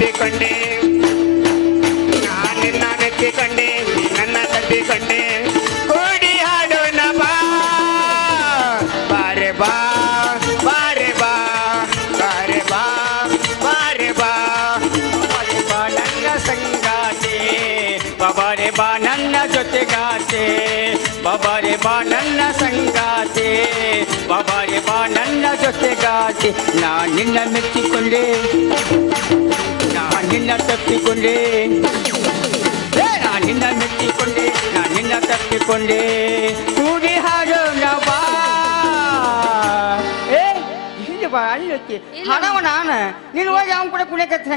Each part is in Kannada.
ತಪ್ಪಿಕೊಂಡೆ ನಿನ್ನ ಮೆಚ್ಚಿಕೊಂಡೆ ನನ್ನ ತಪ್ಪಿಕೊಂಡೆ ಕೂಡಿ ಹಾಡೋಣ ಬಾ ಬಾರೆ ಬಾ ಬಾರೆ ಬಾ ಬಾರೆ ಬಾ ಬಾರೆ ಬಾ ಬಾರೆ ಬಾ ನನ್ನ ಸಂಗಾತಿ ಬಾಬಾರೆ ಬಾ ನನ್ನ ಜೊತೆಗಾತೆ ಬಾಬಾರೆ ಬಾ ನನ್ನ ಸಂಗಾತಿ ಬಾಬಾರೆ ಬಾ ನನ್ನ ಜೊತೆಗಾತಿ ನಾ ನಿನ್ನ ಮೆಚ್ಚಿಕೊಂಡೆ ನಾ ನಿನ್ನ ತಪ್ಪಿಕೊಂಡೆ ನಾ ನಿನ್ನ ಮೆಚ್ಚಿಕೊಂಡೆ ನಾ ನಿನ್ನ ತಪ್ಪಿಕೊಂಡೆ ಕೂಡಿ ಹಾಡೋಣ ಬಾ ಬಾ ಅಲ್ಲಿ ಹಾಡವ ನಾನು ನೀನು ಹೋಗಿ ಅವನ ಕೂಡ ಕುಣಿಯಕತ್ತ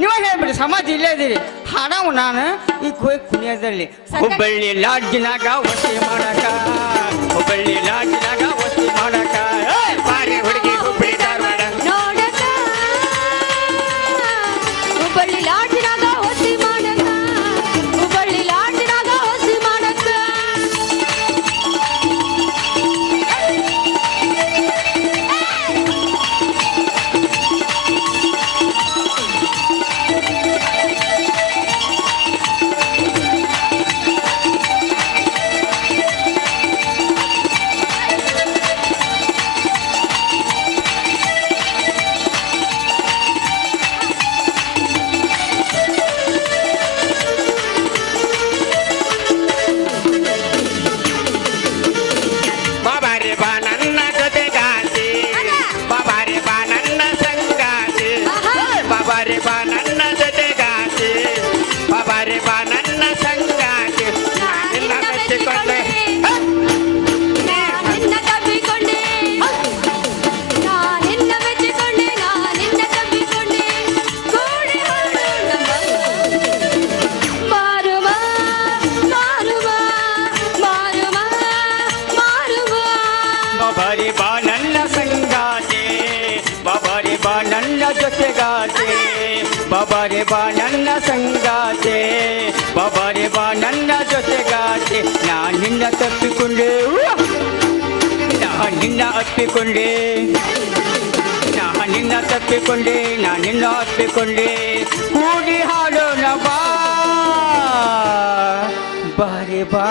ನೀವಾಗ ಹೇಳ್ಬಿಡಿ ಸಮಾಜ ಇಲ್ಲೇ ಇದೀರಿ ಹಾಡವ ನಾನು ಈಗ ಹೋಗಿ ಕುಣಿಯೋದ್ರಲ್ಲಿ ಹುಬ್ಬಳ್ಳಿ ಲಾಡ್ಜಿನಾಗ ವಸತಿ ಮಾಡಕ ಹುಬ್ಬಳ್ಳಿ ಲಾಡ್ಜಿನಾಗ ವಸತಿ ಮಾಡಕ ಬಾರಿ ಹುಡುಗಿ ಹುಬ್ಬಳ್ಳಿ ಧಾರವಾಡ ನೋಡಕ ಹುಬ್ಬಳ್ಳಿ ಲಾಡ್ಜಿನಾಗ ವಸತಿ ಮಾಡಕ ಹುಬ್ಬಳ್ಳಿ ಲಾಡ್ಜಿನಾಗ ವಸತಿ ಮಾಡಕ ಬಾಬಾರೆ ಬಾ ನನ್ನ ಸಂಗಾತೆ ಬಾಬಾರೆ ಬಾ ನನ್ನ ಜೊತೆಗಾತೆ ನಾ ನಿನ್ನ ತಪ್ಪಿಕೊಂಡೆ ನಾ ನಿನ್ನ ಅಪ್ಪಿಕೊಂಡೆ ನಾ ನಿನ್ನ ತಪ್ಪಿಕೊಂಡೆ ನಾ ನಿನ್ನ ಅಪ್ಪಿಕೊಂಡೆ ಕೂಡಿ ಹಾಡೋಣ ಬಾ ಬಾರೆ ಬಾ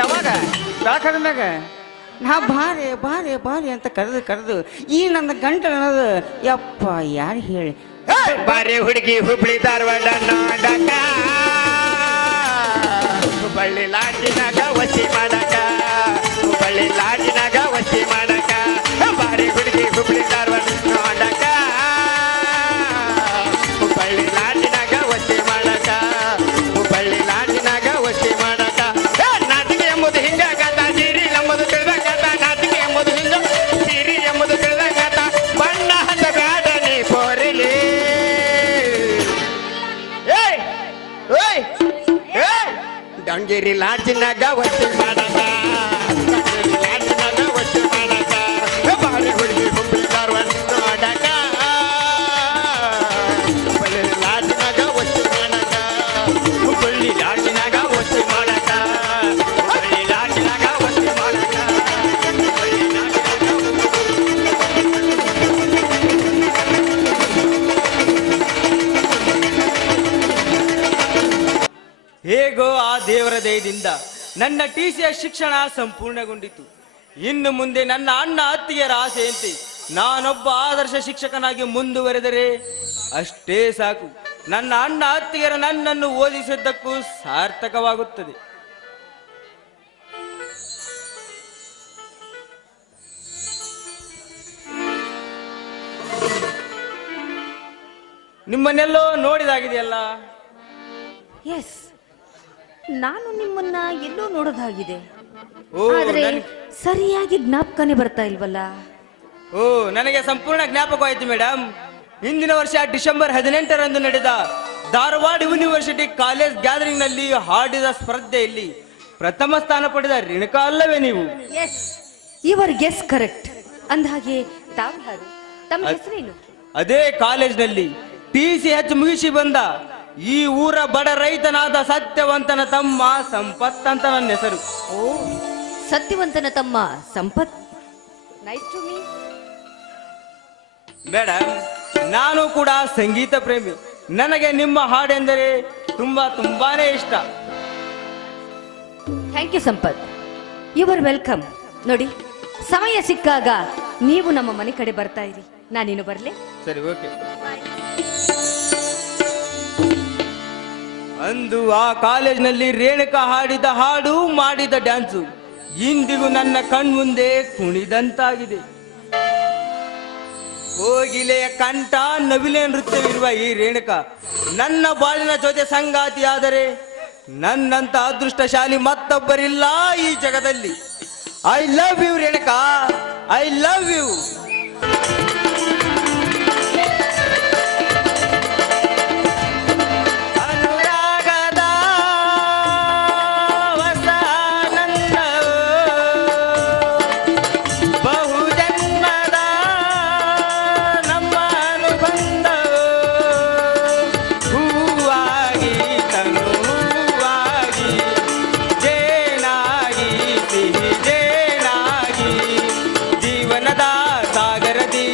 ಯಾವಾಗ ದಾಖಲೆ ಮ್ಯಾಗ ನಾ ಬಾರೆ ಬಾರೆ ಬಾರೆ ಅಂತ ಕರೆದು ಈ ನನ್ನ ಗಂಟಲು ಅನ್ನೋದು ಯಪ್ಪ ಯಾರು ಹೇಳಿ ಬಾರೆ ಹುಡುಗಿ ಹುಬ್ಬಳ್ಳಿ ಧಾರವಾಡ ನಾಡಕ ಹುಬ್ಬಳ್ಳಿ ಲಾಡ್ಜಿನಾಗ ವಸಿ ಮಾಡಕ ಹುಬ್ಬಳ್ಳಿ ಲಾಡ್ಜಿನಾಗ ವಸಿ ಮಾಡಕ ಬಾರೆ ಹುಡುಗಿ ಹುಬ್ಬಳ್ಳಿ ಧಾರವಾಡ ನಾಡಕ ಹುಬ್ಬಳ್ಳಿ ಲಾಡ್ಜಿನಾಗ ವಸಿ ಮಾಡಕ ಹುಬ್ಬಳ್ಳಿ ಲಾಡ್ಜಿನಾಗ ವಸಿ ಮಾಡಕ ನಾಟಕ ಎಂಬುದು ಹಿಂಗಾಗತ್ತ ಸಿರಿ ಎಂಬುದು ತಿಳಿದಾಗತ್ತ ನಾಟಕ ಎಂಬುದು ಹಿಂಗ ಸಿರಿ ಎಂಬುದು ತಿಳಿದಾಗತ್ತ ಬಣ್ಣ ಹಂದ ಬ್ಯಾಡ ನೀ ಪೋರಿಲಿ ಡಂಗೇರಿ ಲಾಡ್ಜಿನಾಗ ವಸಿ ಮಾಡಕ ಡಂಗೇರಿ ಲಾಡ್ಜಿನಾಗ ವಸಿ ಮಾಡಕ ಬಾರಿ ಹುಡುಗಿ ಹುಬ್ಬಳ್ಳಿ ಧಾರವಾಡ ನಾಡಕ ಹುಬ್ಬಳ್ಳಿ ಲಾಡ್ಜಿನಾಗ ವಸಿ ಮಾಡಕ ಹುಬ್ಬಳ್ಳಿ ಲಾಡ್ಜಿನಾಗ ವಸಿ ಮಾಡಕ ಹುಬ್ಬಳ್ಳಿ ಲಾಡ್ಜಿನಾಗ ವಸಿ ಮಾಡಕ ಹುಬ್ಬಳ್ಳಿ ಹೇಗೋ ಆ ದೇವರ ದಯದಿಂದ ನನ್ನ ಟಿಸಿಯ ಶಿಕ್ಷಣ ಸಂಪೂರ್ಣಗೊಂಡಿತು. ಇನ್ನು ಮುಂದೆ ನನ್ನ ಅಣ್ಣ ಅತ್ತಿಗೆಯರ ಆಸೆಯಂತೆ ನಾನೊಬ್ಬ ಆದರ್ಶ ಶಿಕ್ಷಕನಾಗಿ ಮುಂದುವರೆದರೆ ಅಷ್ಟೇ ಸಾಕು. ನನ್ನ ಅಣ್ಣ ಅತ್ತಿಗೆಯರ ನನ್ನನ್ನು ಓದಿಸಿದ್ದಕ್ಕೂ ಸಾರ್ಥಕವಾಗುತ್ತದೆ. ನಿಮ್ಮನ್ನೆಲ್ಲೋ ನೋಡಿದಾಗಿದೆಯಲ್ಲ? ಎಸ್, ನಾನು ನಿಮ್ಮನ್ನ ಎಲ್ಲೋ ನೋಡೋದಾಗಿದೆ, ಓ ಆದ್ರೆ ಸರಿಯಾಗಿ ಜ್ಞಾಪಕನೇ ಬರ್ತಾ ಇಲ್ವಲ್ಲ. ಓ, ನನಗೆ ಸಂಪೂರ್ಣ ಜ್ಞಾಪಕವಾಯಿತು ಮೇಡಮ್. ಹಿಂದಿನ ವರ್ಷ ಡಿಸೆಂಬರ್ 18ರಂದು ನಡೆದ ಧಾರವಾಡ ಯೂನಿವರ್ಸಿಟಿ ಕಾಲೇಜ್ ಗ್ಯಾದರಿಂಗ್ ನಲ್ಲಿ ಹಾಡಿದ ಸ್ಪರ್ಧೆಯಲ್ಲಿ ಪ್ರಥಮ ಸ್ಥಾನ ಪಡೆದ ರೇಣುಕಾ ಅಲ್ಲವೇ ನೀವು? Yes, your guess correct. ಅಂದಹಾಗೆ ತಾವು ಯಾರು? ತಮ್ಮ ಹೆಸರೇನು? ಅದೇ ಕಾಲೇಜ್ನಲ್ಲಿ TCH ಮುಗಿಸಿ ಬಂದ ಈ ಊರ ಬಡ ರೈತನಾದ ಸತ್ಯವಂತನ ತಮ್ಮ ಸಂಪತ್ ಅಂತ ನನ್ನ ಹೆಸರು. ಓ, ಸತ್ಯವಂತನ ತಮ್ಮ Sampath. Nice to meet. Madam, ನಾನು ಕೂಡ ಸಂಗೀತ ಪ್ರೇಮಿ. ನನಗೆ ನಿಮ್ಮ ಹಾಡೆಂದರೆ ತುಂಬಾನೇ ಇಷ್ಟ. Thank you Sampath, you are welcome. ನೋಡಿ, ಸಮಯ ಸಿಕ್ಕಾಗ ನೀವು ನಮ್ಮ ಮನೆ ಕಡೆ ಬರ್ತಾ ಇರಿ. ನಾನಿನ್ನು ಬರಲೇ? ಸರಿ, ಓಕೆ. ಅಂದು ಆ ಕಾಲೇಜ್ನಲ್ಲಿ ರೇಣುಕಾ ಹಾಡಿದ ಹಾಡು, ಮಾಡಿದ ಡ್ಯಾನ್ಸು ಇಂದಿಗೂ ನನ್ನ ಕಣ್ಮುಂದೆ ಕುಣಿದಂತಾಗಿದೆ. ಕೋಗಿಲೆಯ ಕಂಠ, ನವಿಲೆ ನೃತ್ಯವಿರುವ ಈ ರೇಣುಕಾ ನನ್ನ ಬಾಳಿನ ಜೊತೆ ಸಂಗಾತಿಯಾದರೆ ನನ್ನಂತ ಅದೃಷ್ಟಶಾಲಿ ಮತ್ತೊಬ್ಬರಿಲ್ಲ ಈ ಜಗದಲ್ಲಿ. I love you Renuka, I love you. ಸಾಗರದಿ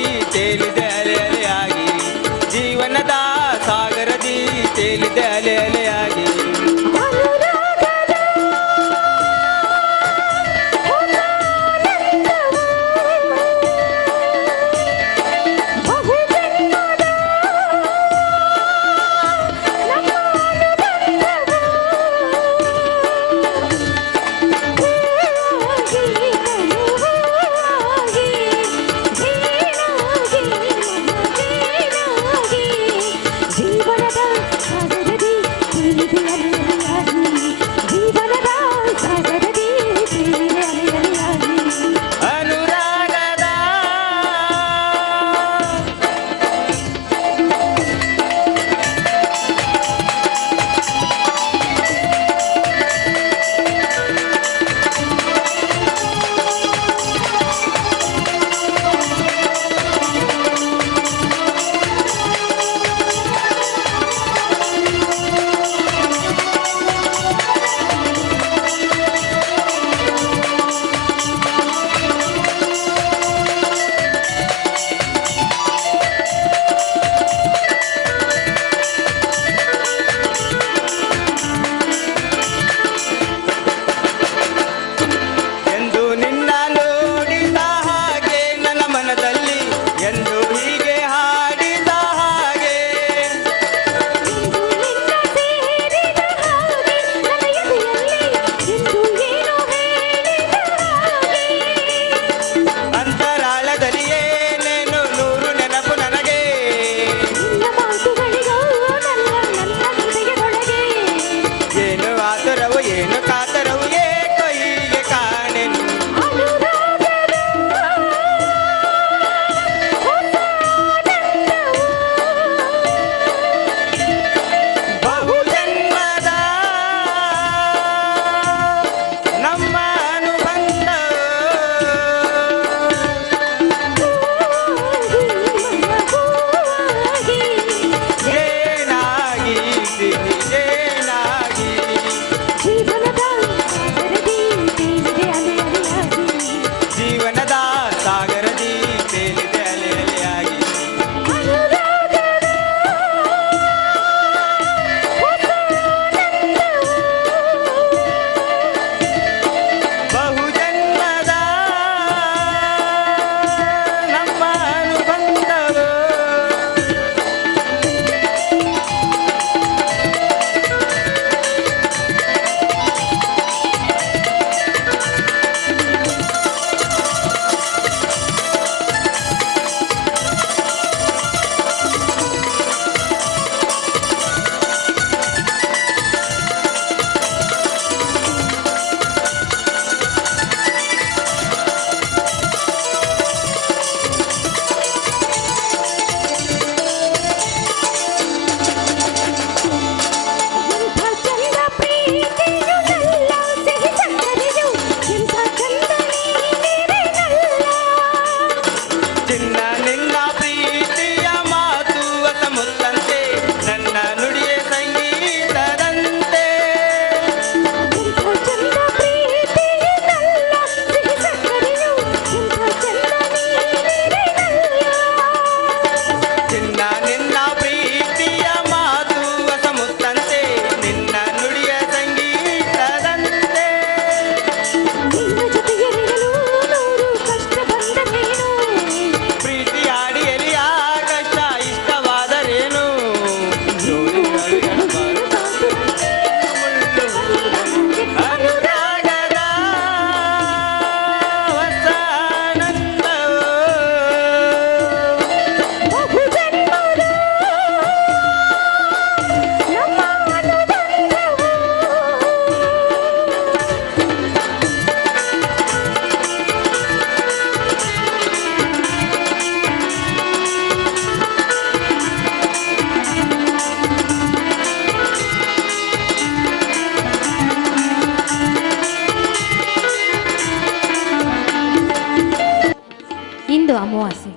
ಅಮಾವಾಸ್ಯೆ.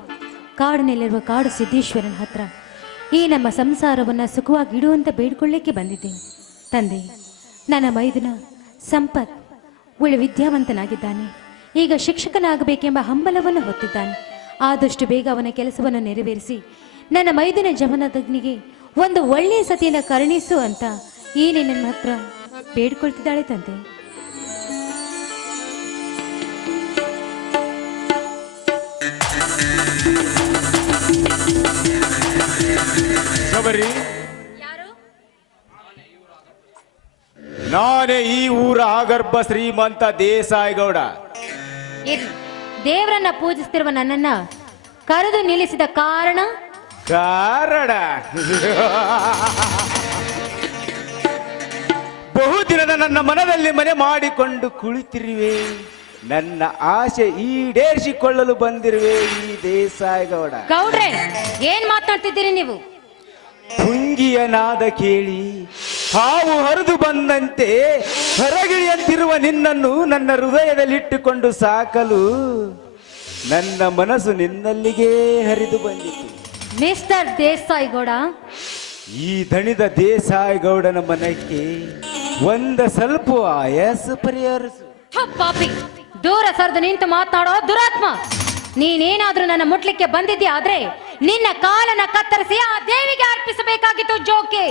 ಕಾಡಿನಲ್ಲಿರುವ ಕಾಡು ಸಿದ್ದೇಶ್ವರನ ಹತ್ರ ಈ ನಮ್ಮ ಸಂಸಾರವನ್ನು ಸುಖವಾಗಿ ಇಡುವಂತ ಬೇಡ್ಕೊಳ್ಳಿಕ್ಕೆ ಬಂದಿದ್ದೇನೆ. ತಂದೆ, ನನ್ನ ಮೈದುನ ಸಂಪತ್ ಒಳ್ಳೆ ವಿದ್ಯಾವಂತನಾಗಿದ್ದಾನೆ. ಈಗ ಶಿಕ್ಷಕನಾಗಬೇಕೆಂಬ ಹಂಬಲವನ್ನು ಹೊತ್ತಿದ್ದಾನೆ. ಆದಷ್ಟು ಬೇಗ ಅವನ ಕೆಲಸವನ್ನು ನೆರವೇರಿಸಿ ನನ್ನ ಮೈದುನ ಜಮನದಗ್ನಿಗೆ ಒಂದು ಒಳ್ಳೆಯ ಸತಿಯನ್ನು ಕರುಣಿಸು ಅಂತ ಈ ನಿನ್ನ ಹತ್ರ ಬೇಡ್ಕೊಳ್ತಿದ್ದಾಳೆ ತಂದೆ. ಶಬರಿ, ನಾನೇ ಈ ಊರ ಆಗರ್ಭ ಶ್ರೀಮಂತ ದೇಸಾಯಿ ಗೌಡ. ದೇವರನ್ನ ಪೂಜಿಸ್ತಿರುವ ನನ್ನನ್ನ ಕರೆದು ನಿಲ್ಲಿಸಿದ ಕಾರಣ ಬಹುದಿನದ ನನ್ನ ಮನದಲ್ಲಿ ಮನೆ ಮಾಡಿಕೊಂಡು ಕುಳಿತಿರುವೆ. ನನ್ನ ಆಸೆ ಈಡೇರಿಸಿಕೊಳ್ಳಲು ಬಂದಿರುವೆ ಈ ದೇಸಾಯಿ ಗೌಡ. ಗೌಡ್ರೆ, ಏನ್ ಮಾತನಾಡ್ತಿದ್ದೀರಿ ನೀವು? ಪುಂಗಿಯ ನಾದ ಕೇಳಿ ಹಾವು ಹರಿದು ಬಂದಂತೆ ಹೊರಗಿಳಿಯಂತಿರುವ ನಿನ್ನನ್ನು ನನ್ನ ಹೃದಯದಲ್ಲಿಟ್ಟುಕೊಂಡು ಸಾಕಲು ನನ್ನ ಮನಸ್ಸು ನಿನ್ನಲ್ಲಿಗೆ ಹರಿದು ಬಂದಿತು. ಮಿಸ್ಟರ್ ದೇಸಾಯಿ ಗೌಡ, ಈ ದಣಿದ ದೇಸಾಯಿ ಗೌಡನ ಮನಕ್ಕೆ ಒಂದ ಸ್ವಲ್ಪ ಆಯಾಸ ಪರಿಹರಿಸು. ಪಾಪಿ, ದೂರ ಸರಿದು ನಿಂತು ಮಾತನಾಡೋ ದುರಾತ್ಮ. ನೀನೇನಾದ್ರೂ ನನ್ನ ಮುಟ್ಲಿಕ್ಕೆ ಬಂದಿದ್ಯಾ ಆದ್ರೆ ನಿನ್ನ ಕಾಲನ್ನ ಕತ್ತರಿಸಿ ಆ ದೇವಿಗೆ ಅರ್ಪಿಸಬೇಕಾಗಿತ್ತು. ಜೋಕೆ,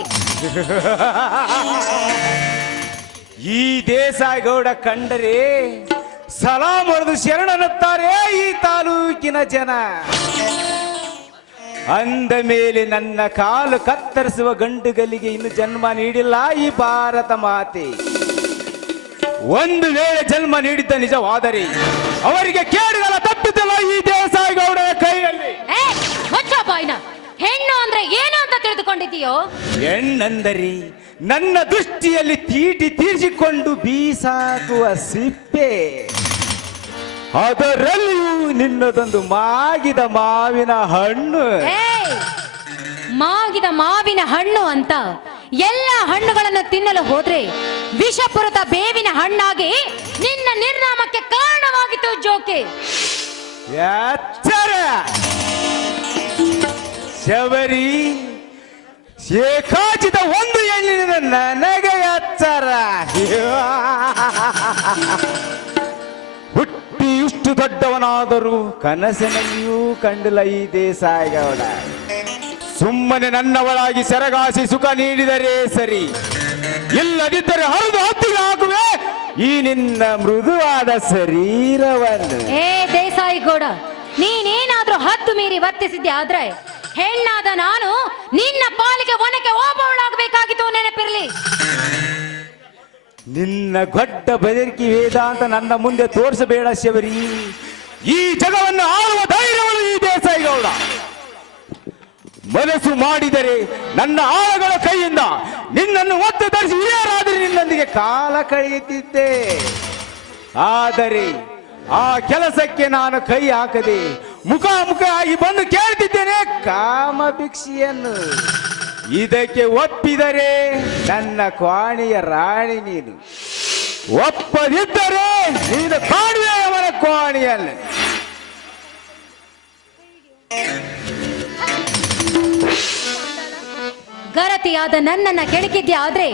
ಈ ದೇಸಾಯಿ ಗೌಡ ಕಂಡರೆ ಸಲಾಂ ಹೊಡೆದು ಶರಣನ್ನುತ್ತಾರೆ ಈ ತಾಲೂಕಿನ ಜನ. ಅಂದ ಮೇಲೆ ನನ್ನ ಕಾಲು ಕತ್ತರಿಸುವ ಗಂಡುಗಲಿಗೆ ಇನ್ನು ಜನ್ಮ ನೀಡಿಲ್ಲ ಈ ಭಾರತ ಮಾತೆ. ಒಂದು ವೇಳೆ ಜನ್ಮ ನೀಡಿದ್ದ ನಿಜವಾದರೆ ಅವರಿಗೆ ಕೇಡುಗಳ ತಪ್ಪಿದ್ದಲ್ಲ ಈ ದೇಸಾಯಿ ಗೌಡನ ಕೈಯಲ್ಲಿ. ಬಾಯ್ನ ಹೆಣ್ಣು ಅಂದ್ರೆ ಏನು ಅಂತ ತಿಳಿದುಕೊಂಡಿದೀಯೋ? ಹೆಣ್ಣಂದರೆ ನನ್ನ ದೃಷ್ಟಿಯಲ್ಲಿ ತೀಟಿ ತೀರಿಸಿಕೊಂಡು ಬೀಸಾಕುವ ಸಿಪ್ಪೆ. ಅದರಲ್ಲಿಯೂ ನಿನ್ನದೊಂದು ಮಾಗಿದ ಮಾವಿನ ಹಣ್ಣು. ಮಾಗಿದ ಮಾವಿನ ಹಣ್ಣು ಅಂತ ಎಲ್ಲ ಹಣ್ಣುಗಳನ್ನು ತಿನ್ನಲು ಹೋದ್ರೆ ವಿಷಪುರದ ಬೇವಿನ ಹಣ್ಣಾಗಿ ನಿನ್ನ ನಿರ್ನಾಮಕ್ಕೆ ಕಾರಣವಾಗಿತ್ತು. ಜೋಕೆ, ಎಚ್ಚರ ಶಬರಿ, ಏಕಾಚಿತ ಒಂದು ಹೆಣ್ಣಿನ ನನಗೆ ಎಚ್ಚರ. ಹುಟ್ಟಿ ಇಷ್ಟು ದೊಡ್ಡವನಾದರೂ ಕನಸಿನಲ್ಲಿಯೂ ಕಂಡಿಲ್ಲ ಈ ದೇಸಾಯಿ ಗೌಡ. ಸುಮ್ಮನೆ ನನ್ನವಳಾಗಿ ಸೆರಗಾಸಿ ಸುಖ ನೀಡಿದರೆ ಸರಿ, ಇಲ್ಲದಿದ್ದರೆ ಹರಿದು ಹತ್ತಿಗೆ ಹಾಕುವೆ ಈ ನಿನ್ನ ಮೃದುವಾದ ಶರೀರವನ್ನು. ದೇಸಾಯಿ ಗೌಡ, ನೀನೇನಾದ್ರೂ ಹದ್ದು ಮೀರಿ ವರ್ತಿಸಿದ್ದೆ ಆದ್ರೆ ಹೆಣ್ಣಾದ ನಾನು ನಿನ್ನ ಪಾಲಿಗೆ ಒನಕೆ ಓಬವಳಾಗಬೇಕಾಗಿತ್ತು. ನೆನಪಿರಲಿ. ನಿನ್ನ ಗೊಡ್ಡ ಬೆದರಿಕೆ ವೇದಾಂತ ನನ್ನ ಮುಂದೆ ತೋರಿಸಬೇಡ ಶಬರಿ. ಈ ಜಗವನ್ನು ಆಳುವ ಧೈರ್ಯಗಳು ಈ ದೇಸಾಯಿ ಗೌಡ. ಮನಸ್ಸು ಮಾಡಿದರೆ ನನ್ನ ಆಳುಗಳ ಕೈಯಿಂದ ನಿನ್ನನ್ನು ಒತ್ತು ಧರಿಸಿ ಹಿರಿಯರಾದರೆ ನಿನ್ನೊಂದಿಗೆ ಕಾಲ ಕಳೆಯುತ್ತಿದ್ದೆ. ಆದರೆ ಆ ಕೆಲಸಕ್ಕೆ ನಾನು ಕೈ ಹಾಕದೆ ಮುಖಾಮುಖ ಆಗಿ ಬಂದು ಕೇಳ್ತಿದ್ದೇನೆ ಕಾಮ ಭಿಕ್ಷೆಯನ್ನು. ಇದಕ್ಕೆ ಒಪ್ಪಿದರೆ ನನ್ನ ಕ್ವಾಣಿಯ ರಾಣಿ ನೀನು, ಒಪ್ಪದಿದ್ದರೆ ನೀನು ಕಾಣುವೆ ಅವನ ಕ್ವಾಣಿಯನ್ನು. ಗರತಿಯಾದ ನನ್ನನ್ನ ಕೆಣಕಿದ್ದೆ ಆದ್ರೆ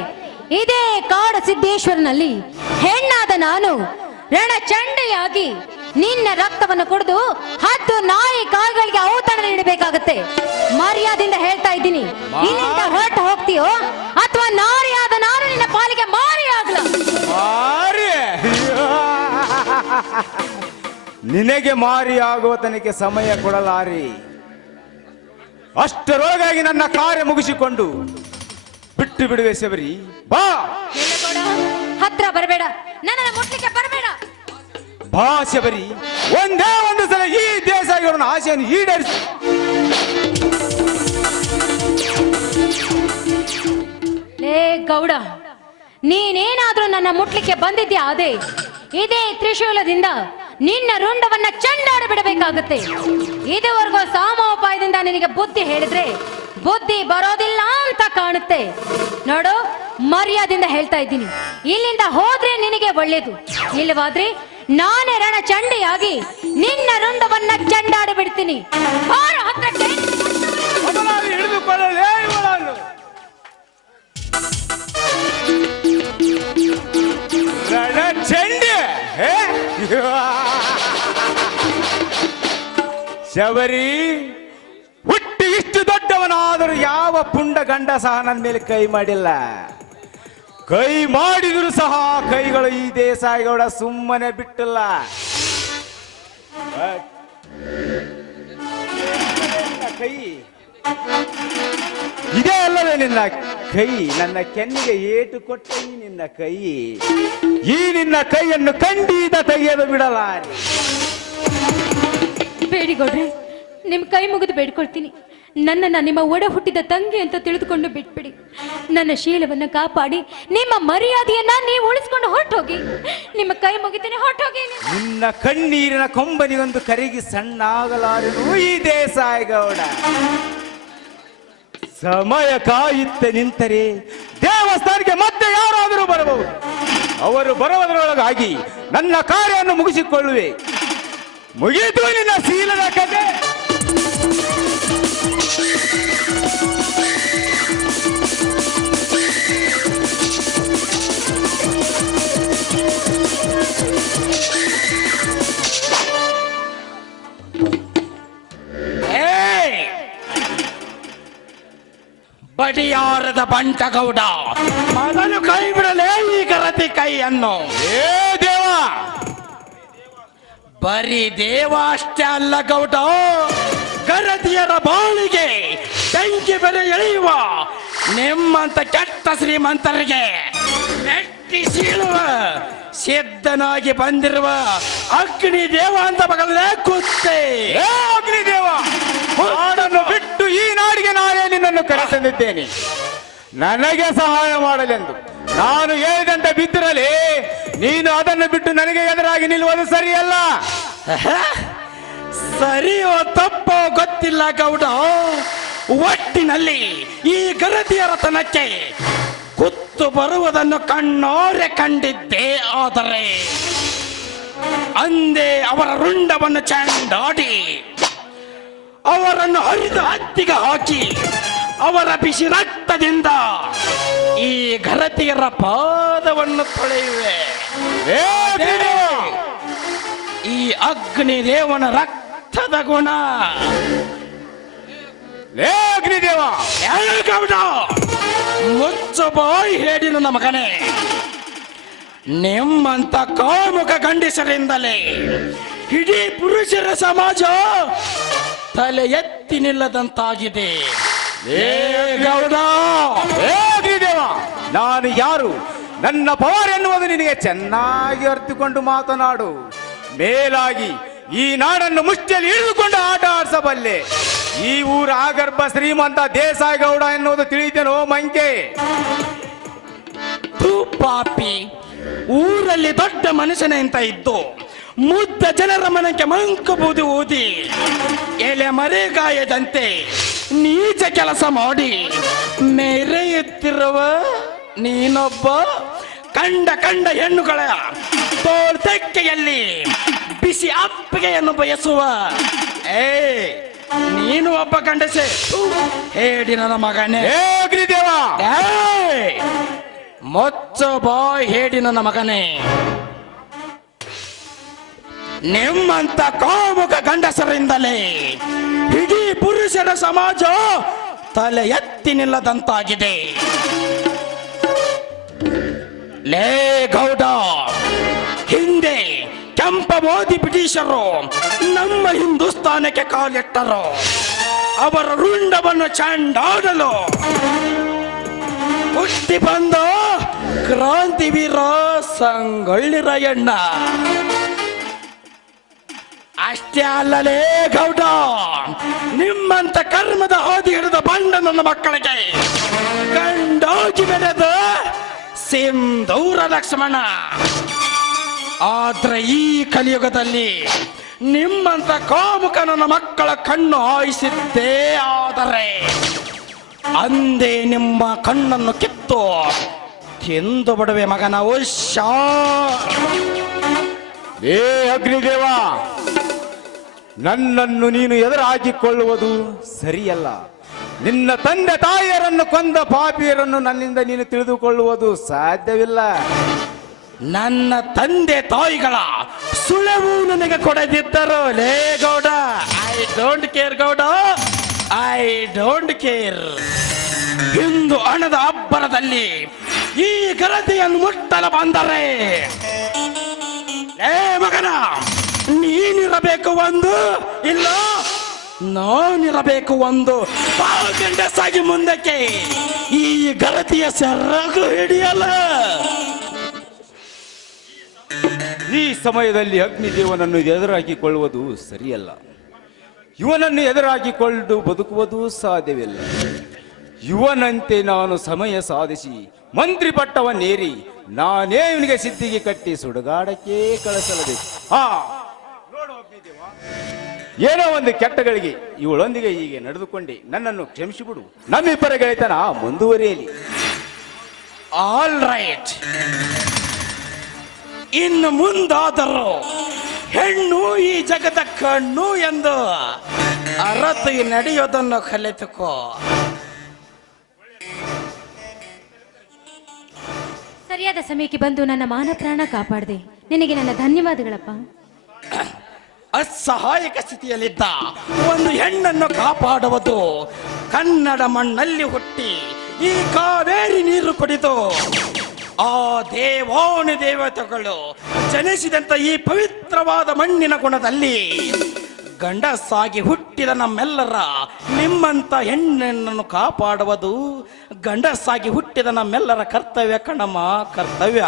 ಇದೇ ಕಾಡು ಸಿದ್ದೇಶ್ವರನಲ್ಲಿ ಹೆಣ್ಣಾದ ನಾನು ರಣಚಂಡೆಯಾಗಿ ನಿನ್ನ ರಕ್ತವನ್ನು ಕುಡಿದು 10 ನಾಯಿ ಕಾಲ್ಗಳಿಗೆ ಔತಣ ನೀಡಬೇಕಾಗತ್ತೆ. ಮರ್ಯಾದಿಂದ ಹೇಳ್ತಾ ಇದ್ದೀನಿ, ಇಲ್ಲಿಂದ ಹೊರಟು ಹೋಗ್ತೀಯೋ ಅಥವಾ ನಾರಿಯಾದ ನಾನು ನಿನ್ನ ಪಾಲಿಗೆ ಮಾರಿ ಆಗ್ಲ. ನಿನಗೆ ಮಾರಿ ಆಗುವ ತನಕ ಸಮಯ ಕೊಡಲಾರಿ. ಅಷ್ಟರೊಳಗಾಗಿ ನನ್ನ ಕಾರ್ಯ ಮುಗಿಸಿಕೊಂಡು ಬಿಟ್ಟು ಬಿಡುವೆ ಶಬರಿ. ಬಾ, ಹತ್ರ ಬರಬೇಡ, ನನ್ನನ್ನು ಮುಟ್ಲಿಕ್ಕೆ ಬರಬೇಡ. ಬಾ ಶಬರಿ, ಒಂದೇ ಒಂದು ಸಲ ಈ ದೇಸಾಯಿಯವರನ್ನ ಆಸೆಯನ್ನು ಈಡೇರಿಸಿ. ಲೇ ಗೌಡ, ನೀನೇನಾದ್ರೂ ನನ್ನ ಮುಟ್ಲಿಕ್ಕೆ ಬಂದಿದ್ಯಾ ಅದೇ ಇದೇ ತ್ರಿಶೂಲದಿಂದ ನಿನ್ನ ರುಂಡವನ್ನ ಚಂಡಾಡಿ ಬಿಡಬೇಕಾಗುತ್ತೆ. ಇದುವರೆಗೂ ಸಾಮೋಪಾಯದಿಂದ ನಿನಗೆ ಬುದ್ಧಿ ಹೇಳಿದ್ರೆ ಬುದ್ಧಿ ಬರೋದಿಲ್ಲ ಅಂತ ಕಾಣುತ್ತೆ. ನೋಡು, ಮರ್ಯಾದಿಂದ ಹೇಳ್ತಾ ಇದ್ದೀನಿ, ಇಲ್ಲಿಂದ ಹೋದ್ರೆ ನಿನಗೆ ಒಳ್ಳೇದು, ಇಲ್ಲವಾದ್ರೆ ನಾನೇ ರಣ ಚಂಡಿಯಾಗಿ ನಿನ್ನ ರುಂಡವನ್ನ ಚಂಡಾಡಿ ಬಿಡ್ತೀನಿ. ಬಾರೋ ಹತ್ರಕ್ಕೆ. ಮೊದಲಾಗಿ ಹಿಡಿದುಕೊಳ್ಳಲೇ ಇವಳನ್ನು. ರಣಚಂಡಿ ಶಬರಿ, ಹುಟ್ಟಿ ಇಷ್ಟು ದೊಡ್ಡವನಾದರೂ ಯಾವ ಪುಂಡ ಗಂಡ ಸಹ ನನ್ನ ಮೇಲೆ ಕೈ ಮಾಡಿಲ್ಲ. ಕೈ ಮಾಡಿದ್ರು ಸಹ ಕೈಗಳು ಈ ದೇಸಾಯಿಗೌಡ ಸುಮ್ಮನೆ ಬಿಟ್ಟಿಲ್ಲ. ಕೈ ಇದೇ ಅಲ್ಲವೇ ನಿನ್ನ ಕೈ? ನನ್ನ ಕೆನ್ನಿಗೆ ಏಟು ಕೊಟ್ಟ ಈ ನಿನ್ನ ಕೈ, ಈ ನಿನ್ನ ಕೈಯನ್ನು ಖಂಡಿತ ತೆಗೆಯಲು ಬಿಡಲ್ಲ. ಬೇಡಿಗೌಡ್ರೆ, ನಿಮ್ ಕೈ ಮುಗಿದು ಬೇಡ್ಕೊಳ್ತೀನಿ. ನನ್ನನ್ನ ನಿಮ್ಮ ಒಡ ಹುಟ್ಟಿದ ತಂಗಿ ಅಂತ ತಿಳಿದುಕೊಂಡು ಬಿಟ್ಬಿಡಿ. ನನ್ನ ಶೀಲವನ್ನ ಕಾಪಾಡಿ ನಿಮ್ಮ ಮರ್ಯಾದೆಯನ್ನ ನೀವು ಉಳಿಸ್ಕೊಂಡು ಹೊರಟೋಗಿ. ನಿಮ್ಮ ಕೈ ಮುಗಿತೀನಿ, ಹೊರಟೋಗಿ. ನಿನ್ನ ಕಣ್ಣೀರಿನ ಕೊಂಬನಿಗೊಂದು ಕರಗಿ ಸಣ್ಣಾಗಲಾರನು ಈ ದೇಸಾಯಿಗೌಡ. ಸಮಯ ಕಾಯುತ್ತೆ ನಿಂತರೆ ದೇವಸ್ಥಾನಕ್ಕೆ ಮತ್ತೆ ಯಾರಾದರೂ ಬರಬಹುದು. ಅವರು ಬರುವುದರೊಳಗಾಗಿ ನನ್ನ ಕಾರ್ಯವನ್ನು ಮುಗಿಸಿಕೊಳ್ಳುವೆ. ಮುಗಿದು ನಿನ್ನ ಶೀಲದ ಕತೆ. ಬಡಿಯಾರದ ಬಂಟಗೌಡ, ಮೊದಲು ಕೈ ಬಿಡಲೇ ಈ ಗರತಿ ಕೈಯನ್ನು. ಏ ದೇವ! ಬರೀ ದೇವ ಅಷ್ಟೇ ಅಲ್ಲ ಗೌಡ, ಗರತಿಯರ ಬಾಳಿಗೆ ಬೆಂಕಿ ಬೆಲೆ ಎಳೆಯುವ ನಿಮ್ಮಂತ ಕೆಟ್ಟ ಶ್ರೀಮಂತರಿಗೆ ಮೆಟ್ಟಿ ಸೀಳುವ ಸಿದ್ಧನಾಗಿ ಬಂದಿರುವ ಅಗ್ನಿ ದೇವ ಅಂತ ಬಗಲೇ ಕೂತೆ. ಅಗ್ನಿ ದೇವ, ನಾಡನ್ನು ಬಿಟ್ಟು ಈ ನಾಡಿಗೆ ನಾನೇ ನಿನ್ನನ್ನು ಕರೆತಂದಿದ್ದೇನೆ, ನನಗೆ ಸಹಾಯ ಮಾಡಲೆಂದು. ನಾನು ಹೇಳಿದಂತೆ ಬಿದ್ದಿರಲಿ, ನೀನು ಅದನ್ನು ಬಿಟ್ಟು ನನಗೆ ಎದುರಾಗಿ ನಿಲ್ಲುವುದು ಸರಿಯಲ್ಲ. ಸರಿಯೋ ತಪ್ಪೋ ಗೊತ್ತಿಲ್ಲ ಗೌಡ, ಒಟ್ಟಿನಲ್ಲಿ ಈ ಗರತಿಯರ ತನಕ್ಕೆ ಕುತ್ತು ಬರುವುದನ್ನು ಕಣ್ಣೋರೆ ಕಂಡಿದ್ದೆ. ಆದರೆ ಅಂದೇ ಅವರ ರುಂಡವನ್ನು ಚಂಡಾಡಿ ಅವರನ್ನು ಹರಿದು ಹತ್ತಿಗೆ ಹಾಕಿ ಅವರ ಬಿಸಿ ರಕ್ತದಿಂದ ಈ ಗರತಿಯರ ಪಾದವನ್ನು ತೊಳೆಯುವೆ. ಈ ಅಗ್ನಿ ದೇವನ ರಕ್ತದ ಗುಣ. ಅಗ್ನಿದೇವ, ಗೌಡ, ಮುಚ್ಚು ಬಾಯಿ ಹೇಳಿ ನನ್ನ ಮಗನೇ. ನಿಮ್ಮಂತ ಕಾಮುಕ ಗಂಡಸರಿಂದಲೇ ಇಡೀ ಪುರುಷರ ಸಮಾಜ ತಲೆ ಎತ್ತಿ ನಿಲ್ಲದಂತಾಗಿದೆ. ಗೌಡ, ಅಗ್ನಿದೇವ, ನಾನು ಯಾರು, ನನ್ನ ಪವರ್ ಎನ್ನುವುದು ನಿನಗೆ ಚೆನ್ನಾಗಿ ಅರ್ಥಕೊಂಡು ಮಾತನಾಡು. ಮೇಲಾಗಿ ಈ ನಾಡನ್ನು ಮುಷ್ಟಿಯಲ್ಲಿ ಇಳಿದುಕೊಂಡು ಆಟ ಆಡಿಸಬಲ್ಲೆ. ಈ ಊರ ಆಗರ್ಭ ಶ್ರೀಮಂತ ದೇಸಾಯಿಗೌಡ ಎನ್ನುವುದು ತಿಳಿದೇನೋ ಮಂಕೆ? ತೂ ಪಾಪಿ, ಊರಲ್ಲಿ ದೊಡ್ಡ ಮನುಷ್ಯನೇ ಅಂತ ಇದ್ದು ಮುದ್ದ ಜನರ ಮನಕ್ಕೆ ಮಂಕು ಬೂದಿ ಊದಿ ಎಲೆ ಮರೆಗಾಯದಂತೆ ನೀಚ ಕೆಲಸ ಮಾಡಿ ಮೆರೆಯುತ್ತಿರುವ ನೀನೊಬ್ಬ ಕಂಡ ಕಂಡ ಹೆಣ್ಣುಗಳ ತೋಳ್ತೆಕ್ಕೆಯಲ್ಲಿ ಬಿಸಿ ಅಪ್ಪಿಗೆಯನ್ನು ಬಯಸುವ ನೀನು ಒಬ್ಬ ಗಂಡಸೆ. ಹೇಳಿ ನನ್ನ ಮಗನೇ. ಅಗ್ನಿದೇವ, ಮೊಚ್ಚ ಬಾಯ್ ಹೇಳಿ ನನ್ನ ಮಗನೇ. ನಿಮ್ಮಂತ ಕಾಮುಕ ಗಂಡಸರಿಂದಲೇ ಇಡೀ ಪುರುಷರ ಸಮಾಜ ತಲೆ ಎತ್ತಿ ನಿಲ್ಲದಂತಾಗಿದೆ. ಲೇ ಗೌಡ, ಹಿಂದೆ ಕೆಂಪ ಮೋದಿ ಬ್ರಿಟಿಷರು ನಮ್ಮ ಹಿಂದೂಸ್ತಾನಕ್ಕೆ ಕಾಲಿಟ್ಟರು. ಅವರ ರುಂಡವನ್ನು ಚಂಡಾಡಲು ಹುಟ್ಟಿ ಬಂದ ಕ್ರಾಂತಿವೀರ ಸಂಗೊಳ್ಳಿ ರಾಯಣ್ಣ. ಅಷ್ಟೇ ಅಲ್ಲಲೇ ಗೌಡ, ನಿಮ್ಮಂತ ಕರ್ಮದ ಹಾದಿ ಹಿಡಿದ ಬಂಡ ನನ್ನ ಮಕ್ಕಳಿಗೆ ಕಂಡೋಗಿ ಬೆಳೆದ ಸಿಂಧೂರ ಲಕ್ಷ್ಮಣ. ಆದ್ರೆ ಈ ಕಲಿಯುಗದಲ್ಲಿ ನಿಮ್ಮಂತ ಕಾಮುಕ ನನ್ನ ಮಕ್ಕಳ ಕಣ್ಣು ಹಾಯಿಸಿದ್ದೇ ಆದರೆ ಅಂದೇ ನಿಮ್ಮ ಕಣ್ಣನ್ನು ಕಿತ್ತು ತಿಂದು ಬಿಡುವೆ ಮಗನ. ಏ ಅಗ್ನಿದೇವ, ನನ್ನನ್ನು ನೀನು ಎದುರಾಗಿಕೊಳ್ಳುವುದು ಸರಿಯಲ್ಲ. ನಿನ್ನ ತಂದೆ ತಾಯಿಯರನ್ನು ಕೊಂದ ಪಾಪಿಯರನ್ನು ನನ್ನಿಂದ ನೀನು ತಿಳಿದುಕೊಳ್ಳುವುದು ಸಾಧ್ಯವಿಲ್ಲ. ನನ್ನ ತಂದೆ ತಾಯಿಗಳ ಸುಳವು ನನಗೆ ಕೊಡದಿದ್ದರು ಲೇ Gowda, I don't care Gowda, I don't care. ಇಂದು ಹಣದ ಅಬ್ಬರದಲ್ಲಿ ಈ ಗರತಿಯನ್ನು ಮುಟ್ಟಲು ಬಂದರೆ ಲೇ ಮಗನ, ನೀನಿರಬೇಕು ಒಂದು, ಇಲ್ಲ ನಾನಿರಬೇಕು ಒಂದು. ಗಂಡಸಾಗಿ ಮುಂದಕ್ಕೆ ಈ ಗರತಿಯ ಸೆರಗು ಹಿಡಿಯಲ್ಲ. ಈ ಸಮಯದಲ್ಲಿ ಅಗ್ನಿದೇವನನ್ನು ಎದುರಾಗಿಕೊಳ್ಳುವುದು ಸರಿಯಲ್ಲ. ಇವನನ್ನು ಎದುರಾಗಿಕೊಂಡು ಬದುಕುವುದು ಸಾಧ್ಯವಿಲ್ಲ. ಇವನಂತೆ ನಾನು ಸಮಯ ಸಾಧಿಸಿ ಮಂತ್ರಿ ಪಟ್ಟವನ್ನೇರಿ ನಾನೇ ಇವನಿಗೆ ಸಿದ್ಧಿಗೆ ಕಟ್ಟಿ ಸುಡುಗಾಡಕ್ಕೆ ಕಳಿಸಲಬೇಕು. ನೋಡು ಅಗ್ನಿದೇವ, ಏನೋ ಒಂದು ಕೆಟ್ಟಗಳಿಗೆ ಇವಳೊಂದಿಗೆ ಹೀಗೆ ನಡೆದುಕೊಂಡೆ, ನನ್ನನ್ನು ಕ್ಷಮಿಸಿಬಿಡು. ನಮ್ಮಿಬ್ಬರ ಗೆಳೆತನ ಮುಂದುವರಿಯಲಿ. ಆಲ್ ರೈಟ್, ಇನ್ನು ಮುಂದಾದರೂ ಹೆಣ್ಣು ಈ ಜಗದ ಕಣ್ಣು ಎಂದು ಅರತು ನಡೆಯೋದನ್ನು ಕಲಿತುಕೋ. ಸರಿಯಾದ ಸಮಯಕ್ಕೆ ಬಂದು ನನ್ನ ಮಾನ ಪ್ರಾಣ ಕಾಪಾಡಿದೆ, ನಿನಗೆ ನನ್ನ ಧನ್ಯವಾದಗಳಪ್ಪ. ಅಸಹಾಯಕ ಸ್ಥಿತಿಯಲ್ಲಿದ್ದ ಒಂದು ಹೆಣ್ಣನ್ನು ಕಾಪಾಡುವುದು, ಕನ್ನಡ ಮಣ್ಣಲ್ಲಿ ಹುಟ್ಟಿ ಈ ಕಾವೇರಿ ನೀರು ಕುಡಿದು ಆ ದೇವಾನು ದೇವತೆಗಳು ಜನಿಸಿದಂತ ಈ ಪವಿತ್ರವಾದ ಮಣ್ಣಿನ ಗುಣದಲ್ಲಿ ಗಂಡಸಾಗಿ ಹುಟ್ಟಿದ ನಮ್ಮೆಲ್ಲರ ನಿಮ್ಮಂತ ಹೆಣ್ಣನ್ನು ಕಾಪಾಡುವುದು ಗಂಡಸಾಗಿ ಹುಟ್ಟಿದ ನಮ್ಮೆಲ್ಲರ ಕರ್ತವ್ಯ ಕಣಮ್ಮ, ಕರ್ತವ್ಯ.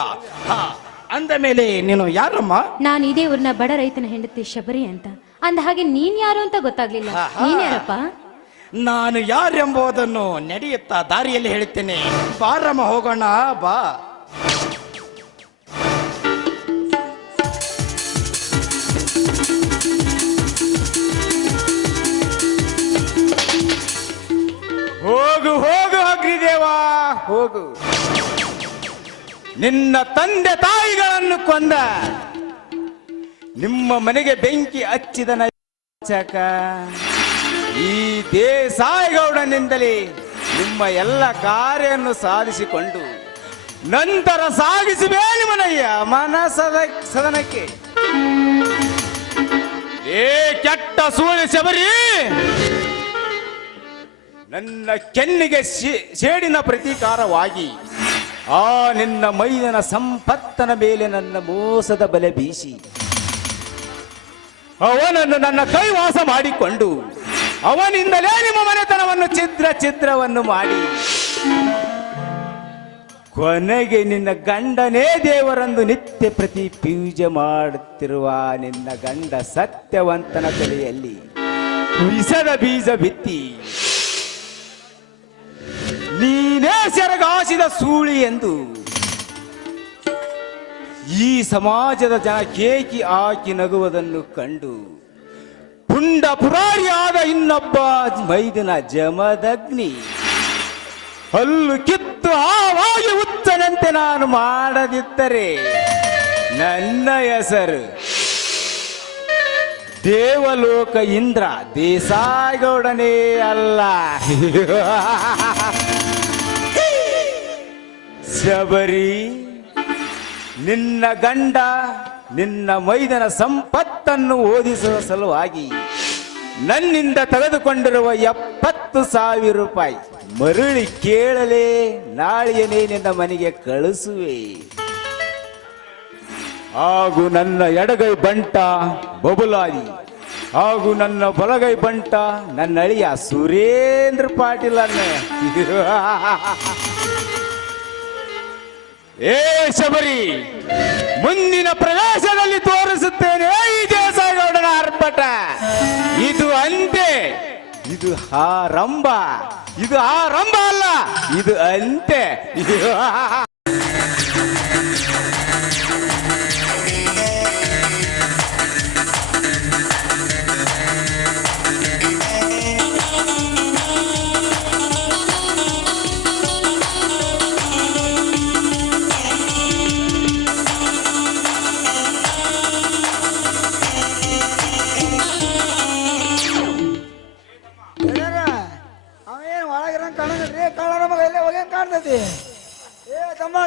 ಅಂದ ಮೇಲೆ ನೀನು ಯಾರಮ್ಮ? ನಾನು ಇದೇ ಊರಿನ ಬಡ ರೈತನ ಹೆಂಡತಿ ಶಬರಿ ಅಂತ. ಅಂದ ಹಾಗೆ ನೀನ್ ಯಾರು ಅಂತ ಗೊತ್ತಾಗ್ಲಿಲ್ಲ. ನೀನ್ ಯಾರಪ್ಪ? ನಾನು ಯಾರೆಂಬುದನ್ನು ನಡೆಯುತ್ತಾ ದಾರಿಯಲ್ಲಿ ಹೇಳುತ್ತೇನೆ. ಬಾರಮ್ಮ, ಹೋಗೋಣ ಬಾ. ಹೋಗು ಹೋಗು ಅಗ್ನಿದೇವ, ಹೋಗು. ನಿನ್ನ ತಂದೆ ತಾಯಿಗಳನ್ನು ಕೊಂದ, ನಿಮ್ಮ ಮನೆಗೆ ಬೆಂಕಿ ಹಚ್ಚಿದ ನಚಕ ಈ ದೇಸಾಯಿಗೌಡನಿಂದಲೇ ನಿಮ್ಮ ಎಲ್ಲ ಕಾರ್ಯವನ್ನು ಸಾಧಿಸಿಕೊಂಡು ನಂತರ ಸಾಗಿಸುವೆ ನಿಮ್ಮನಯ್ಯ ಸದನಕ್ಕೆ. ಏ ಕೆಟ್ಟ ಸೂರ್ಯ ಶಬರಿ, ನನ್ನ ಕೆನ್ನಿಗೆ ಸೇಡಿನ ಪ್ರತೀಕಾರವಾಗಿ ಆ ನಿನ್ನ ಮೈದನ ಸಂಪತ್ತನ ಮೇಲೆ ನನ್ನ ಮೋಸದ ಬಲೆ ಬೀಸಿ ಅವನನ್ನು ನನ್ನ ಕೈವಾಸ ಮಾಡಿಕೊಂಡು ಅವನಿಂದಲೇ ನಿಮ್ಮ ಮನೆತನವನ್ನು ಛಿದ್ರವನ್ನು ಮಾಡಿ ಕೊನೆಗೆ ನಿನ್ನ ಗಂಡನೇ ದೇವರಂದು ನಿತ್ಯ ಪ್ರತಿ ಪೂಜೆ ಮಾಡುತ್ತಿರುವ ನಿನ್ನ ಗಂಡ ಸತ್ಯವಂತನ ತಲೆಯಲ್ಲಿ ವಿಷದ ಬೀಜ ಬಿತ್ತಿ ನೀನೇ ಸೆರಗಾಸಿದ ಸೂಳಿ ಎಂದು ಈ ಸಮಾಜದ ಜನ ಕೇಕಿ ಹಾಕಿ ನಗುವುದನ್ನು ಕಂಡು ಪುಂಡ ಪುರಾರಿಯಾದ ಇನ್ನೊಬ್ಬ ಮೈದಿನ ಜಮದಗ್ನಿ ಹಲ್ಲು ಕಿತ್ತು ಆವಾಗಿ ಹುಚ್ಚನಂತೆ ನಾನು ಮಾಡದಿದ್ದರೆ ನನ್ನ ಹೆಸರು ದೇವಲೋಕ ಇಂದ್ರ ದೇಸಾಯಿಗೌಡನೇ ಅಲ್ಲ. ಶಬರಿ, ನಿನ್ನ ಗಂಡ ನಿನ್ನ ಮೈದನ ಸಂಪತ್ತನ್ನು ಓದಿಸುವ ಸಲುವಾಗಿ ನನ್ನಿಂದ ತೆಗೆದುಕೊಂಡಿರುವ 70,000 ರೂಪಾಯಿ ಮರಳಿ ಕೇಳಲೇ ನಾಳೆಯೇ ನಿನ್ನ ಮನೆಗೆ ಕಳಿಸುವೆ. ಹಾಗೂ ನನ್ನ ಎಡಗೈ ಬಂಟ ಬಬುಲಾದಿ ಹಾಗೂ ನನ್ನ ಬಲಗೈ ಬಂಟ ನನ್ನ ಅಳಿಯ ಸುರೇಂದ್ರ ಪಾಟೀಲ್ ಅನ್ನ ಏ ಶಬರಿ, ಮುಂದಿನ ಪ್ರವೇಶದಲ್ಲಿ ತೋರಿಸುತ್ತೇನೆ ಈ ದೇಸಾಯಿಗೌಡನ ಆರ್ಭಟ. ಇದು ಅಂತೆ, ಇದು ಆರಂಭ. ಇದು ಆರಂಭ ಅಲ್ಲ, ಇದು ಅಂತೆ.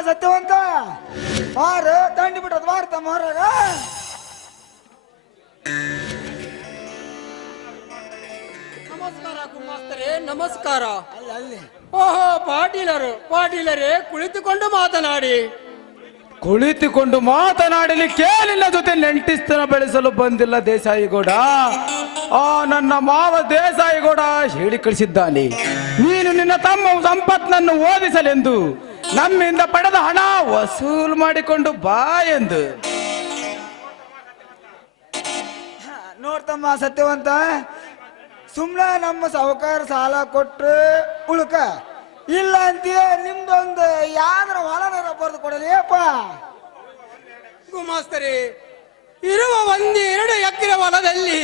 ಸತ್ಯವಂತ ಮಾರ ತಂಡಿ ಬಿಟ್ಟದ ಮಾರ್ತ ಮಾರಾಗ ನಮಸ್ಕಾರ ಗುಮಾಸ್ತರೇ, ನಮಸ್ಕಾರ. ಅಲ್ಲಿ ಓಹೋ, ಪಾಟೀಲರೇ ಕುಳಿತುಕೊಂಡು ಮಾತನಾಡಿ. ಕುಳಿತುಕೊಂಡು ಮಾತನಾಡಲಿಕ್ಕೆ ನಿನ್ನ ಜೊತೆ ನೆಂಟಿಸ್ತನ ಬೆಳೆಸಲು ಬಂದಿಲ್ಲ ದೇಸಾಯಿಗೌಡ. ಆ ನನ್ನ ಮಾವ ದೇಸಾಯಿಗೌಡ ಹೇಳಿ ಕಳಿಸಿದ್ದಾನೆ, ನೀನು ನಿನ್ನ ತಮ್ಮ ಸಂಪತ್ನನ್ನು ಓದಿಸಲೆಂದು ನಮ್ಮಿಂದ ಪಡೆದ ಹಣ ವಸೂಲು ಮಾಡಿಕೊಂಡು ಬಾ ಎಂದು. ನೋಡ್ತಮ್ಮ ಸತ್ಯವಂತ, ಸುಮ್ನೆ ನಮ್ಮ ಸಾಹುಕಾರ ಸಾಲ ಕೊಟ್ರು ಉಳ್ಕ ಇಲ್ಲ ಅಂತೀಯ. ನಿಮ್ದೊಂದು ಯಾವ್ದ್ರ ಹೊಲನಾರ ಬರೆದು ಕೊಡಲಿ ಅಪ್ಪ. ಗುಮಾಸ್ತರೇ, ಇರುವ 1-2 ಎಕರೆ ಹೊಲದಲ್ಲಿ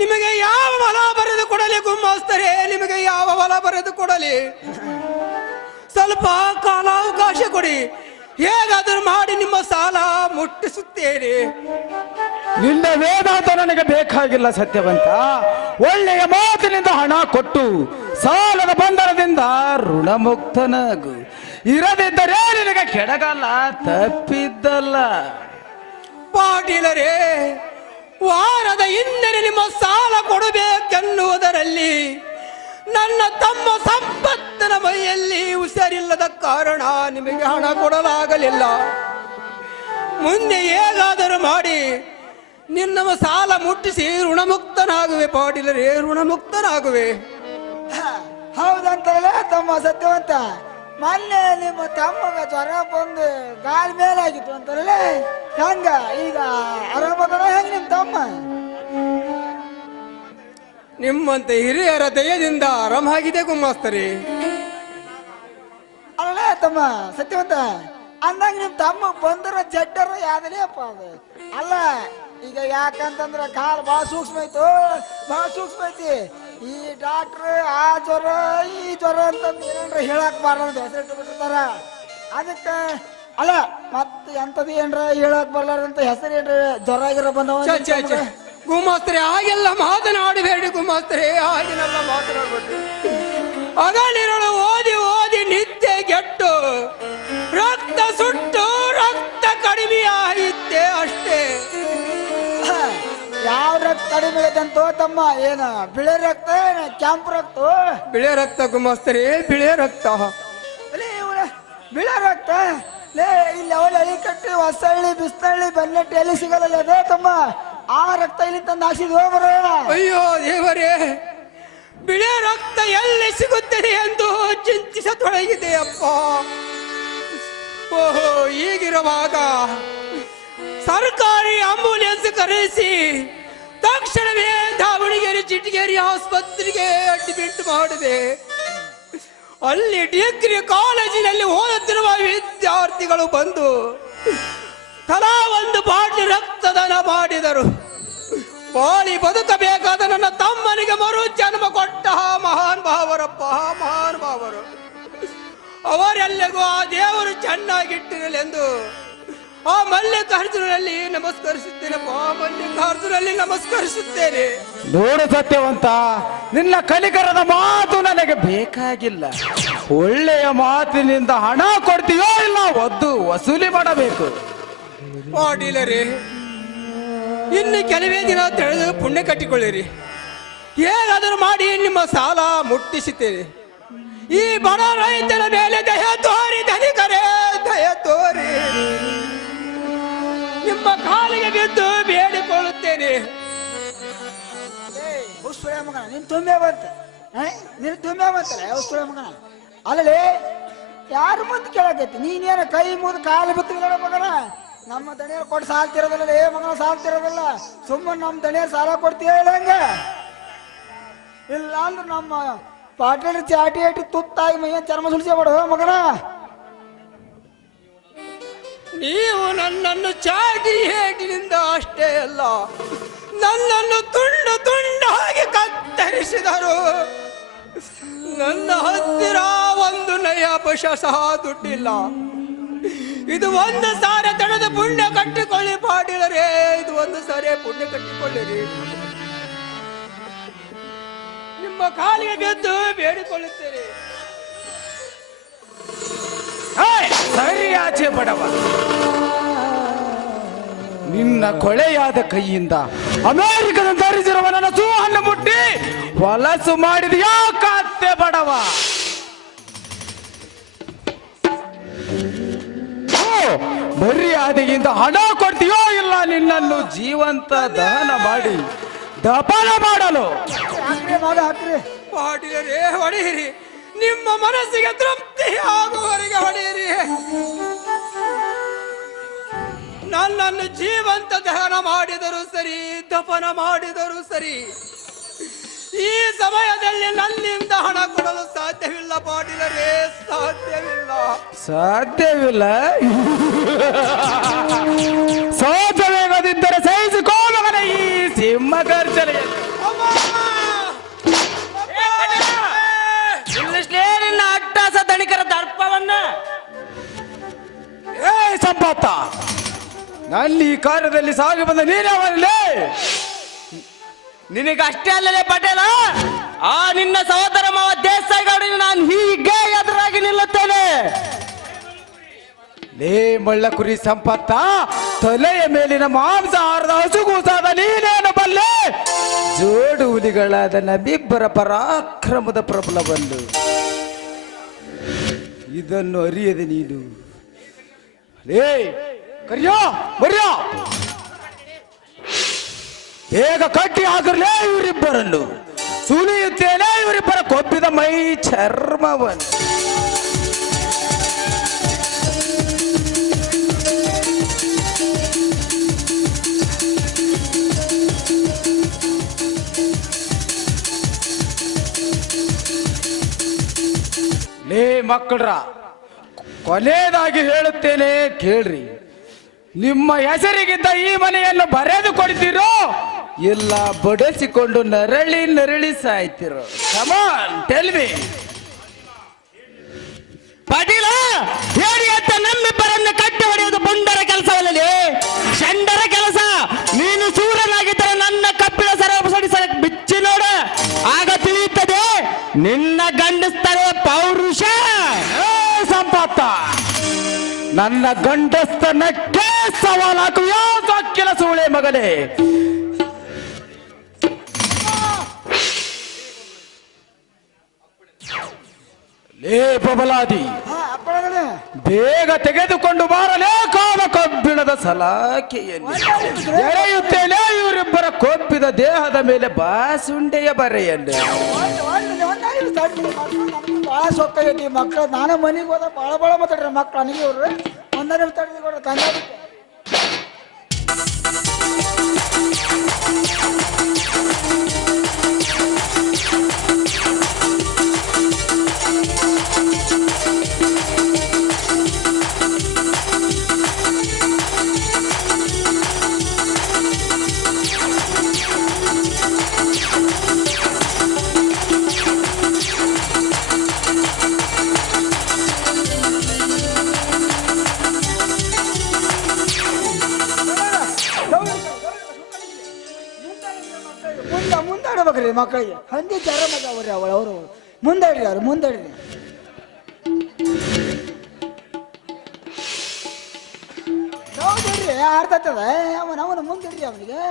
ನಿಮಗೆ ಯಾವ ಹೊಲ ಬರೆದು ಕೊಡಲಿ? ಗುಮಾಸ್ತರೇ, ನಿಮಗೆ ಯಾವ ಹೊಲ ಬರೆದು ಕೊಡಲಿ? ಸ್ವಲ್ಪ ಕಾಲಾವಕಾಶ ಕೊಡಿ, ಹೇಗಾದರೂ ಮಾಡಿ ನಿಮ್ಮ ಸಾಲ ಮುಟ್ಟಿಸುತ್ತೇನೆ. ನಿನ್ನ ವೇದಾಂತ ನನಗೆ ಬೇಕಾಗಿಲ್ಲ ಸತ್ಯವಂತ. ಒಳ್ಳೆಯ ಮಾತಿನಿಂದ ಹಣ ಕೊಟ್ಟು ಸಾಲದ ಬಂಧನದಿಂದ ಋಣಮುಕ್ತನಾಗು. ಇರದಿದ್ದರೆ ನಿನಗೆ ಕೆಡಗಲ್ಲ ತಪ್ಪಿದ್ದಲ್ಲ. ಪಾಟೀಲರೇ, ವಾರದ ಹಿಂದೆ ನಿಮ್ಮ ಸಾಲ ಕೊಡಬೇಕೆನ್ನುವುದರಲ್ಲಿ ನನ್ನ ತಮ್ಮ ಸಂಪತ್ತಿನ ಮೈಯಲ್ಲಿ ಹುಷಾರಿಲ್ಲದ ಕಾರಣ ನಿಮಗೆ ಹಣ ಕೊಡಲಾಗಲಿಲ್ಲ. ಮುಂದೆ ಹೇಗಾದರೂ ಮಾಡಿ ನಿನ್ನ ಸಾಲ ಮುಟ್ಟಿಸಿ ಋಣಮುಕ್ತನಾಗುವೆ ಪಾಟೀಲರೇ, ಋಣಮುಕ್ತನಾಗುವೆ. ಹೌದಂತಲ್ಲ ತಮ್ಮ ಸತ್ಯವಂತ, ಮೊನ್ನೆ ನಿಮ್ಮ ತಮ್ಮಗ ಜ್ವರ ಬಂದು ಗಾಳಿ ಮೇಲಾಗಿತ್ತು ಅಂತಾರಲ್ಲ, ಹಂಗ ಈಗ ಆರಾಮದನ ಹೆಂಗ ನಿಮ್ ತಮ್ಮ? ನಿಮ್ಮಂತೆ ಹಿರಿಯರ ದಯದಿಂದ ಆರಾಮಾಗಿದೆ ಗುಮಾಸ್ತರೇ. ಅಲ್ಲ ತಮ್ಮ ಸತ್ಯವಂತ, ಅಂದಂಗ ನಿಮ್ ತಮ್ಮ ಬಂದರ ಜಡ್ಡರ ಯಾವ್ದಲೇ ಅಪ್ಪ ಅದು. ಅಲ್ಲ ಈಗ ಯಾಕಂತಂದ್ರ ಕಾಲ್ ಭಾಳ ಸೂಕ್ಷ್ಮ ಐತಿ. ಈ ಡಾಕ್ಟ್ರ್ ಆ ಜ್ವರ ಈ ಜ್ವರ ಅಂತಂದು ಏನ್ರ ಹೇಳಕ್ ಬಾರ್ದಂತ ಹೆಸರಿಟ್ಟು ಬಿಟ್ಟಿರ್ತಾರ. ಅದಕ್ಕೆ ಅಲ್ಲ ಮತ್ತೆ ಎಂತದ ಏನ್ರ ಹೇಳಕ್ ಬರ್ಲಾರಂತ ಹೆಸರು ಏನ್ರ ಜ್ವರ ಆಗಿರ ಬಂದವ. ಗುಮಾಸ್ತರೇ, ಹಾಗೆಲ್ಲ ಮಾತನಾಡಬೇಡಿ ಗುಮಾಸ್ತರೇ, ಹಾಗೆಲ್ಲ ಮಾತನಾಡಬೇಡಿ. ಹಗಲಿರಳು ಓದಿ ನಿದ್ದೆ ಗೆಟ್ಟು ರಕ್ತ ಸುಟ್ಟು ರಕ್ತ ಕಡಿಮೆ ಆಯಿತೆ ಅಷ್ಟೇ. ಯಾವ ರಕ್ತ ಕಡಿಮೆ ಐತಂತೋ ತಮ್ಮ? ಏನ ಬಿಳೆ ರಕ್ತ ಏನ ಕೆಂಪು ರಕ್ತ? ಬಿಳೆ ರಕ್ತ ಗುಮಾಸ್ತರೇ, ಬಿಳೆ ರಕ್ತ. ಬಿಳೆ ರಕ್ತ ಲೇ, ಇಲ್ಲಿ ಅವಳ ಹಳಿ ಕಟ್ಟಿ ಹೊಸಳ್ಳಿ ಬಿಸ್ತಳ್ಳಿ ಬೆನ್ನಟ್ಟಿ ಎಲ್ಲಿ ಸಿಗಲ್ಲ ಅದೇ ತಮ್ಮ. ಆ ರಕ್ತ ಇಲ್ಲಿ ತಂದು ಹಾಕ್ಸಿದ್ ಹೋಗ್ರ. ಅಯ್ಯೋ ದೇವರೇ, ಬಿಳೆ ರಕ್ತ ಎಲ್ಲಿ ಸಿಗುತ್ತದೆ ಎಂದು ಚಿಂತಿಸತೊಡಗಿದೆ ಅಪ್ಪ. ಓಹೋ, ಹೀಗಿರುವಾಗ ಸರ್ಕಾರಿ ಆಂಬುಲೆನ್ಸ್ ಕರೆಸಿ ತಕ್ಷಣವೇ ದಾವಣಗೆರೆ ಚಿಟಗೇರಿ ಆಸ್ಪತ್ರೆಗೆ ಅಡ್ಮಿಟ್ ಮಾಡಿದೆ. ಅಲ್ಲಿ ಡಿಗ್ರಿ ಕಾಲೇಜಿನಲ್ಲಿ ಓದುತ್ತಿರುವ ವಿದ್ಯಾರ್ಥಿಗಳು ಬಂದು ತಲಾ 1 ಬಾಟ್ಲಿ ರಕ್ತದಾನ ಮಾಡಿದರು. ಬಾಳಿ ಬದುಕಬೇಕಾದ ನನ್ನ ತಮ್ಮನಿಗೆ ಮರು ಜನ್ಮ ಕೊಟ್ಟ ಮಹಾನ್ ಭಾವರಪ್ಪ, ಮಹಾನ್ ಭಾವರು. ಅವರೆಲ್ಲರಿಗೂ ಆ ದೇವರು ಚೆನ್ನಾಗಿಟ್ಟಿರಲೆಂದು ಆ ಮಲ್ಲಿಕಾರ್ಜುನಲ್ಲಿ ನಮಸ್ಕರಿಸುತ್ತೇನಪ್ಪ, ಮಲ್ಲಿಕಾರ್ಜುನಲ್ಲಿ ನಮಸ್ಕರಿಸುತ್ತೇನೆ. ನೋಡು ಸತ್ಯವಂತ, ನಿನ್ನ ಕಲಿಕರದ ಮಾತು ನನಗೆ ಬೇಕಾಗಿಲ್ಲ. ಒಳ್ಳೆಯ ಮಾತಿನಿಂದ ಹಣ ಕೊಡ್ತೀಯೋ ಇಲ್ಲ ಒದ್ದು ವಸೂಲಿ ಮಾಡಬೇಕು. ಪಾಟೀಲರೇ, ಇನ್ನು ಕೆಲವೇ ದಿನ ತಿಳಿದು ಪುಣ್ಯ ಕಟ್ಟಿಕೊಳ್ಳಿರಿ. ಹೇಗಾದರೂ ಮಾಡಿ ನಿಮ್ಮ ಸಾಲ ಮುಟ್ಟಿಸುತ್ತೇನೆ. ಈ ಬಡ ರೈತರ ಮೇಲೆ ದಯ ತೋರಿ ಧನಿಕರೇ, ದಯ ತೋರಿ ನಿಮ್ಮ ಕಾಲಿಗೆ ಬಿದ್ದು ಬೇಡಿಕೊಳ್ಳುತ್ತೇನೆ. ಉಸ್ಸುಳೆ ಮಗನ ನಿನ್ ತುಂಬೆ ಬಂತ, ನಿನ್ ತುಂಬೆ ಬಂತಲ್ಲ ಉಸ್ಸುಳೆ ಮಗನ. ಅಲ್ಲೇ ಯಾರು ಮುಂದೆ ಕೇಳಕೈತಿ? ನೀನೇನ ಕೈ ಮುದ್ದು ಕಾಲು ಬಿತ್ತಿಲ್ಲ ಮಗನ. ನಮ್ಮ ದಣಿಯರು ಕೊಟ್ಟು ಸಾಲ್ತಿರೋದಿಲ್ಲ ಏ ಮಗನ, ಸಾಲ್ತಿರೋದಿಲ್ಲ. ಸುಮ್ಮನೆ ನಮ್ಮ ದಣಿಯರು ಸಾಲ ಕೊಡ್ತೀಯ ಹೇಳಂಗ? ಇಲ್ಲ ಅಂದ್ರೆ ನಮ್ಮ ಪಾಟೀಲ್ ಚಾಟಿ ಆಟಿ ತುತ್ತಾಗಿ ಮೈಯ ಚರ್ಮ ಸುಳಿಸಿ ಮಾಡು ಮಗನ. ನೀವು ನನ್ನನ್ನು ಚಾಟಿ ಹೇಟಿನಿಂದ ಅಷ್ಟೇ ಅಲ್ಲ, ನನ್ನನ್ನು ತುಂಡು ತುಂಡಾಗಿ ಕತ್ತರಿಸಿದರು. ನನ್ನ ಹತ್ತಿರ 1 ನಯ ಪಶ ಸಹ ದುಡ್ಡಿಲ್ಲ. ಇದು 1 ಸಾರಿ ತಡೆದ ಪುಣ್ಯ ಕಟ್ಟಿಕೊಳ್ಳಿ ಪಾಟೀಲರೇ, ಇದು 1 ಸಾರಿ ಪುಣ್ಯ ಕಟ್ಟಿಕೊಳ್ಳಿರಿ. ನಿಮ್ಮ ಕಾಲಿಗೆ ಬಿದ್ದು ಬೇಡಿಕೊಳ್ಳುತ್ತೇನೆ. ಸರಿಯಾಚೆ ಬಡವ, ನಿನ್ನ ಕೊಳೆಯಾದ ಕೈಯಿಂದ ಅಮೆರಿಕದ ಧರಿಸಿರುವ ನನ್ನ ಸೂಹನ್ನು ಮುಟ್ಟಿ ಹೊಲಸು ಮಾಡಿದೆಯಾ ಕಾತ್ತೆ ಬಡವ? ಮರ್ಯಾದೆಯಿಂದ ಹಣ ಕೊಡ್ತೀಯೋ ಇಲ್ಲ ನಿನ್ನನ್ನು ಜೀವಂತ ದಹನ ಮಾಡಿ ದಫನ ಮಾಡಲು? ಹಾಕ್ರಿ ಪಾಟೀಲರೇ, ಹೊಡೆಯಿರಿ. ನಿಮ್ಮ ಮನಸ್ಸಿಗೆ ತೃಪ್ತಿ ಆಗುವವರೆಗೆ ಹೊಡೆಯಿರಿ. ನನ್ನನ್ನು ಜೀವಂತ ದಹನ ಮಾಡಿದರೂ ಸರಿ, ದಫನ ಮಾಡಿದರೂ ಸರಿ, ಈ ಸಮಯದಲ್ಲಿ ನನ್ನಿಂದ ಹಣ ಕೊಡಲು ಸಾಧ್ಯವಿಲ್ಲ ಪಾಟೀಲರೇ, ಸಾಧ್ಯವಿಲ್ಲ. ಸಾಧ್ಯವಿಲ್ಲ? ಸಾಧ್ಯವೇಗದಿದ್ದರೆ ಸಹಿಸಿಕೋ ಮಗನ ಈ ಸಿಂಹ ಗರ್ಜನೆ. ನಿನ್ನ ಅಟ್ಟಾಸ ದಣಿಕರ ದರ್ಪವನ್ನ. ಏ ಸಂಪಾತ, ನಲ್ಲಿ ಈ ಕಾರ್ಯದಲ್ಲಿ ಸಾಗಿ ಬಂದ ನೀನೇ. ನಿನಗಷ್ಟೇ ಅಲ್ಲದೆ ಪಟೇಲ, ಆ ನಿನ್ನ ಸಹೋದರ ಮಾವ ದೇಸಾಯಿಗೌಡನಿಗೆ ನಾನು ಹೀಗೆ ಎದುರಾಗಿ ನಿಲ್ಲುತ್ತೇನೆ. ಲೇ ಮಳ್ಳ ಕುರಿ ಸಂಪತ್ತ, ತಲೆಯ ಮೇಲಿನ ಮಾಂಸಾಹಾರದ ಹಸುಗೂಸಾದ ನೀನೇನು ಬಲ್ಲೆ? ಜೋಡು ಹುಲಿಗಳಾದ ನಮ್ಮಿಬ್ಬರ ಪರಾಕ್ರಮದ ಪ್ರಬಲವನ್ನು ಇದನ್ನು ಅರಿಯದೆ ನೀನು ಲೇ ಕರಿಯೋ ಬರ್ಯೋ, ಬೇಗ ಕಟ್ಟಿ ಹಾಕಲೇ ಇವರಿಬ್ಬರನ್ನು. ಸುಲಿಯುತ್ತೇನೆ ಇವರಿಬ್ಬರ ಕೊಬ್ಬಿದ ಮೈ ಚರ್ಮವನ್ನು. ಲೇ ಮಕ್ಕಳ್ರ, ಕೊನೆಯದಾಗಿ ಹೇಳುತ್ತೇನೆ ಕೇಳ್ರಿ. ನಿಮ್ಮ ಹೆಸರಿಗಿದ್ದ ಈ ಮನೆಯನ್ನು ಬರೆದು ಕೊಡ್ತೀರೋ ಇಲ್ಲ ಬಡಿಸಿಕೊಂಡು ನರಳಿ ನರಳಿ ಸಾಯ್ತಿರೋ? Come on tell me. ಪಾಟೀಲ, ಹೇಳಿ ಅಂತ ನಮ್ಮಿಬ್ಬರನ್ನು ಕಟ್ಟಿ ಹೊಡೆಯುವುದು ಪುಂಡರ ಕೆಲಸವಲ್ಲದೆ ಷಂಡರ ಕೆಲಸ. ನೀನು ಸೂರನಾಗಿದ್ದರೆ ನನ್ನ ಕಬ್ಬಿಣ ಸರ ಬಿಚ್ಚಿ ನೋಡ, ಆಗ ತಿಳಿಯುತ್ತದೆ ನಿನ್ನ ಗಂಡಸ್ತರ ಪೌರುಷ. ಸಂಪಾತ, ನನ್ನ ಗಂಡಸ್ತನಕ್ಕೆ ಸವಾಲಾಕು ಯಾವ ಕೆಲಸ ಉಳೆ ಮಗನೇ? ಲೇ ಬಬಲಾದಿ, ಬೇಗ ತೆಗೆದುಕೊಂಡು ಬಾರಲೇ ಕಾಲ ಕಬ್ಬಿಣದ ಸಲಾಕೆಯನ್ನು. ಎಳೆಯುತ್ತೇನೆ ಇವರಿಬ್ಬರ ಕೊಬ್ಬಿದ ದೇಹದ ಮೇಲೆ ಬಾಸುಂಡೆಯ ಬರೆಯನ್ನು. ಭಾಳ ಸೊಕ್ಕೈತಿ ಮಕ್ಕಳು. ನಾನು ಮನೆಗೆ ಹೋದ ಭಾಳ ಮಾತಾಡ್ರಿ ಮಕ್ಳು. ನನಗೆ ಇವ್ರು ಒಂದನೇ ತಡೆದು ಕೊಡ್ರಿ ತಂದೆ. ಮುಂದಾಡ್ಬೇಕ್ರಿ ಮಕ್ಕಳಿಗೆ. ಹಂದಿ ಜರ ಮಗ ಅವ್ರಿ ಅವರು ಮುಂದಾಡ್ರಿ, ಅವ್ರು ಮುಂದಾಡ್ರಿ. ಹೌದ್ರಿ, ಆಡ್ತದ ಅವನ ಮುಂದಿಡ್ರಿ ಅವನಿಗೆ.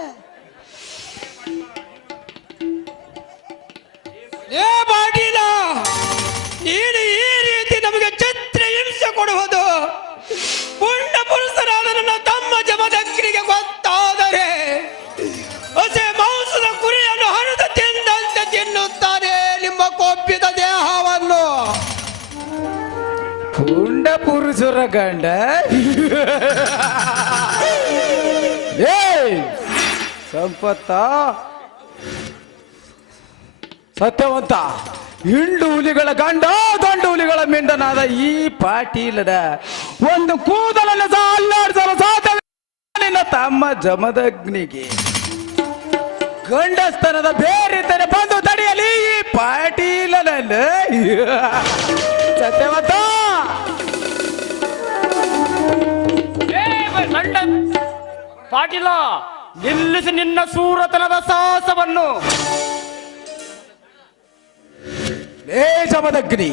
ಏ ಪಾಟೀಲ, ನೀನು ಈ ರೀತಿ ನಮಗೆ ಚಿತ್ರ ಹಿಂಸೆ ಕೊಡುವುದು ಪುಣ್ಯ ಪುರುಷರಾದ ನನ್ನ ತಮ್ಮ ಜಮದಗ್ನಿಗೆ ಗೊತ್ತಾದರೆ ಹಸೆ ಮಾಂಸದ ಕುರಿಯನ್ನು ಹರಿದು ತಿಂದಂತೆ ತಿನ್ನುತ್ತಾನೆ ನಿಮ್ಮ ಕೊಬ್ಬಿದ ದೇಹವನ್ನು. ಪುಂಡ ಪುರುಷರ ಗಂಡ. ಏ ಸಂಪತ್ತ, ಸತ್ಯವಂತ, ಹಿಂಡು ಹುಲಿಗಳ ಗಂಡ ದಂಡು ಹುಲಿಗಳ ಮಿಂಡನಾದ ಈ ಪಾಟೀಲದ ಒಂದು ಕೂದಲನ್ನು ಸಹ ಅಲ್ಲಾಡಿಸಲು ಸಾಧ್ಯ ನಿನ್ನ ತಮ್ಮ ಜಮದಗ್ನಿಗೆ. ಗಂಡಸ್ತನದ ಬೇರಿದ್ದರೆ ಬಂದು ತಡೆಯಲಿ ಈ ಪಾಟೀಲನನ್ನು. ಸತ್ಯವಂತ, ಪಾಟೀಲ, ನಿಲ್ಲಿಸಿ ನಿನ್ನ ಸೂರತನದ ಸಾಹಸವನ್ನು. ಜಮದಗ್ನಿ,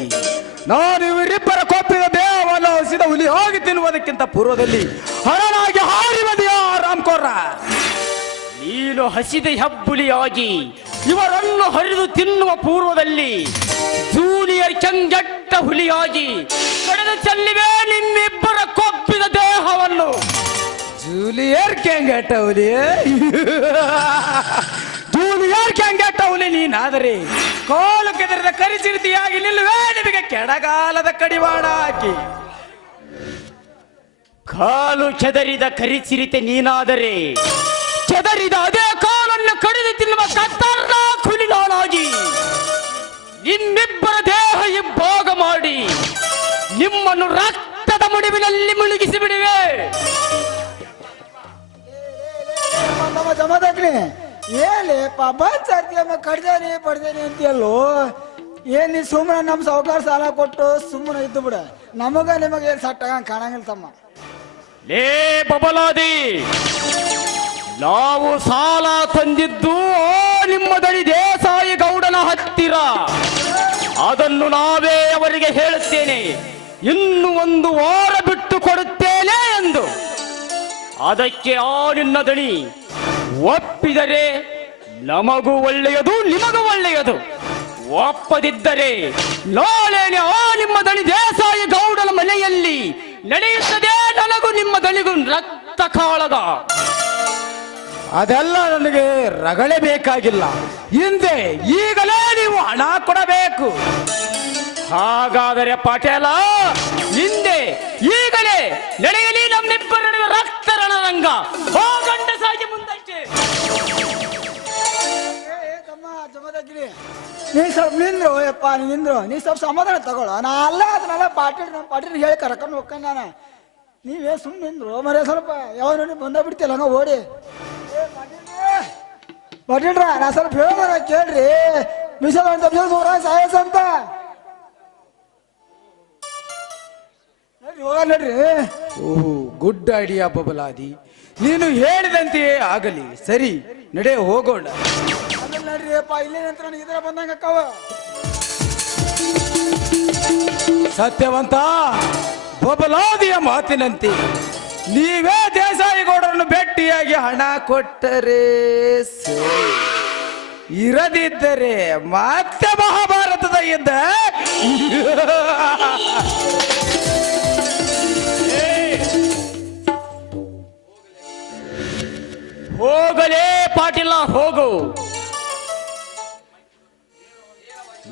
ನಾನು ಇವರಿಬ್ಬರ ಕೊಪ್ಪಿದ ದೇಹವನ್ನು ಹಸಿದ ಹುಲಿ ಹೋಗಿ ತಿನ್ನುವುದಕ್ಕಿಂತ ಪೂರ್ವದಲ್ಲಿ ಹರನಾಗಿ ಹಾರಿವದೆಯಾ ರಾಮ್ಕೋರ? ನೀನು ಹಸಿದ ಹೆಬ್ಬುಲಿಯಾಗಿ ಇವರನ್ನು ಹರಿದು ತಿನ್ನುವ ಪೂರ್ವದಲ್ಲಿ ಜೂನಿಯರ್ ಕೆಂಗೆಟ್ಟ ಹುಲಿಯಾಗಿ ಕಳೆದು ಚೆಲ್ಲಿವೆ ನಿಮ್ಮಿಬ್ಬರ ಕೊಬ್ಬಿದ ದೇಹವನ್ನು. ಜೂಲಿಯರ್ ಕೆಂಗೆಟ್ಟ ಹುಲಿ ಜೂಲಿಯರ್ ಕೆಂಗೆಟ್ಟ ಹುಲಿ ನೀನಾದರೆ ಕೋಲು ಕೆದರಿದ ಕರಿಚಿರಿತಿಯಾಗಿ ನಿಲ್ಲುವೆ ನಿಮಗೆ ಕೆಡಗಾಲದ ಕಡಿವಾಣ ಹಾಕಿ. ಕಾಲು ಕೆದರಿದ ಕರಿಚಿರಿತೆ ನೀನಾದರೆ ಕೆದರಿದ ಅದೇ ಕಾಲನ್ನು ಕಡಿದು ತಿನ್ನುವ ಕತ್ತರ್ನ ಹುಲಿನಾಗಿ ನಿಮ್ಮಿಬ್ಬರ ದೇಹ ಇಬ್ಬಾಗ ಮಾಡಿ ನಿಮ್ಮನ್ನು ರಕ್ತದ ಮುಡಿವಿನಲ್ಲಿ ಮುಳುಗಿಸಿ ಬಿಡಿವೆ. ನಮ್ಮ ಜಮದಾಗ್ಲಿ ಏನ್ಲಿ ಬಂದ್ ಸರ್ತಿ ಅಮ್ಮ ಕಡ್ದೇನಿ ಪಡ್ದೇನಿ ಅಂತೀಯಲ್ಲೋ. ಏನ್ ನೀ ಸುಮ್ಮನೆ ನಮ್ಮ ಸಾವುಕಾರ ಸಾಲ ಕೊಟ್ಟು ಸುಮ್ಮನೆ ಇದ್ದು ಬಿಡ. ನಮಗ ನಿಮಗೆ ಏನ್ ಸಟ್ಟಾಗ ಕಾಣಂಗಿಲ್ಲ ತಮ್ಮ. ಲೇ ಬಬಲಾದಿ, ನಾವು ಸಾಲ ತಂದಿದ್ದು ನಿಮ್ಮ ದಳಿ ದೇಸಾಯಿ ಗೌಡನ ಹತ್ತಿರ. ಅದನ್ನು ನಾವೇ ಅವರಿಗೆ ಹೇಳುತ್ತೇನೆ, ಇನ್ನು 1 ವಾರ ಬಿಟ್ಟು ಕೊಡುತ್ತೇನೆ ಎಂದು. ಅದಕ್ಕೆ ಆ ನಿನ್ನ ದಣಿ ಒಪ್ಪಿದರೆ ನಮಗೂ ಒಳ್ಳೆಯದು, ನಿಮಗೂ ಒಳ್ಳೆಯದು. ಒಪ್ಪದಿದ್ದರೆ ನಾಳೆನೆ ಆ ನಿಮ್ಮ ದಣಿ ದೇಸಾಯಿ ಗೌಡನ ಮನೆಯಲ್ಲಿ ನಡೆಯುತ್ತದೆ ನನಗೂ ನಿಮ್ಮ ದಣಿಗೂ ರಕ್ತ ಕಾಳಗ. ಅದೆಲ್ಲ ನನಗೆ ರಗಳೆ ಬೇಕಾಗಿಲ್ಲ. ಹಿಂದೆ ಈಗಲೇ ನೀವು ಹಣ ಕೊಡಬೇಕು. ಹಾಗಾದರೆ ಪಟೇಲ, ಹಿಂದೆ ಈಗಲೇ ನಡೆಯಲಿ ನಮ್ಮಿಬ್ಬರ ನಡುವೆ ರಕ್ತ ರಣರಂಗ. ಹೋಗಂಡ ಸಾಗಿ ಮುಂದಕ್ಕೆ. ತಮ್ಮ ಜಮದಾಗ್ಲಿ ನೀ ಸ್ವಲ್ಪ ನಿಂದ್ರು ಯಪ್ಪ, ನಿಂದ್ರು. ನೀ ಸ್ವಲ್ಪ ಸಮಾಧಾನ ತಗೊಳ್ಳೋ. ನಾ ಅಲ್ಲ ಅದನ್ನೆಲ್ಲ ಪಾಟೀಲ್ ಹೇಳಿ ಕರ್ಕೊಂಡು ಹೋಗ್ಕೊಂಡು ನಾನು. ನೀವೇ ಸುಮ್ಮನೆ ನಿಂದ್ರು ಮರೆ ಸ್ವಲ್ಪ. ಯಾವ ನೋಡಿ ಬಂದ ಬಿಡ್ತಿಲ್ಲ ಹಂಗ ಓಡಿ. ಪಾಟೀಲ್ರ ನಾ ಸ್ವಲ್ಪ ಹೇಳೋಣ ಕೇಳ್ರಿ. ಬಿಸೂರ ಸಾಯಸ್ ಅಂತ ಹೋಗ ನೋಡ್ರಿ. ಓಹೋ, ಗುಡ್ ಐಡಿಯಾ ಬಬಲಾದಿ. ನೀನು ಹೇಳಿದಂತೆಯೇ ಆಗಲಿ. ಸರಿ, ನಡೆ ಹೋಗೋಣ. ಅದನ್ನ ನೋಡ್ರಿ ಅಪ್ಪ, ಇಲ್ಲೇ ನಂತರ ನನಗೆ ಇದರ ಬಂದಂಗ ಅಕ್ಕವ. ಸತ್ಯವಂತ, ಬಬಲಾದಿಯ ಮಾತಿನಂತೆ ನೀವೇ ದೇಸಾಯಿ ಗೌಡರನ್ನು ಭೇಟಿಯಾಗಿ ಹಣ ಕೊಟ್ಟರೆ ಸರಿ. ಇರದಿದ್ದರೆ ಮತ್ತೆ ಮಹಾಭಾರತದ ಯುದ್ಧ. ಹೋಗಲೇ ಪಾಟೀಲ, ಹೋಗು.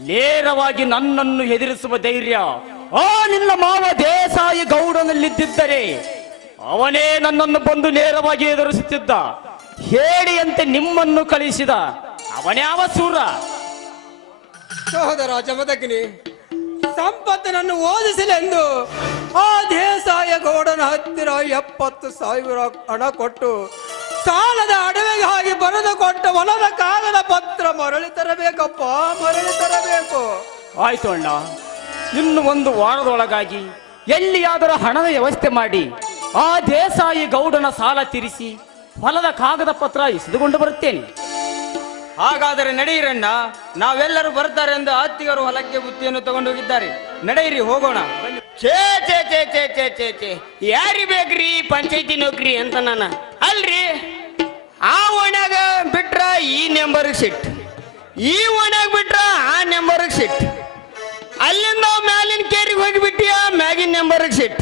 ನೇರವಾಗಿ ನನ್ನನ್ನು ಎದುರಿಸುವ ಧೈರ್ಯ ಆ ನಿನ್ನ ಮಾವ ದೇಸಾಯಿ ಗೌಡನಲ್ಲಿದ್ದಿದ್ದರೆ ಅವನೇ ನನ್ನನ್ನು ಬಂದು ನೇರವಾಗಿ ಎದುರಿಸುತ್ತಿದ್ದ. ಹೇಳಿಯಂತೆ ನಿಮ್ಮನ್ನು ಕಳಿಸಿದ ಅವನ್ಯಾವ ಸೂರ? ಸಹೋದರ ಜಮದಗ್ನಿ, ಸಂಪತ್ತನನ್ನು ಓದಿಸಲೆಂದು ಆ ದೇಸಾಯ ಗೌಡನ ಹತ್ತಿರ 70,000 ಹಣ ಕೊಟ್ಟು ಸಾಲದ ಅಡವೆಗೆ ಹಾಗೆ ಬರೆದು ಕೊಟ್ಟ ಹೊಲದ ಕಾಗದ ಪತ್ರ ಮರಳಿ ತರಬೇಕಪ್ಪ, ಮರಳಿ ತರಬೇಕು. ಆಯ್ತು ಅಣ್ಣ, ಇನ್ನು 1 ವಾರದೊಳಗಾಗಿ ಎಲ್ಲಿಯಾದರೂ ಹಣದ ವ್ಯವಸ್ಥೆ ಮಾಡಿ ಆ ದೇಸಾಯಿ ಗೌಡನ ಸಾಲ ತೀರಿಸಿ ಹೊಲದ ಕಾಗದ ಪತ್ರ ಇಸಿದುಕೊಂಡು ಬರುತ್ತೇನೆ. ಹಾಗಾದರೆ ನಡೆಯಿರಣ್ಣ, ನಾವೆಲ್ಲರೂ ಬರ್ತಾರೆ ಎಂದು ಅತ್ತಿಗರು ಹೊಲಕ್ಕೆ ಬುತ್ತಿಯನ್ನು ತಗೊಂಡು ಹೋಗಿದ್ದಾರೆ. ನಡೆಯಿರಿ, ಹೋಗೋಣ. ಛೇ ಛೇ ಛೇ ಛೇ ಛೇ ಛೇ ಛೇ, ಯಾರಿ ಬೇಕ್ರಿ ಪಂಚಾಯತಿ ನೌಕರಿ ಅಂತ? ನಾನು ಅಲ್ರಿ, ಆ ಓಣ್ಯಾಗ ಬಿಟ್ರ ಈ ನಂಬರ್ಗೆ ಸಿಟ್, ಈ ಓಣ್ಯಾಗ ಬಿಟ್ರ ಆ ನಂಬರ್ಗೆ ಸಿಟ್, ಅಲ್ಲಿಂದ ಮ್ಯಾಲಿನ ಕೇರಿಗೆ ಹೋಗಿಬಿಟ್ಟಿಯ ಮ್ಯಾಗಿನ ನಂಬರ್ಗೆ ಸಿಟ್,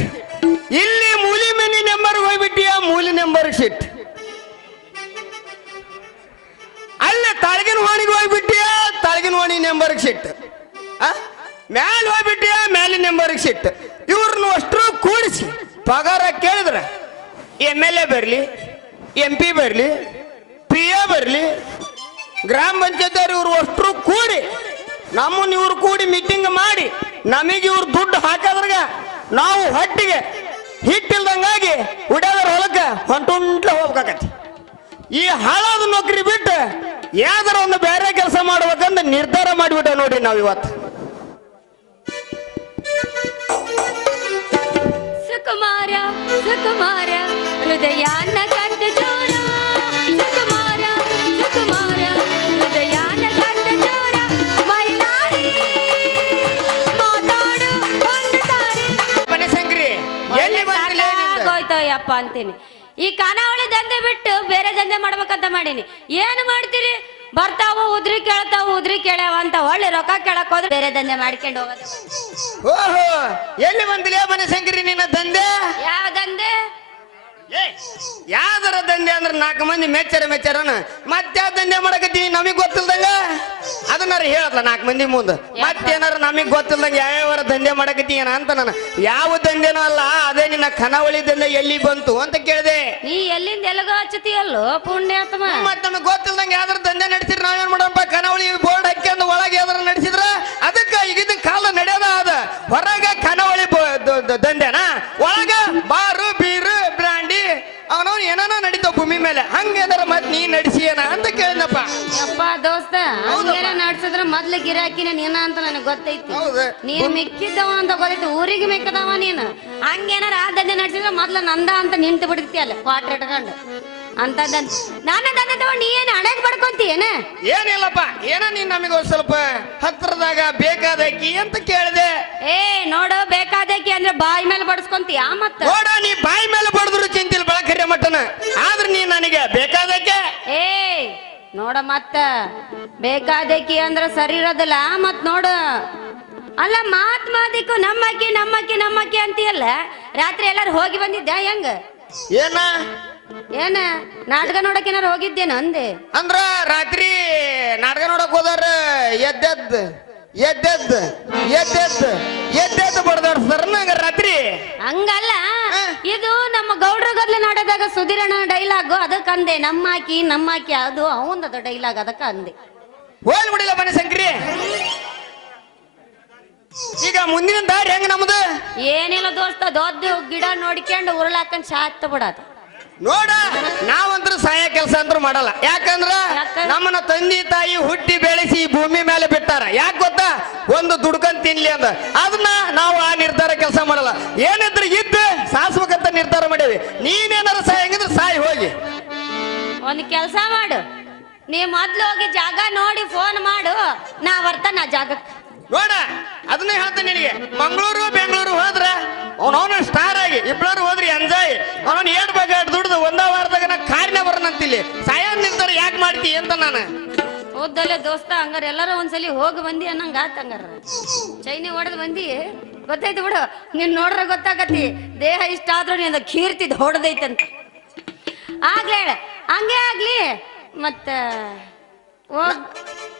ಇಲ್ಲಿ ಮೂಲಿ ಮನಿ ನಂಬರ್ಗೆ ಹೋಗ್ಬಿಟ್ಟಿಯ ಮೂಲಿ ನಂಬರ್ಗೆ ಸಿಟ್, ಅಲ್ಲೇ ತಳಗಿನ ಓಣಿಗೆ ಹೋಗ್ಬಿಟ್ಟಿಯ ತಳಗಿನ ಓಣಿ ನಂಬರ್ಗೆ ಸಿಟ್, ಮ್ಯಾಲ ಹೋಗ್ಬಿಟ್ಟಿಯ ಮ್ಯಾಲಿನ ನಂಬರ್ಗೆ ಸಿಟ್. ಇವ್ರನ್ನ ಅಷ್ಟರು ಕೂಡಿಸಿ ಪಗಾರ ಕೇಳಿದ್ರೆ MLA ಬರಲಿ, MP ಬರಲಿ, PA ಬರಲಿ, ಗ್ರಾಮ ಪಂಚಾಯತ್ ಇವ್ರು ಅಷ್ಟರು ಕೂಡಿ ನಮ್ಮನ್ನ ಇವ್ರು ಕೂಡಿ ಮೀಟಿಂಗ್ ಮಾಡಿ ನಮಗೆ ಇವ್ರು ದುಡ್ಡು ಹಾಕೋದ್ರಾಗ ನಾವು ಹೊಟ್ಟಿಗೆ ಹಿಟ್ಟಿಲ್ದಂಗಾಗಿ ಉಡ್ಯಾದ್ರ ಹೊಲಕ್ಕೆ ಹೊಂಟುಂಟ್ಲೆ ಹೋಗ್ಬೇಕಾಗತ್ತೆ. ಈ ಹಾಳಾದ ನೌಕರಿ ಬಿಟ್ಟು ಯಾವ್ದಾರ ಒಂದು ಬೇರೆ ಕೆಲಸ ಮಾಡ್ಬೇಕಂತ ನಿರ್ಧಾರ ಮಾಡಿಬಿಟ್ಟೆ ನೋಡಿ ನಾವು ಇವತ್ತು. ಸುಕುಮಾರ ಸುಕುಮಾರ ಹೃದಯಾನ ಕಂಡ ಚೋರ, ಸುಕುಮಾರ ಸುಕುಮಾರ ಹೃದಯಾನ ಕಂಡ ಚೋರ, ಮೈಲಾರಿ ಮಾತಾಡು ಒಂದು ಸಾರಿ. ಬನಶಂಕರಿ, ಅಂತೀನಿ. ಈ ಖಾನಾವಳಿ ದಂಧೆ ಬಿಟ್ಟು ಬೇರೆ ದಂಧೆ ಮಾಡ್ಬೇಕಂತ ಮಾಡೀನಿ. ಏನು ಮಾಡ್ತೀರಿ? ಬರ್ತಾವು ಉದ್ರಿ ಕೇಳ್ಯಾವ ಅಂತ ಒಳ್ಳೆ ರೊಕ್ಕ ಕೇಳಕ್ ಹೋದ್ರೆ ಬೇರೆ ದಂಧೆ ಮಾಡ್ಕೊಂಡು ಹೋಗೋದು. ಓಹೋ, ಎಲ್ಲಿ ಬಂದಿಲ್ಲ ಬನಶಂಕರಿ ನಿನ್ನ ದಂಧೆ? ಯಾವ ದಂಧೆ? ಯಾವ್ದಾರ ದಂಧೆ ಅಂದ್ರೆ 4 ಮಂದಿ ಮೆಚ್ಚರನ ಮತ್ತೆ ದಂಧೆ ಮಾಡಕತ್ತೀನಿ ನಮಗ್ ಗೊತ್ತಿಲ್ದಂಗ ಅದನ್ನಾರ ಹೇಳತ್ಲ 4 ಮಂದಿ ಮುಂದೆ. ಮತ್ತೇನಾರ ನಮಗ್ ಗೊತ್ತಿಲ್ದಂಗ ಯಾವ ದಂಧೆ ಮಾಡಕತ್ತೀನ ಅಂತ ನಾನು. ಯಾವ ದಂಧೆನೂ ಅಲ್ಲ, ಅದೇ ನಿನ್ನ ಖಾನಾವಳಿ ದಂಧೆ ಎಲ್ಲಿ ಬಂತು ಅಂತ ಕೇಳಿದೆ. ನೀ ಎಲ್ಲಿಂದ ಎಲ್ಲಿಗೋ ಹಚ್ಚತಿಯಲ್ಲೋ ಪುಣ್ಯಾತ್ಮ. ಮತ್ತೆ ನಮಗ್ ಗೊತ್ತಿಲ್ದಂಗ ಯಾವ್ದಾರ ದಂಧೆ ನಡೆಸಿದ್ರೆ ನಾವೇನ್ ಮಾಡಪ್ಪ? ಖಾನಾವಳಿ ಬೋರ್ಡ್ ಹಾಕ್ಯಂದು ಒಳಗೆ ಯಾವ್ದಾರ ನಡೆಸಿದ್ರ ಅದಕ್ಕೆ ಈಗಿನ ಕಾಲ ನಡೆಯೋದ ಅದ. ಹೊರಗ ಖಾನಾವಳಿ ದಂಧೆನಾ, ಒಳಗ ಬಾರು ಬೀರು ಬ್ರಾಂಡಿ ಅವನವ್ನು ಏನಾನ ನಡೀತಾವ ಭೂಮಿ ಮೇಲೆ. ಹಂಗೇನಾರ ಮತ್ ನೀ ನಡೆಸಿಯನ ಅಂತ ಕೇಳಿದಪ್ಪ. ಯಪ್ಪ ದೋಸ್ತ, ಹಂಗೇನ ನಡ್ಸಿದ್ರ ಮೊದ್ಲು ಗಿರಾಕಿನ ನೀನ ಅಂತ ನನಗೆ ಗೊತ್ತೈತಿ. ನೀನ್ ಮಿಕ್ಕಿದ್ದವ ಅಂತ ಗೊತ್ತೈತಿ, ಊರಿಗೆ ಮಿಕ್ಕದವ ನೀನು. ಹಂಗೇನಾರ ಆ ದಂಧೆ ನಡ್ಸಿದ್ರ ಮೊದ್ಲು ನಂದ ಅಂತ ನಿಂತು ಬಿಡ್ತಿ ಅಲ್ಲ ಕ್ವಾಟ್ರ್ ಇಟ್ಕೊಂಡು ಅಂತ ನಾನು ದಂಧೆ ತಗೊಂಡು ನೀ ಏನು ಹಣೆಗೆ ಬಡ್ಕೊಂತೀಯೇನ? ಏನಿಲ್ಲಪ್ಪ, ಏನ ನೀನ್ ನಮಗೆ ಒಂದ್ ಸ್ವಲ್ಪ ಹತ್ರದಾಗ ಬೇಕಾದಕಿ ಅಂತ ಕೇಳಿದೆ. ಏ ನೋಡು, ಬೇಕಾದಕಿ ಅಂದ್ರೆ ಬಾಯಿ ಮೇಲೆ ಬಡ್ಸ್ಕೊಂತೀಯ. ಮತ್ತ ನೋಡ, ನೀ ಬಾಯಿ ಮೇಲೆ ಬಡದ್ರು ಚಿಂತಿಲ್ ಬಳಕರಿಯ ಮಟ್ಟನ, ಆದ್ರೆ ನೀ ನನಗೆ ಬೇಕಾದಕ್ಕೆ. ಏ ನೋಡ, ಮತ್ತ ಬೇಕಾದಕಿ ಅಂದ್ರ ಸರಿ ಇರೋದಿಲ್ಲ. ಮತ್ ನೋಡು, ಅಲ್ಲ ಮಾತಿಗೂ ನಮ್ಮಕ್ಕಿ ಅಂತೀಯಲ್ಲ. ರಾತ್ರಿ ಎಲ್ಲಾರು ಹೋಗಿ ಬಂದಿದ್ದ ಹೆಂಗ? ಏನ ನಾಟಕ ನೋಡಕ್ ಏನಾರು ಹೋಗಿದ್ದೇನ ಅಂದೆ? ಅಂದ್ರ ರಾತ್ರಿ ನಾಟಕ ನೋಡಕ್ ಹೋದಾರ ಎದ್ದೆದ್ದು ಬಡದಾಡ್ತಾರ ನಂಗ ರಾತ್ರಿ. ಹಂಗಲ್ಲ, ಇದು ನಮ್ಮ ಗೌಡ್ರ ಗದ್ಲೆ ನಾಟಕದಾಗ ಸುಧೀರಣ್ಣ ಡೈಲಾಗು, ಅದಕ್ಕೆ ಅಂದೆ. ನಮ್ಮಾಕಿ ಅದು ಅವಂದದ ಡೈಲಾಗ್, ಅದಕ್ಕ ಅಂದೆ. ಹೋಲ್ ಬಿಡಿಲ್ಲ ಬನಶಂಕರಿ. ಈಗ ಮುಂದಿನ ದಾರಿ ಹೆಂಗ ನಮ್ದು? ಏನಿಲ್ಲ ದೋಸ್ತ, ದೊಡ್ಡ ಗಿಡ ನೋಡ್ಕೊಂಡು ಉರುಳಾಕಂಡ್ ಶಾತ್ ಬಿಡೋದು. ನೋಡ, ನಾವಂತ್ರ ಸಹಾಯ ಕೆಲಸ ಅಂತೂ ಮಾಡಲ್ಲ. ಯಾಕಂದ್ರ ನಮ್ಮನ್ನ ತಂದೆ ತಾಯಿ ಹುಟ್ಟಿ ಬೆಳೆಸಿ ಈ ಭೂಮಿ ಮೇಲೆ ಬಿಟ್ಟಾರ. ಯಾಕೆ ಗೊತ್ತಾ? ಒಂದು ದುಡ್ಕೊಂಡ್ ತಿನ್ಲಿ ಅಂದ. ಅದನ್ನ ನಾವು ಆ ನಿರ್ಧಾರ ಕೆಲಸ ಮಾಡಲ್ಲ. ಏನಿದ್ರೆ ಇದ್ದು ಸಾಸ್ಬೇಕಂತ ನಿರ್ಧಾರ ಮಾಡೇವಿ. ನೀನೇನಾರ ಸಹಾಯ ಹಂಗಿದ್ರೆ ಸಾಯಿ ಹೋಗಿ ಒಂದ್ ಕೆಲ್ಸ ಮಾಡು, ನೀ ಮೊದ್ಲು ಹೋಗಿ ಜಾಗ ನೋಡಿ ಫೋನ್ ಮಾಡು, ನಾ ಬರ್ತಾನ ಆ ಜಾಗಕ್ಕೆ. ನೋಡ, ಅದನ್ನೇ ಹೇಳ್ತೇನೆ ನಿನಗೆ. ಮಂಗಳೂರು ಬೆಂಗಳೂರು ಹೋದ್ರ ಅವನವನು ಸ್ಟಾರ್ ಆಗಿ, ಇಬ್ಬರು ಹೋದ್ರಿ ಎಂಜಾಯ್. ಅವನವನು 7 ಬಗ್ಗೆ ದುಡ್ದು 1 ವಾರದಾಗ ನಾ ಕಾರಿನ ಬರನಂತಿಲ್ಲಿ ಸಾಯ ನಿರ್ಧಾರ ಯಾಕೆ ಮಾಡ್ತಿ ಅಂತ ನಾನು. ಓದ್ದಲ್ಲ ದೋಸ್ತ, ಹಂಗಾರ ಎಲ್ಲರೂ ಒಂದ್ಸಲಿ ಹೋಗಿ ಬಂದಿ ಅನ್ನಂಗ ಆತ. ಹಂಗಾರ ಚೈನಿ ಹೊಡೆದ್ ಬಂದಿ, ಗೊತ್ತಾಯ್ತು ಬಿಡು. ನೀನ್ ನೋಡ್ರ ಗೊತ್ತಾಗತಿ, ದೇಹ ಇಷ್ಟ ಆದ್ರೂ ನೀನ್ ಕೀರ್ತಿ ಹೊಡೆದೈತಂತ. ಆಗ್ಲೇ ಹಂಗೆ ಆಗ್ಲಿ. ಮತ್ತ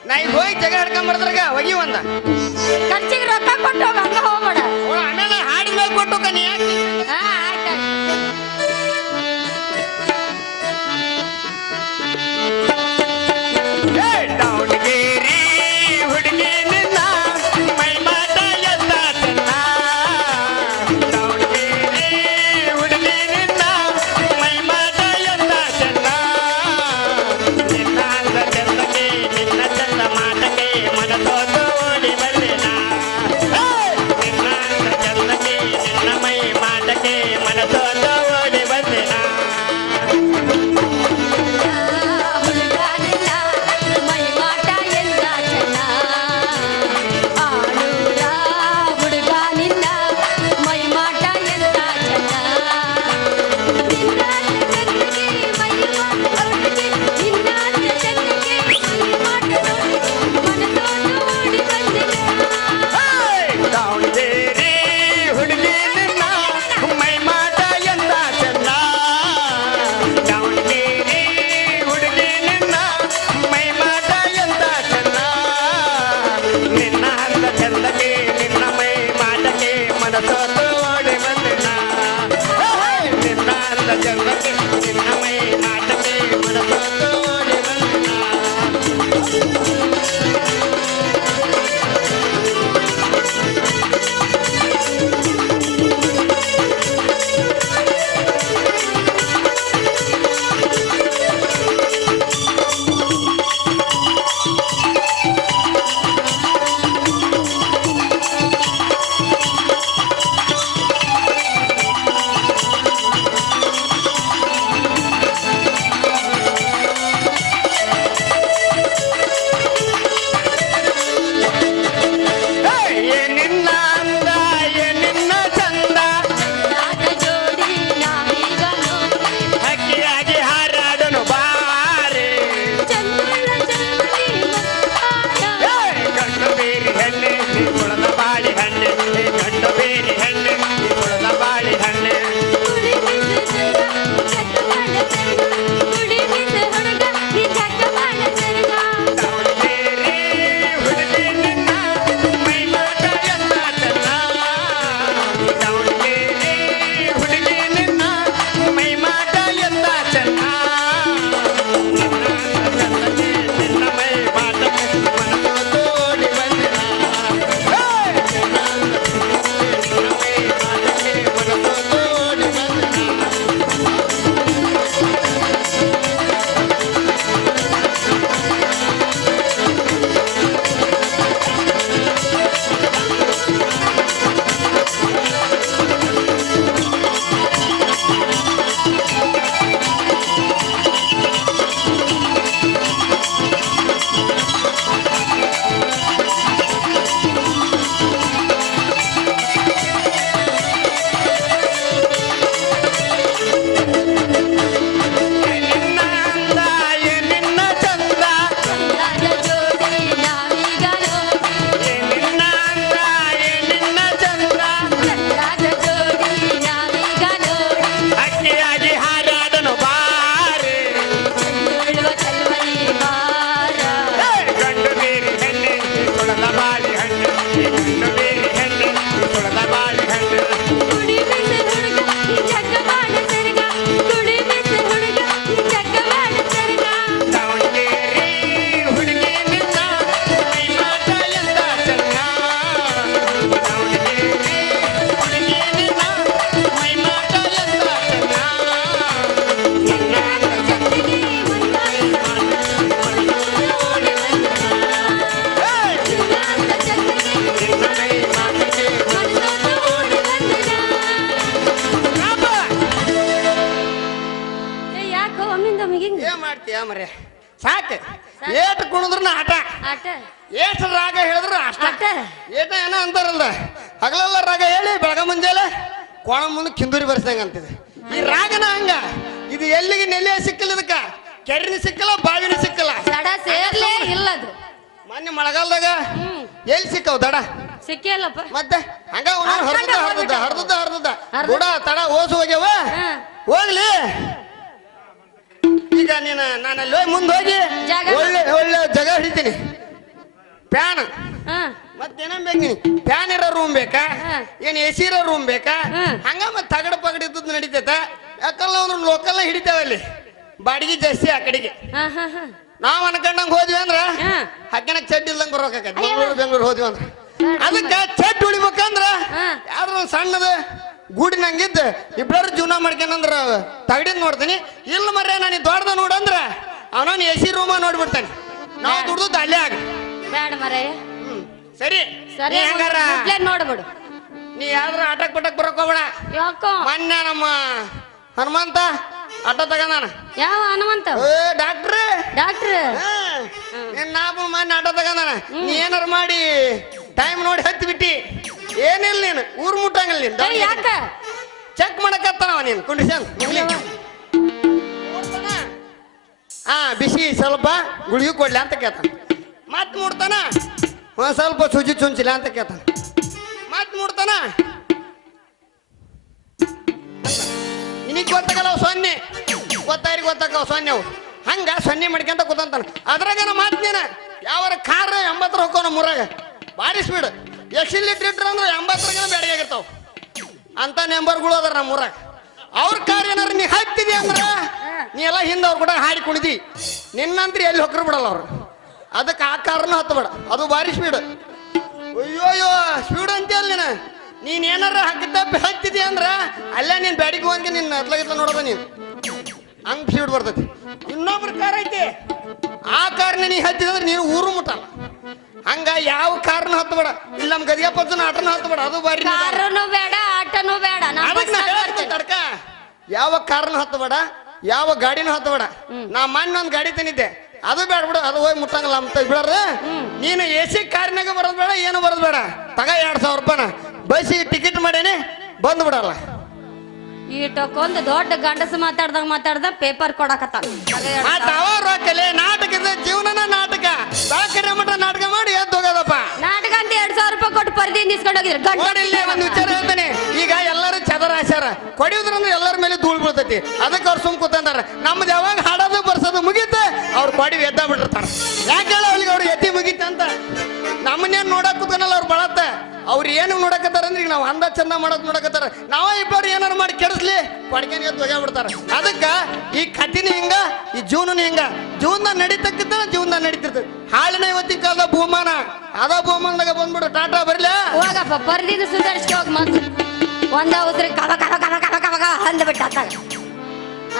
ನಾ ಈಗ ಹೋಗಿ ಜಗ ಹಿಡ್ಕೊಂಬರ್ದ್ರಾಗ ಹೋಗಿ ಒಂದ ಖರ್ಚಿಗೆ ರೊಕ್ಕ ಕೊಟ್ಟು ಹೋಗ, ಹಂಗ ಹೋಗ್ಬೇಡ. ಆಮೇಲೆ ಹಾಡಿನ ಮೇಲೆ ಕೊಟ್ಟು ಕನಿ ಯಾಕೆ? ಆಯ್ತಾಯ್ತು. ದಾವಣಗೆರೆ ಹುಡುಗಿ ನಿನ್ನ ಮೈ ಮಾಟ ಎಂದ ಚೆನ್ನ. ದಾವಣಗೆರೆ ಹುಡುಗಿ ನಿನ್ನ ಮೈ ಮಾಟ ಎಂದ ಚೆನ್ನ. ನಿನ್ನ ಅಂದ ಚಂದಕ್ಕೆ, ನಿನ್ನ ಚಂದ ಮಾಟಕ್ಕೆ ಮನಸೋದು ಓಡಿ ಬಂದಿನ. ನಿನ್ನ ಅಂದ ಚಂದಕ್ಕೆ, ನಿನ್ನ ಮೈ ಮಾಟಕ್ಕೆ ಮನಸೋದು ಓಡಿ ಬಂದಿನ. ದಾವಣಗೆರೆ ಹುಡುಗಿ ನಿನ್ನ ಮೈ ಮಾಟ ಎಂದ ಚೆನ್ನ. ದಾವಣಗೆರೆ ಹುಡುಗಿ ನಿನ್ನ ಮೈ ಮಾಟ ಎಂದ ಚೆನ್ನ. ನಿನ್ನ ಹಂದ ಚಂದಕ್ಕೆ, ನಿನ್ನ ಮೈ ಮಾಟಕ್ಕೆ ಮನಸೋತು ಓಡಿ ಬಂದಿನ. ನಿನ್ನ ಹಂದ ಚಂದಕ್ಕೆ, ನಿನ್ನ ಮೈ ಮಾಟಕ್ಕೆ ಮನಸೋತು ಓಡಿ ಬಂದಿನ. ಮಾಡ್ತೀಯ ಮರೆ ಸಾಕು ಏಟ್ ಕುಣಿದ್ರು ಆಟ ಆಟ ಎಷ್ಟು ರಾಗ ಹೇಳಿದ್ರು ಅಷ್ಟ ಆಟ ಏಟ ಏನ ಅಂತಾರಲ್ಲ ಹಗಲೆಲ್ಲ ರಾಗ ಹೇಳಿ ಬೆಳಗ ಮುಂಜಾನೆ ಕೋಣ ಮುಂದೆ ಕಿಂದೂರಿ ಬರ್ಸಂಗ ಅಂತಿದೆ ಈ ರಾಗನ ಹಂಗ ಇದು ಎಲ್ಲಿಗೆ ನೆಲೆ ಸಿಕ್ಕಿಲ್ಲ ಇದಕ್ಕ ಕೆರಿನ ಸಿಕ್ಕಲ್ಲ ಬಾವಿನ ಸಿಕ್ಕಲ್ಲ ದಡ ಸೇರ್ಲೇ ಇಲ್ಲದು ಮೊನ್ನೆ ಮಳೆಗಾಲದಾಗ ಎಲ್ಲಿ ಸಿಕ್ಕವ್ ದಡ ಸಿಕ್ಕಿಲ್ಲಪ್ಪ ಮತ್ತೆ ಹಂಗ ಹರ್ದದ ಗುಡ ತಡ ಓಸು ಹೋಗ್ಯವ ಹೋಗ್ಲಿ ಈಗ ನೀನು ನಾನು ಅಲ್ಲಿ ಹೋಗಿ ಮುಂದೆ ಹೋಗಿ ಜಾಗ? ಒಳ್ಳೆ ಒಳ್ಳೆ ಜಾಗ ಹಿಡಿತೀನಿ ಪ್ಯಾನ್ ಹಾ ಮತ್ತೇನ ಬೇಕು ನೀನು ಫ್ಯಾನ್ ಇರೋ ರೂಮ್ ಬೇಕಾ ಏನ್ ಎಸಿ ಇರೋ ರೂಮ್ ಬೇಕಾ ಹಂಗ ಮತ್ತೆ ತಗಡ ಪಗಡ ಇದ್ದದ್ದು ನಡೀತೈತ ಯಾಕಲ್ಲ ಅವ್ರು ಲೋಕಲ್ ಹಿಡಿತೇವೆ ಅಲ್ಲಿ ಬಾಡಿಗೆ ಜಾಸ್ತಿ ಆ ಕಡೆಗೆ ಹಾ ಹಾ ಹಾ ನಾವ್ ಅನ್ಕೊಂಡಂಗ್ ಹೋದ್ವಿ ಅಂದ್ರ ಹಾ. ಹಗ್ಗನಕ್ ಚಡ್ ಇಲ್ದಂಗ್ ಬರ್ಬೇಕಾಗತ್ತೆ ಬೆಂಗಳೂರು ಹೋದ್ವಿ ಅಂದ್ರ ಅದಕ್ಕ ಚಡ್ ಉಳಿಬೇಕಂದ್ರ ಯಾವ್ದ್ರ ಒಂದ್ ಸಣ್ಣದ ಗೂಡಿನಂಗಿದ್ದ ಇಬ್ಬರು ಜೀವನ ಮಾಡ್ಕೊಂಡ್ರ ತಗಡಿದ್ ನೋಡ್ತೀನಿ ಇಲ್ಲ ಮರ್ಯ ನಾನು ದೊಡ್ಡದ ನೋಡಂದ್ರ ಅವನವನ್ ಎಸಿ ರೂಮ ನೋಡ್ಬಿಡ್ತಾನೆ ನಾವು ದುಡ್ದು ಅಲ್ಲೇ ಆಗ ಬೇಡ ಮರಯ್ಯ ಸರಿ ಸರಿ ನೀ ಹೆಂಗಾರ ನೋಡ್ಬಿಡು ನೀ ಯಾವ್ದ್ರ ಆಟಕ್ ಪಟಕ್ ಬರಕ್ ಹೋಗ್ಬೇಡ ಯಾಕೋ ಮೊನ್ನೆ ನಮ್ಮ ಹನುಮಂತ ಆಟ ತಗಂದಾನ ಯಾವ ಹನುಮಂತ ಡಾಕ್ಟ್ರ್ ಡಾಕ್ಟ್ರ್ ನಿನ್ನ ನಾಪು ಮೊನ್ನೆ ಆಟ ತಗಂದಾನ ನೀ ಏನಾರ ಮಾಡಿ ಟೈಮ್ ನೋಡಿ ಹತ್ತಿ ಬಿಟ್ಟಿ ಏನಿಲ್ಲ ನೀನು ಊರ್ ಮುಟ್ಟಂಗಿಲ್ಲ ನೀನು ಯಾಕ ಚೆಕ್ ಮಾಡಕತ್ತಾನವ ನೀನು ಕುಂಡಿಸನ್ ಹಾ ಬಿಸಿ ಸ್ವಲ್ಪ ಗುಳಿಗೆ ಕೊಡ್ಲಿ ಅಂತ ಕೇಳ್ತಾನ ಮತ್ ಮುಡ್ತಾನ ಒಂದ್ ಸ್ವಲ್ಪ ಸುಜಿ ಚುಂಚಿಲ್ಲ ಅಂತ ಕೇಳ್ತಾನ ಮತ್ ಮುಡ್ತಾನ ನಿನಗ್ ಗೊತ್ತಾಗಲ್ಲ ಸೊನ್ನೆ ಗೊತ್ತಾಕವ ಸೊನ್ನೆ ಅವು ಹಂಗ ಸೊನ್ನೆ ಮಾಡ್ಕೊಂತ ಕೂತಂತಾನ ಅದ್ರಾಗನ ಮಾತ್ ನೀನ ಯಾವಾರ ಕಾರ್ 80 ಹೋಗೋಣ ಮೂರಾಗ ಭಾರಿ ಸ್ಪೀಡ್ ಎಷ್ಟು ಲೀಟ್ರ್ ಇಟ್ರ ಅಂದ್ರೆ 80 ಬೇಡಿಗೆ ಆಗಿರ್ತಾವ ಅಂತ ನೆಂಬರ್ಗಳು ಅದಾರ ನಮ್ಮ ಊರಾಗ ಅವ್ರ ಕಾರ್ ಏನಾರ ನೀ ಹಾಕ್ತಿದಿ ಅಂದ್ರ ನೀ ಎಲ್ಲ ಹಿಂದೆ ಅವ್ರ ಕೂಡ ಹಾಡಿ ಕುಣಿದಿ ನಿನ್ನಂತ್ರಿ ಎಲ್ಲಿ ಹೊಕ್ರು ಬಿಡಲ್ಲ ಅವ್ರು ಅದಕ್ಕೆ ಆ ಕಾರ್ನ ಹತ್ತಬೇಡ ಅದು ಭಾರಿ ಸ್ಪೀಡ್ ಅಯ್ಯೋಯ್ಯೋ ಸ್ಪೀಡ್ ಅಂತೀಯಲ್ಲ ನೀನ್ ಏನಾರ ಹಗ್ಗದಪ್ಪಿ ಹತ್ತಿದಿ ಅಂದ್ರ ಅಲ್ಲೇ ನೀನ್ ಬ್ಯಾಡಿಗೆ ಹೋಗಿ ನಿನ್ನ ಅತ್ಲಾಗಿತ್ಲ ನೋಡೋದ ನೀನ್ ಹಂಗ್ ಸ್ಪೀಡ್ ಬರ್ತೈತಿ ಇನ್ನೊಬ್ರ ಕಾರ್ ಐತಿ ಆ ಕಾರ್ನ ನೀ ಹತ್ತಿದ್ರೆ ನೀನು ಊರು ಮುಟ್ಟಲ್ಲ ಹಂಗ ಯಾವ ಕಾರ್ನ ಹತ್ತಬೇಡ ಇಲ್ಲ ನಮ್ ಗದಿಯಪ್ಪನ ಆಟನ ಹತ್ತಬೇಡ ಅದು ಬಾರಿ ಕಾರನು ಬೇಡ ಆಟನು ಬೇಡ ತಡ್ಕ ಯಾವ ಕಾರ್ನ ಹತ್ತಬೇಡ ಯಾವ ಗಾಡಿನೂ ಹತ್ತಬೇಡ ನಾ ಮೊನ್ನೆ ಒಂದ್ ಗಾಡಿ ತಂದಿದ್ದೆ ಅದು ಬೇಡ ಬಿಡು ಅದು ಹೋಗಿ ಮುಟ್ಟಂಗಲ್ಲ ಅಂತ ಬಿಡ್ರ ನೀನು ಎಸಿ ಕಾರ್ನಾಗ ಬರೋದ್ ಬೇಡ ಏನು ಬರೋದ್ ಬೇಡ ತಗ 2000 ರೂಪಾಯಿನ ಬಸ್ಸಿಗೆ ಟಿಕೆಟ್ ಮಾಡೇನಿ ಬಂದ್ ಬಿಡಲ್ಲ ಈಟಕ್ಕೊಂದು ದೊಡ್ಡ ಗಂಡಸ ಮಾತಾಡ್ದ ಪೇಪರ್ ಕೊಡಕತ್ತಾನ ರೊಕ್ಕಲೆ ನಾಟಕದ ಜೀವನನ ನಾಟಕ ಸಾಕರೆ ಮಠ ನಾಟಕ ಮಾಡಿ ಎದ್ದು ಹೋಗೋದಪ್ಪ ನಾಟಕ ಅಂತ 2000 ರೂಪಾಯಿ ಕೊಟ್ಟು ಪರಿಧಿಯಿಂದ ಇಸ್ಕೊಂಡು ಹೋಗಿದ್ರು ನೋಡಿಲ್ಲೇ ಒಂದ್ ವಿಚಾರ ಹೇಳ್ತಾನೆ ಈಗ ಎಲ್ಲರೂ ಚದರ ಹಾಸ್ಯಾರ ಕೊಡಿಯುದ್ರಂದ್ರೆ ಎಲ್ಲರ ಮೇಲೆ ಧೂಳ್ ಬೀಳ್ತೈತಿ ಅದಕ್ಕೆ ಅವ್ರು ಸುಮ್ ಕೂತಂತಾರ ನಮ್ದು ಯಾವಾಗ ಹಾಡೋದು ಬರ್ಸೋದು ಮುಗೀತ ಅವ್ರು ಕೊಡಿ ಎದ್ದ ಬಿಟ್ಟಿರ್ತಾರ ಯಾಕೆ ಹೇಳ ಅವ್ರಿಗೆ ಅವ್ರು ಎತ್ತಿ ಮುಗೀತ ಅಂತ ನಮ್ಮನ್ನೇನ್ ನೋಡಕ್ ಕೂತಾನಲ್ಲ ಅವ್ರು ಬಳತ್ತ ಅವ್ರು ಏನು ನೋಡಕತ್ತಾರ ಅಂದ್ರೆ ಈಗ ನಾವು ಅಂದ ಚಂದ ಮಾಡೋದ್ ನೋಡಕತ್ತಾರ ನಾವ ಇಬ್ಬರು ಏನಾರು ಮಾಡಿ ಕೆಡಿಸ್ಲಿ ಪಡ್ಕೇನೆ ಎದ್ದು ಹೋಗ್ಬಿಡ್ತಾರ ಅದಕ್ಕ ಈ ಕಥಿನಿ ಹಿಂಗ ಈ ಜೀವನ ಹಿಂಗ ಜೀವನ ನಡೀತಕ್ಕಿದ್ದ ಜೀವನ ನಡೀತಿರ್ತದೆ ಹಾಳಿನ ಇವತ್ತಿನ ಕಾಲದ ಬಹುಮಾನ ಅದ ಬಹುಮಾನದಾಗ ಬಂದ್ಬಿಡು ಟಾಟಾ ಬರ್ಲಿ ಹೋಗಪ್ಪ ಪರಿಧಿಯಿಂದ ಸುಧಾರಿಸ್ಕೊ ಹೋಗಿ ಮೊದ್ಲು ಒಂದ ಉದ್ರಿ ಕವ ಕವ ಕವ ಕವ ಕವ ಅಂದ ಬಿಟ್ಟ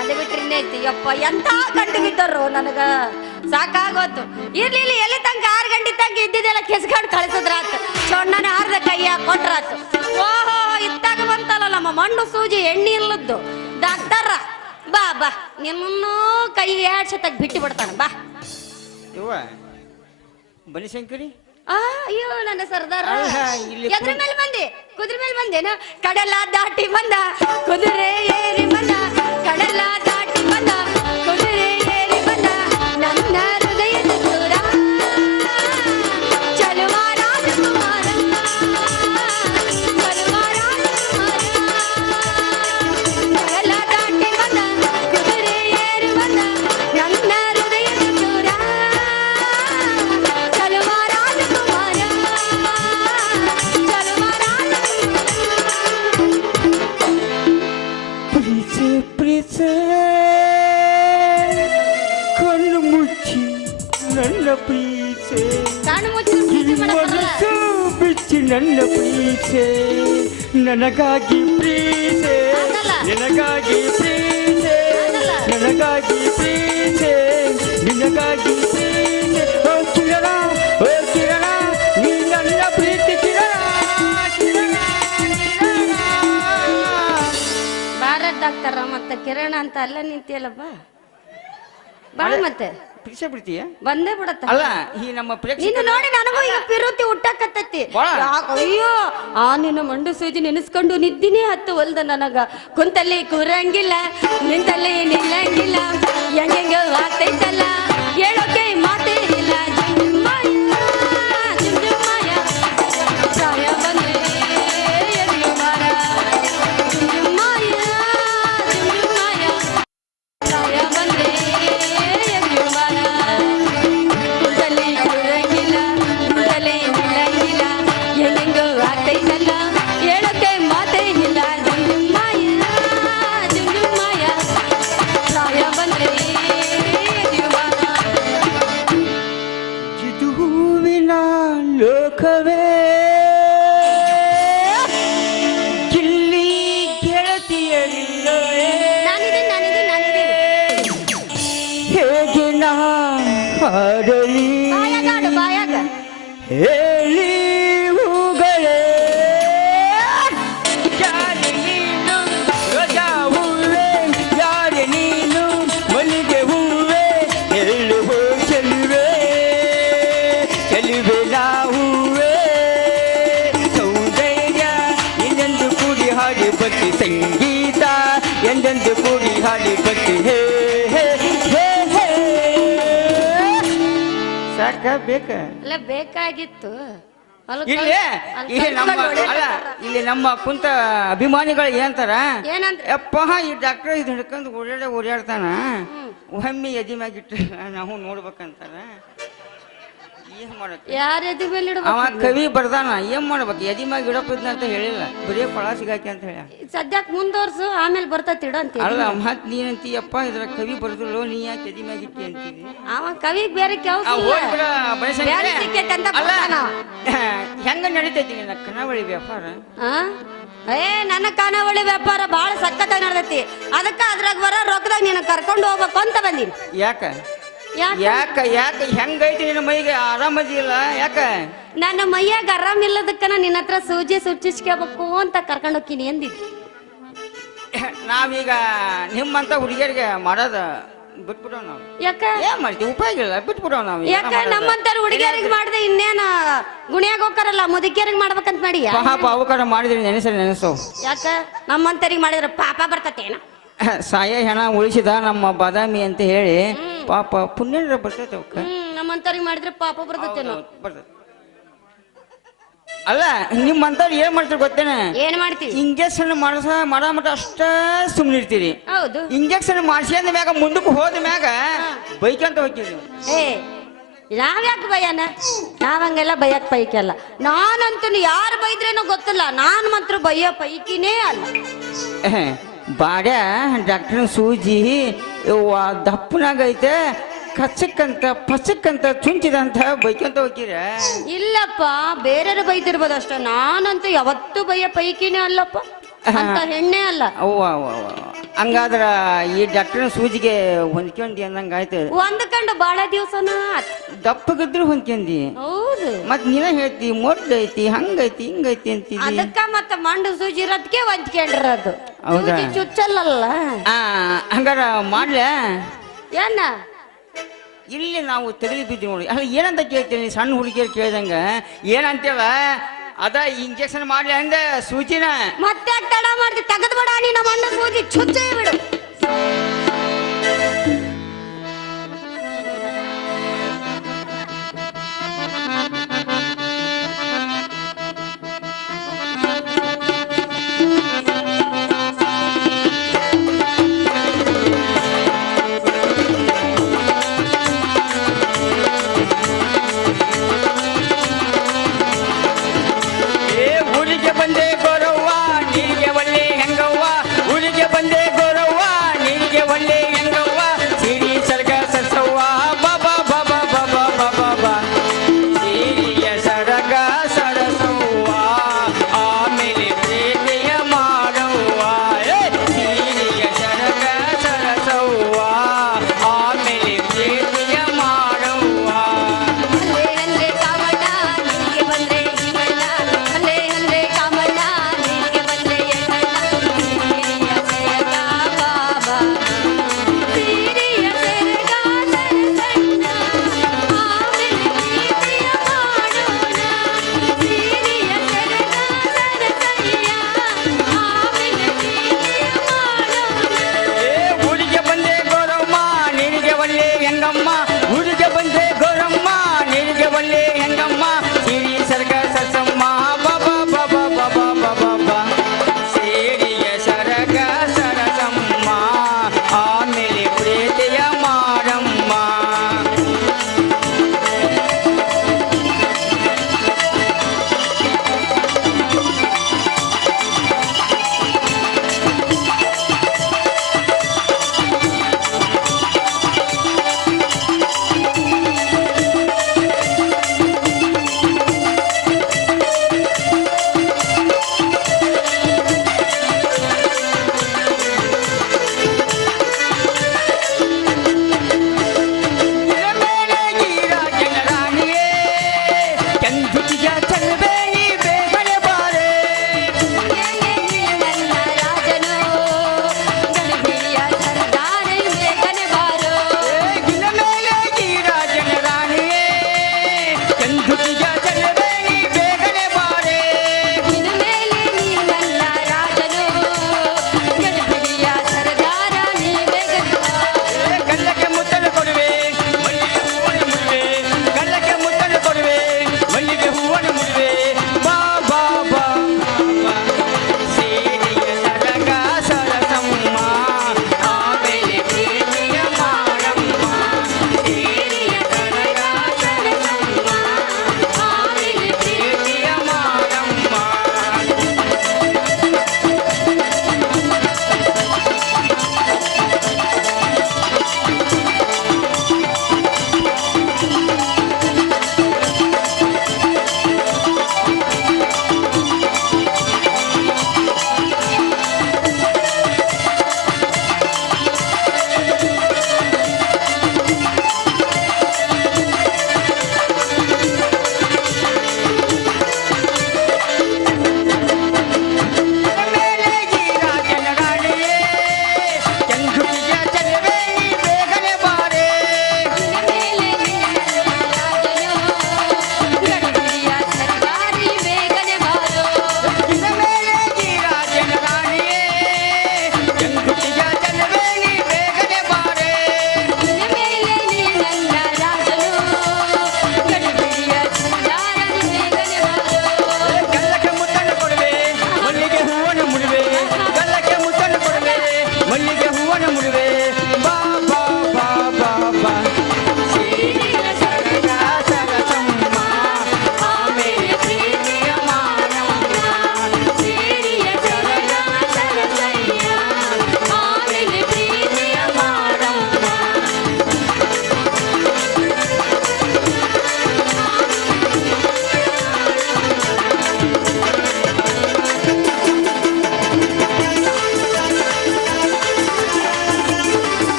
ಅದು ಬಿಟ್ರೆ ಇನ್ನೈತಿ ಯಪ್ಪ ಎಂತ ಗಂಟು ಬಿದ್ದಾರು ನನಗ ಸಾಕಾಗೋತು ಇರ್ಲಿ ಎಲ್ಲಿ ತನಕ 6 ಗಂಟೆ ತನಕ ಇದ್ದಿದ್ದೆಲ್ಲ ಕೆಸ್ಕೊಂಡು ಕಳಿಸಿದ್ರಾತು ಚೊಣ್ಣನ ಹಾರ್ದ ಕೈಯ ಕೊಟ್ರಾತು ಓಹೋ ಇತ್ತಾಗ ಬಂತಲ್ಲ ನಮ್ಮ ಮಣ್ಣು ಸೂಜಿ ಎಣ್ಣೆ ಇಲ್ಲದ್ದು ಡಾಕ್ಟರ ಬಾ ಬಾ ನಿನ್ನೂ ಕೈಗೆ 2 ಸತಕ್ ಬಿಟ್ಟು ಬಿಡ್ತಾನ ಬಾ ಇವ ಬನಶಂಕರಿ ಅಯ್ಯೋ ನನ್ನ ಸರ್ದಾರ ಅಲ್ಲ, ಇಲ್ಲಿ ಎದ್ರ ಮೇಲೆ ಬಂದೆ ಕುದುರೆ ಮೇಲೆ ಬಂದೇನ ಕಡಲ ದಾಟಿ ಬಂದ ಕುದುರೆ ಏರಿ ಬಂದ ಕಡಲ ದಾಟಿ ಬಂದ ಕುದುರೆ ಏರಿ ಬಂದ ನನ್ನ ಹೃದಯದ ದೂರ ಚಲುವ ರಾಜಕುಮಾರ ಚಲುವ ರಾಜಕುಮಾರ ಕಡಲ ದಾಟಿ ಬಂದ ಕುದುರೆ ಏರಿ ಬಂದ ನನ್ನ ಹೃದಯದ ದೂರ ಚಲುವ ರಾಜಕುಮಾರ ಚಲುವ ಪ್ರೀತಿ ಪ್ರೀತಿ ಕಣ್ಣು ಮುಚ್ಚಿ ನನ್ನ ಪ್ರೀತಿ ಕಣ್ಣು ಮುಚ್ಚಿ ಪ್ರೀತಿ ಮಾಡಕ್ಕಲ್ಲ. ಮನಸ್ಸು ಬಿಚ್ಚಿ ನನ್ನ ಪ್ರೀತಿ ನನಗಾಗಿ ಪ್ರೀತಿ ಅದಲ್ಲ. ನಿನಗಾಗಿ ಪ್ರೀತಿ ಅದಲ್ಲ. ನನಗಾಗಿ ಪ್ರೀತಿ ನಿನಗಾಗಿ ಪ್ರೀತಿ ಓ ಕಿರಣ ಓ ಕಿರಣ ನೀ ನನ್ನ ಪ್ರೀತಿ ಕಿರಣ ಕಿರಣ ಕಿರಣ ಭಾರತ್ ಡಾಕ್ಟರ್ ಮತ್ತೆ ಕಿರಣ ಅಂತ ಅಲ್ಲ ನಿಂತಿಯಲ್ಲಪ್ಪ ಬಾ ಮತ್ತೆ ಪ್ರೀಕ್ಷೆ ಬಿಡ್ತೀಯ ಬಂದೇ ಬಿಡತ್ತ ಅಲ್ಲ ಈ ನಮ್ಮ ಪ್ರೇಕ್ಷಕ ನಿನ್ನ ನೋಡಿ ನನಗೂ ಈಗ ಪಿರುತಿ ಹುಟ್ಟಕತ್ತೈತಿ ಅಯ್ಯೋ ಆ ನಿನ್ನ ಮಂಡು ಸೂಜಿ ನೆನೆಸ್ಕೊಂಡು ನಿದ್ದಿನೇ ಹತ್ತು ಹೊಲ್ದ ನನಗ ಕುಂತಲ್ಲಿ ಕೂರಂಗಿಲ್ಲ ನಿಂತಲ್ಲಿ ನಿಲ್ಲಂಗಿಲ್ಲ ಹೆಂಗೆಂಗ ಆಗ್ತೈತಲ್ಲ ಹೇಳೋಕೆ ಮಾತೇ ಇಲ್ಲ ಜುಮ್ಮಯ್ಯ, ಜುಮ್ಮಯ್ಯ, ಪ್ರಾಯ ಬಂದ್ರೆ ಎಲ್ಲಿ ಬಾರ. ಜುಮ್ಮಯ್ಯ, ಜುಮ್ಮಯ್ಯ, ಪ್ರಾಯ ಬಂದ್ರೆ ಎಲ್ಲಿ ಬಾರ. ಕುಂತಲ್ಲಿ ಕೂರಂಗಿಲ್ಲ ಕುಂತಲ್ಲಿ ನಿಲ್ಲಂಗಿಲ್ಲ ಹೆಂಗೆಂಗೋ ಆಗ್ತೈತಲ್ಲ ಹೇಳೋಕೆ ಮಾತೇ ಇಲ್ಲ ಜುಮ್ಮಯ್ಯ, ಜುಮ್ಮಯ್ಯ, ಪ್ರಾಯ ಬಂದ್ರೆ ಎಲ್ಲಿ ಬಾರ. ಇದು ಹೂವಿನ ಲೋಕವೇ ಗಿಲ್ಲಿ ಗೆಳತಿಯರಿಲ್ಲವೇ ನಾನಿದ್ದೀನಿ ಹೇಗೆ ನಾ ಹಾಡಲಿ ಬಾಯಾಗ ಬಾಯಾಗ ಹೇಳಿ ಹೂಗಳೇ ಯಾರೆ ನೀನು ರೋಜಾ ಹೂವೇ ಯಾರೆ ನೀನು ಮಲ್ಲಿಗೆ ಹೂವೇ ಹೇಳುವ ಚೆಲುವೆ ಚೆಲುವೆ ನಾ ಹೂವೇ ಸೌಂದರ್ಯ ಇನ್ನೆಂದು ಕೂಡಿ ಹಾಡಿ ಭಕ್ತಿ ಸಂಗೀತ ಎಂದೆಂದು ಕೂಡಿ ಹಾಡಿ ಭಕ್ತಿ ಹೇ ಹೇ ಹೇ ಹೇ ಸಾಕ ಬೇಕ ಅಲ್ಲ ಬೇಕಾಗಿತ್ತು ಇಲ್ಲಿ ಇಲ್ಲಿ ನಮ್ಮ ಅಲ್ಲ ಇಲ್ಲಿ ನಮ್ಮ ಕುಂತ ಅಭಿಮಾನಿಗಳು ಏನಂತಾರ ಏನಂತ ಯಪ್ಪ ಈ ಡಾಕ್ಟರ್ ಇದು ಹಿಡ್ಕೊಂಡು ಓಡಾಡ್ತಾನ ಒಮ್ಮೆ ಎದಿ ಮ್ಯಾಗಿಟ್ಟು ನಾವು ನೋಡ್ಬೇಕಂತಾರ ಏನ್ ಮಾಡಕ್ ಯಾರ ಎದಿ ಮೇಲೆ ಅವ ಇಡ್ಬೇಕು ಕವಿ ಬರ್ದಾನ ಏನ್ ಮಾಡ್ಬೇಕು ಎದಿ ಮ್ಯಾಗ ಇಡಪ್ಪಿದ್ನ ಅಂತ ಹೇಳಿಲ್ಲ ಬರೀ ಫಳ ಸಿಗಾಕಿ ಅಂತ ಹೇಳ ಸದ್ಯಕ್ ಮುಂದುವರ್ಸು ಆಮೇಲೆ ಬರ್ತೈತಿ ಇಡ ಅಂತ ಅಲ್ಲ ಮತ್ ನೀನಂತೀಯಪ್ಪ ಇದ್ರ ಕವಿ ಬರ್ದಿಲ್ಲೋ ನೀ ಯಾಕೆ ಎದಿ ಮ್ಯಾಗ ಇಟ್ಟಿ ಅಂತೀವಿ ಅವ ಕವಿಗ್ ಬೇರೆ ಕೆಲಸ ಹೋಗ್ಬಿಡ ಬೇರೆ ಸಿಕ್ಕೈತೆ ಅಂತ ಅಲ್ಲ ಬರ್ತಾನ. ಹೆಂಗ ನಡೀತೈತಿ ನಿನ್ನ ಕನ್ನವಳಿ ವ್ಯಾಪಾರ ಏ ನನ್ನ ಖಾನಾವಳಿ ವ್ಯಾಪಾರ ಬಾಳ ಸಖತ್ತಾಗಿ ನಡೆದೈತಿ ಅದಕ್ಕ ಅದ್ರಾಗ ಬರೋ ರೊಕ್ಕದಾಗ ನೀನು ಕರ್ಕೊಂಡು ಹೋಗ್ಬೇಕು ಅಂತ ಬಂದೀನಿ ಯಾಕ ಯಾಕ ಯಾಕ ಯಾಕ ಹೆಂಗೈತಿ ನಿನ್ನ ಮೈಗೆ ಆರಾಮದಿಲ್ಲ ಯಾಕ ನನ್ನ ಮೈಯಾಗ ಆರಾಮಿಲ್ಲದಕ್ಕನ ನಿನ್ನ ಹತ್ರ ಸೂಜಿ ಸುಚ್ಚಿಸ್ಕೋಬೇಕು ಅಂತ ಕರ್ಕೊಂಡು ಹೋಗ್ತೀನಿ ಎಂದಿದ್ದಿ ನಾವೀಗ ನಿಮ್ಮಂತ ಹುಡುಗಿಯರಿಗೆ ಮಾಡೋದ ಬಿಟ್ಬಿಡೋ ನಾವು ಯಾಕ ಏನ್ ಮಾಡ್ತೀವಿ ಉಪಯೋಗ ಇಲ್ಲ ಬಿಟ್ಬಿಡೋ ನಾವು ಯಾಕ ನಮ್ಮಂತರ ಹುಡುಗಿಯರಿಗೆ ಮಾಡ್ದೆ ಇನ್ನೇನ ಗುಣಿಯಾಗ ಹೋಗ್ತಾರಲ್ಲ ಮುದುಕಿಯರಿಗೆ ಮಾಡ್ಬೇಕಂತ ಮಾಡಿ ಪಾಪ ಅವಕಾರ ಮಾಡಿದ್ರಿ ನೆನೆಸೋ ಯಾಕ ನಮ್ಮಂತರಿಗೆ ಮಾಡಿದ್ರೆ ಪಾಪ ಬರ್ತತೇನ ಸಾಯ ಹೆಣ ಉಳಿಸಿದ ನಮ್ಮ ಬಾದಾಮಿ ಅಂತ ಹೇಳಿ ಪಾಪ ಪುಣ್ಯ ಬರ್ತೈತೆ ಅವಕ್ಕ ನಮ್ಮಂತರಿಗೆ ಮಾಡಿದ್ರೆ ಪಾಪ ಬರ್ತತೇನೋ ಬರ್ತೈತೆ ಅಲ್ಲ ನಿಮ್ಮಂತವ್ರು ಏನ್ ಮಾಡ್ತೀರಿ ಗೊತ್ತೇನ ಏನ್ ಮಾಡ್ತೀವಿ ಇಂಜೆಕ್ಷನ್ ಮಾಡೋ ಮಟ ಅಷ್ಟ ಸುಮ್ಮನೆ ಇರ್ತೀರಿ ಹೌದು ಇಂಜೆಕ್ಷನ್ ಮಾಡಿಸಿದ ಮ್ಯಾಗ ಮುಂದಕ್ಕೆ ಹೋದ ಮ್ಯಾಗ ಬೈಕಂತ ಹೋಗ್ತೀವಿ ಏ ನಾವ್ಯಾಕೆ ಭಯನ ನಾವಂಗೆಲ್ಲ ಬಯಕ್ ಪೈಕಲ್ಲ ನಾನಂತೂ ಯಾರು ಬೈದ್ರೇನೋ ಗೊತ್ತಿಲ್ಲ ನಾನು ಮಾತ್ರ ಬಯ್ಯೋ ಪೈಕಿನೇ ಅಲ್ಲ ಬಾಡ್ಯ ಡಾಕ್ಟರ್ ಸೂಜಿ ದಪ್ಪನಾಗ ಐತೆ ಕಚ್ಚಕ್ಕಂತ ಪಚಕ್ಕಂತ ಚುಂಚಿದಂತ ಬೈಕಂತ ಹೋಗಿರ ಇಲ್ಲಪ್ಪ ಬೇರೆಯವರು ಬೈತಿರ್ಬೋದು ಅಷ್ಟ ನಾನಂತೂ ಯಾವತ್ತೂ ಬಯ್ಯ ಪೈಕಿನೇ ಅಲ್ಲಪ್ಪ ಅಂತ ಹೆಣ್ಣೆ ಅಲ್ಲ ಅವ್ವ ಹಂಗಾದ್ರ ಈ ಡಾಕ್ಟರ್ ಸೂಜಿಗೆ ಹೊಂದ್ಕೊಂಡಿ ಅಂದಂಗ ಆಯ್ತು ಒಂದ್ಕಂಡು ಬಾಳ ದಿವ್ಸನ ದಪ್ಪಗಿದ್ರು ಹೊಂದ್ಕೊಂಡಿ ಹೌದು ಮತ್ ನೀನ ಹೇಳ್ತಿ ಮೊಡ್ಡೈತಿ ಹಂಗೈತಿ ಹಿಂಗೈತಿ ಅಂತಿದಿ ಅದಕ್ಕ ಮತ್ತ ಮಂಡು ಸೂಜಿ ಇರೋದಕ್ಕೆ ಹೊಂದ್ಕೊಂಡಿರೋದು ಹೌದಾ? ಸೂಜಿ ಚುಚ್ಚಲ್ಲ ಹಂಗಾರ ಮಾಡ್ಲ ಏನ ಇಲ್ಲಿ ನಾವು ತೆಗೆದು ಬಿದ್ದಿ ನೋಡಿ ಅಲ್ಲ ಏನಂತ ಕೇಳ್ತೀನಿ ಸಣ್ಣ ಹುಡುಗಿಯರು ಕೇಳ್ದಂಗ ಏನಂತೇವ ಅದ ಇಂಜೆಕ್ಷನ್ ಮಾಡ್ಲಿ ಅಂದ ಸೂಚಿನ ಮತ್ತೆ ತಡ ಮಾಡ್ತಿ ತೆಗೆದು ಬಿಡ ನೀನು ಮಂಡು ಸೂಜಿ ಚುಚ್ಚೇ ಬಿಡು ಊರಿಗೆ ಬಂದೆ ಗೌರವ್ವ ನೀರಿಗೆ ಒಳ್ಳೆ ಹೆಂಗವ್ವ ಊರಿಗೆ ಬಂದೆ ಗೌರವ್ವ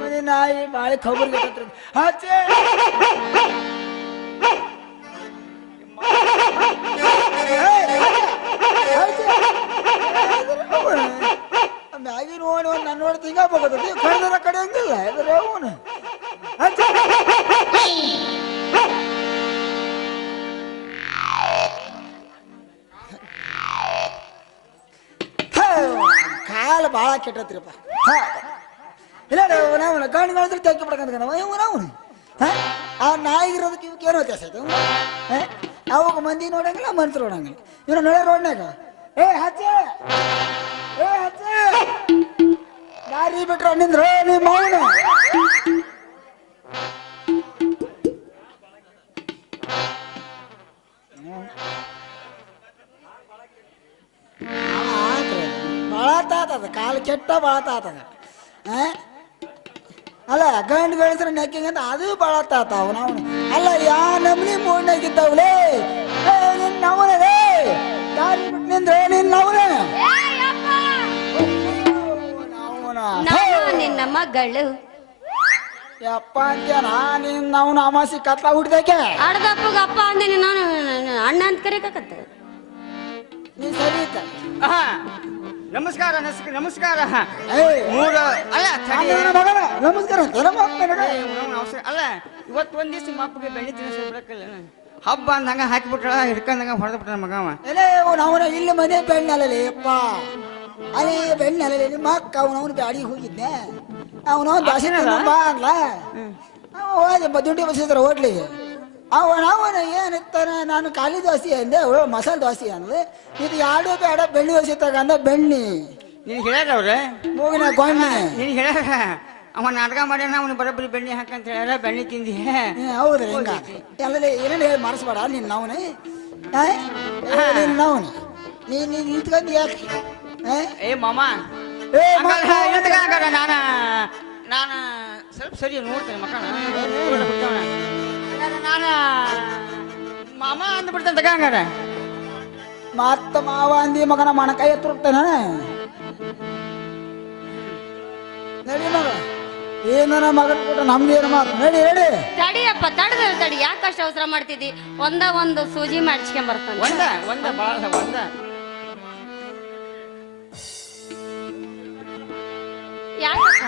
ಮನೆ ನಾಯಿ ಬಾಳೆ ಖಬರ್ ಹಚ್ಚೆ ಮ್ಯಾಗಿ ನೋಡಿ ಒಂದು ನನ್ನ ನೋಡಿ ತಿಂಗ ಹೋಗೋದು ಕಡ್ದರ ಕಡೆ ಹಂಗಿಲ್ಲ ಇದ್ರೆ ಅವನು ಕಾಲ ಭಾಳ ಕೆಟ್ಟತ್ರಿಪ್ಪ ಇಲ್ಲ ನಾವು ಗಂಡು ಗಳಿದ್ರೆ ತೆಕ್ಕಿ ಬಿಡ್ಕಂತ ಅವನು ಆ ನಾಯಿಗಿರೋದಕ್ಕೆ ಇವಕ್ಕೆ ಏನೋ ವ್ಯತ್ಯಾಸ ಐತೆ ಅವಾಗ ಮಂದಿ ನೋಡಂಗಿಲ್ಲ ಮನ್ಸರು ನೋಡಂಗಿಲ್ಲ ಇವನು ನೋಡ್ಯಾರ ರೋಡ್ನಾಗ ಏ ಹಚ್ಚೆ ದಾರಿ ಬಿಟ್ರು ನಿಂದ್ರು ನಿಮ್ಮ ಅವನು ಭಾಳ ತಾತದ ಕಾಲು ಕೆಟ್ಟ ಭಾಳ ತಾತದ ಅಲ್ಲ ಗಂಡು ಗಳಿಸ್ರೆ ನೆಕ್ಕಿಂಗ ಅಂತ ಅದು ಭಾಳ ತಾತ ಅವನು ಅಲ್ಲ ಯಾ ನಮ್ನಿ ಮೂಡ್ನಾಗಿದ್ದಾವಲೇ ನಿನ್ನವನೇ ದಾರಿ ಬಿಟ್ಟು ನಿಂದ್ರೆ ನಿನ್ನವನೇ ನಿನ್ನ ಮಗಳು ಯಪ್ಪ ಅಂತೇನ ನಿನ್ನ ಅವನ ಅಮಾಸಿ ಕತ್ಲ ಹುಡ್ದಕ್ಕೆ ಅಡ್ದಪ್ಪಗ ಅಪ್ಪ ಅಂದೇನಿ ನಾನು ಅಣ್ಣ ಅಂತ ಕರೆಯಕತ್ತ ನೀ ಸರಿ ಇತ್ತ ನಮಸ್ಕಾರ ನಮಸ್ಕಾರ ಏಯ್, ಮೂರು ಅಲ್ಲ ತಡಿ. ನನ್ನ ಮಗನ ನಮಸ್ಕಾರ ಅವಸರ ಅಲ್ಲ ಇವತ್ತು ಒಂದ್ ದಿವ್ಸ ಮಕ್ಕಳಿಗೆ ಬೆಣ್ಣೆ ತಿನ್ನಿಸ್ಬಿಡಕ್ಕಲ್ಲ ಹಬ್ಬ ಅಂದಂಗ ಹಾಕಿಬಿಟ್ರ ಹಿಡ್ಕೊಂಡಂಗ ಹೊಡೆದು ಬಿಟ್ಟ ಮಗ ಅವ ಎಲೆ ಅವನ ಇಲ್ಲಿ ಮನೆ ಬೆಣ್ಣಲ್ಲೇ ಅಪ್ಪ ಅದೇ ಬೆಣ್ಣಲ್ಲೇ ನಿಮ್ಮ ಅಕ್ಕ ಅವನವನು ಬ್ಯಾಡಿಗೆ ಹೋಗಿದ್ದೆ ಅವನು ದಾಸಿ ಬಾ ಅನ್ಲ ಹೋದೆ ದುಡ್ಡಿ ಬಸಿದ್ರ ಹೋಟ್ಲಿಗೆ ಅವನ ಏನಿರ್ತಾನೆ ನಾನು ಖಾಲಿ ದೋಸೆ ಅಂದೆ ಅವಳು ಮಸಾಲೆ ದೋಸೆ ಅಂದ್ಲು ಇದು ಎರಡು ಬೇಡ ಬೆಣ್ಣೆ ದೋಸೆ ತಗಂದ ಬೆಣ್ಣಿ ನೀನ್ ಹೇಳ್ಯಾರವ್ರೆ ಮೂಗಿನ ಗೊಣ್ಣೆ ನೀನ್ ಹೇಳ್ಯಾರ ಅವ ನಾಟಕ ಮಾಡ್ಯಾನ ಅವನು ಬರೋಬ್ಬರಿ ಬೆಣ್ಣೆ ಹಾಕಂತ ಹೇಳ್ಯಾರ ಬೆಣ್ಣೆ ತಿಂದಿ ಹೌದ್ರಿ ಹಿಂಗ ಎಲ್ಲ ಏನೇನು ಹೇಳಿ ಮಾಡಿಸ್ಬೇಡ ನಿನ್ನ ನಾವನೇ ನಿನ್ನ ನಾವನಿ ನೀನು ನಿಂತ್ಕೊಂಡು ಯಾಕೆ ಏ ಮಾಮ ಏ ನಾನು ನಾನು ಸ್ವಲ್ಪ ಸರಿ ನೋಡ್ತೇನೆ ಮಕ್ಕಳ ನಾನು ಮಾಮ ಅಂದ್ಬಿಡ್ತೇನೆ ತಗಂಗಾರ ಮತ್ತ ಮಾವ ಅಂದಿ ಮಗನ ಮಣಕೈ ಎತ್ತುರ್ತೇನೆ ನಡಿ ಮಗ ಏನ ಮಗನ ಕೊಟ್ಟ ನಮ್ದೇನು ಮಾತು ನಡಿ ನಡಿ ತಡಿಯಪ್ಪ ತಡಿ ಯಾಕಷ್ಟು ಅವಸರ ಮಾಡ್ತಿದ್ದಿ ಒಂದು ಸೂಜಿ ಮಾಡಿಸ್ಕೊಂಡ್ ಬರ್ತಾನೆ ಒಂದ ಬಾಳ ಒಂದ ಯಾಕಪ್ಪ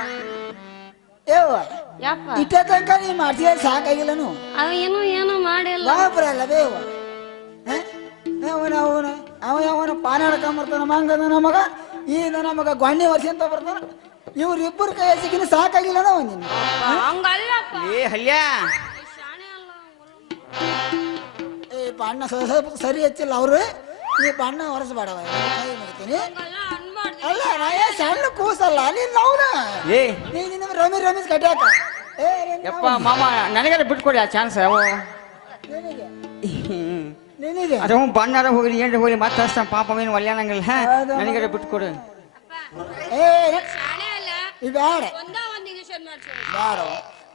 ಯಪ್ಪ ಇಟ್ಟ ತನಕ ನೀ ಮಾಡ್ತೀಯ ಸಾಕಾಗಿಲ್ಲನು ಅವ ಏನು ಮಾಡಿಲ್ಲ ಬಾಬ್ರ ಅಲ್ಲ ಬೇವ ಅವನ ಪಾನ ಹಿಡ್ಕೊಂಬರ್ತಾನ ಮಂಗದ ಮಗ ಈ ನನ್ನ ಮಗ ಗೊಣ್ಣೆ ವರ್ಷ ಅಂತ ಬರ್ತಾನ ಇವ್ರಿಬ್ಬರು ಕೈ ಹಸಿಕಿನ ಸಾಕಾಗಿಲ್ಲನ ಅವನಿನ್ನ ಹಂಗಲ್ಲಪ್ಪ ಏ ಹಲ್ಯ ಏ ಬಣ್ಣ ಸರಿ ಹಚ್ಚಿಲ್ಲ ಅವ್ರು ನೀ ಬಣ್ಣ ಹೊರಸ್ಬೇಡವ ಕೈ ಮುಗಿತೀನಿ ಅಲ್ಲ ನಾ ಸಣ್ಣ ಕೂಸಲ್ಲ ನೀನ್ ಅವನ ಏ ನೀನು ರಮೇಶ್ ಕಟ್ಯಾಕ ಯಪ್ಪ ಮಾಮ ನನಗೆಲ್ಲ ಬಿಟ್ಕೊಡಿ ಆ ಚಾನ್ಸ್ ಅವು ನಿನಗೆ ಅದು ಬಣ್ಣಾರ ಹೋಗ್ಲಿ ಏನ್ರ ಹೋಗ್ಲಿ ಮತ್ತೆ ಹಚ್ತಾನ ಪಾಪ ಏನು ಒಲ್ಯಾನಂಗಿಲ್ಲ ನನಗೆಲ್ಲ ಬಿಟ್ಕೊಡು ಏ ಇಬ್ಯಾಡ ಬೇಡ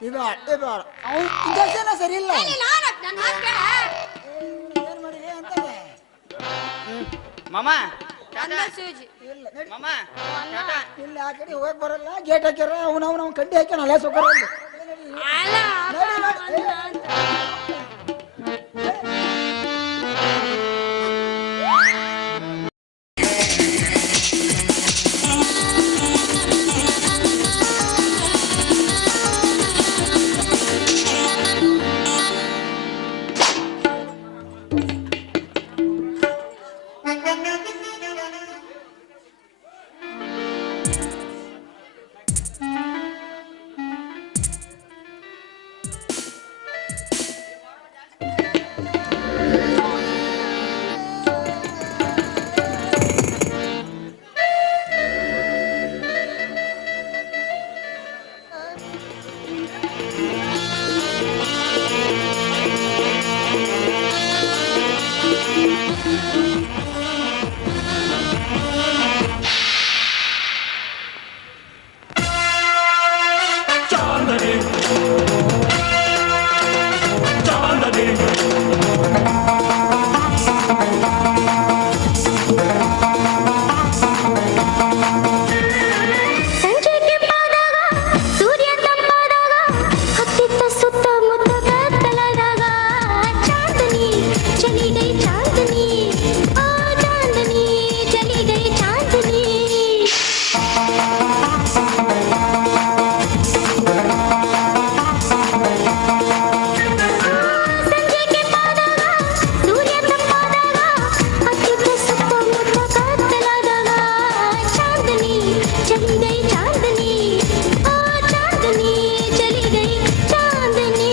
ಇಬ್ಯಾಡ ಅವ್ನು ಇಂಜೆಕ್ಷನ್ ಸರಿ ಇಲ್ಲ ಏನ್ ಮಾಡಿದೆ ಅಂತ ಮಾಮ ಸೂಜಿ ಮಾಮ ಇಲ್ಲಿ ಆ ಕಡೆ ಹೋಗಕ್ ಬರಲ್ಲ ಗೇಟ್ ಹಾಕ್ಯಾರ ಅವ್ನ ಕಡ್ಡಿ ಹಾಕ್ಯಾನ ಅಲ್ಲೇ ಸುಖ चली गई चांदनी ओ चांदनी चली गई चांदनी ಸಂಜೆ ಕೆಂಪಾದಾಗ ಸೂರ್ಯ ತಂಪಾದಾಗ ಅತ್ಯುತ್ತ ಸುತ್ತಮುತ್ತ ಕತ್ತಲಾದಾಗ ಚಾಂದನಿ ಚಲಿ ಗೈ ಚಾಂದನಿ ಓ ಚಾಂದನಿ ಚಲಿ ಗೈ ಚಾಂದನಿ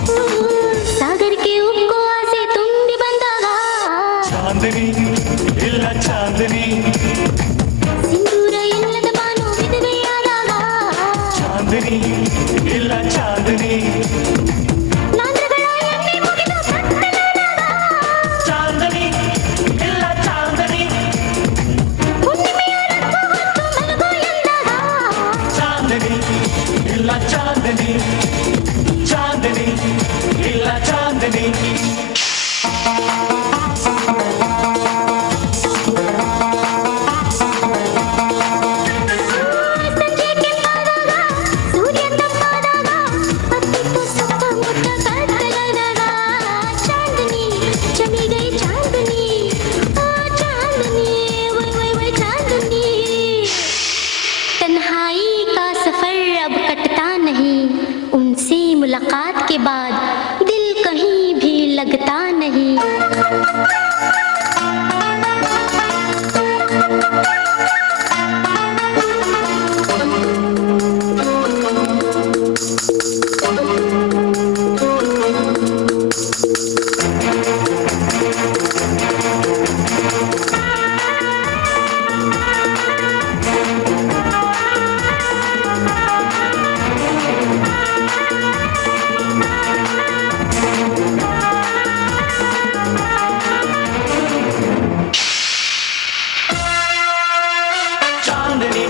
सागर के उनको आसे ತುಂಬಿ ಬಂದಾಗ चांदनी ಇಲ್ಲ चांदनी ಸಿಂಧೂರ ಇಲ್ಲದ ಬಾನು ವಿಧವೆಯಾದಾಗ चांदनी ಇಲ್ಲ चांदनी ನಾಂದ್ರಗಳ ಎಣ್ಣೆ ಮುಗಿದು ಕತ್ತಲಾದಾಗ चांदनी ಇಲ್ಲ चांदनी ಹುಣ್ಣಿಮೆಯ ರಂಗು ಹೊತ್ತು ಮಲಗು ಎಂದಾಗ चांदनी ಇಲ್ಲ चांदनी चांदनी ಇಲ್ಲ चांदनी ಸಂಜೆ ಕೆಂಪಾದಾಗ ಸೂರ್ಯ ತಂಪಾದಾಗ ಅತ್ತಿತ್ತ ಸುತ್ತಮುತ್ತ ಕತ್ತಲಾದಾಗ ಚಾಂದನಿ ಚಲಿ ಗೈ ಚಾಂದನಿ ಓ ಚಾಂದನಿ ವೈ ವೈ ವೈ ಚಾಂದನಿ तन्हाई का सफर अब कटता नहीं उनसे मुलाकात के बाद दिल कहीं भी लगता नहीं चांदनी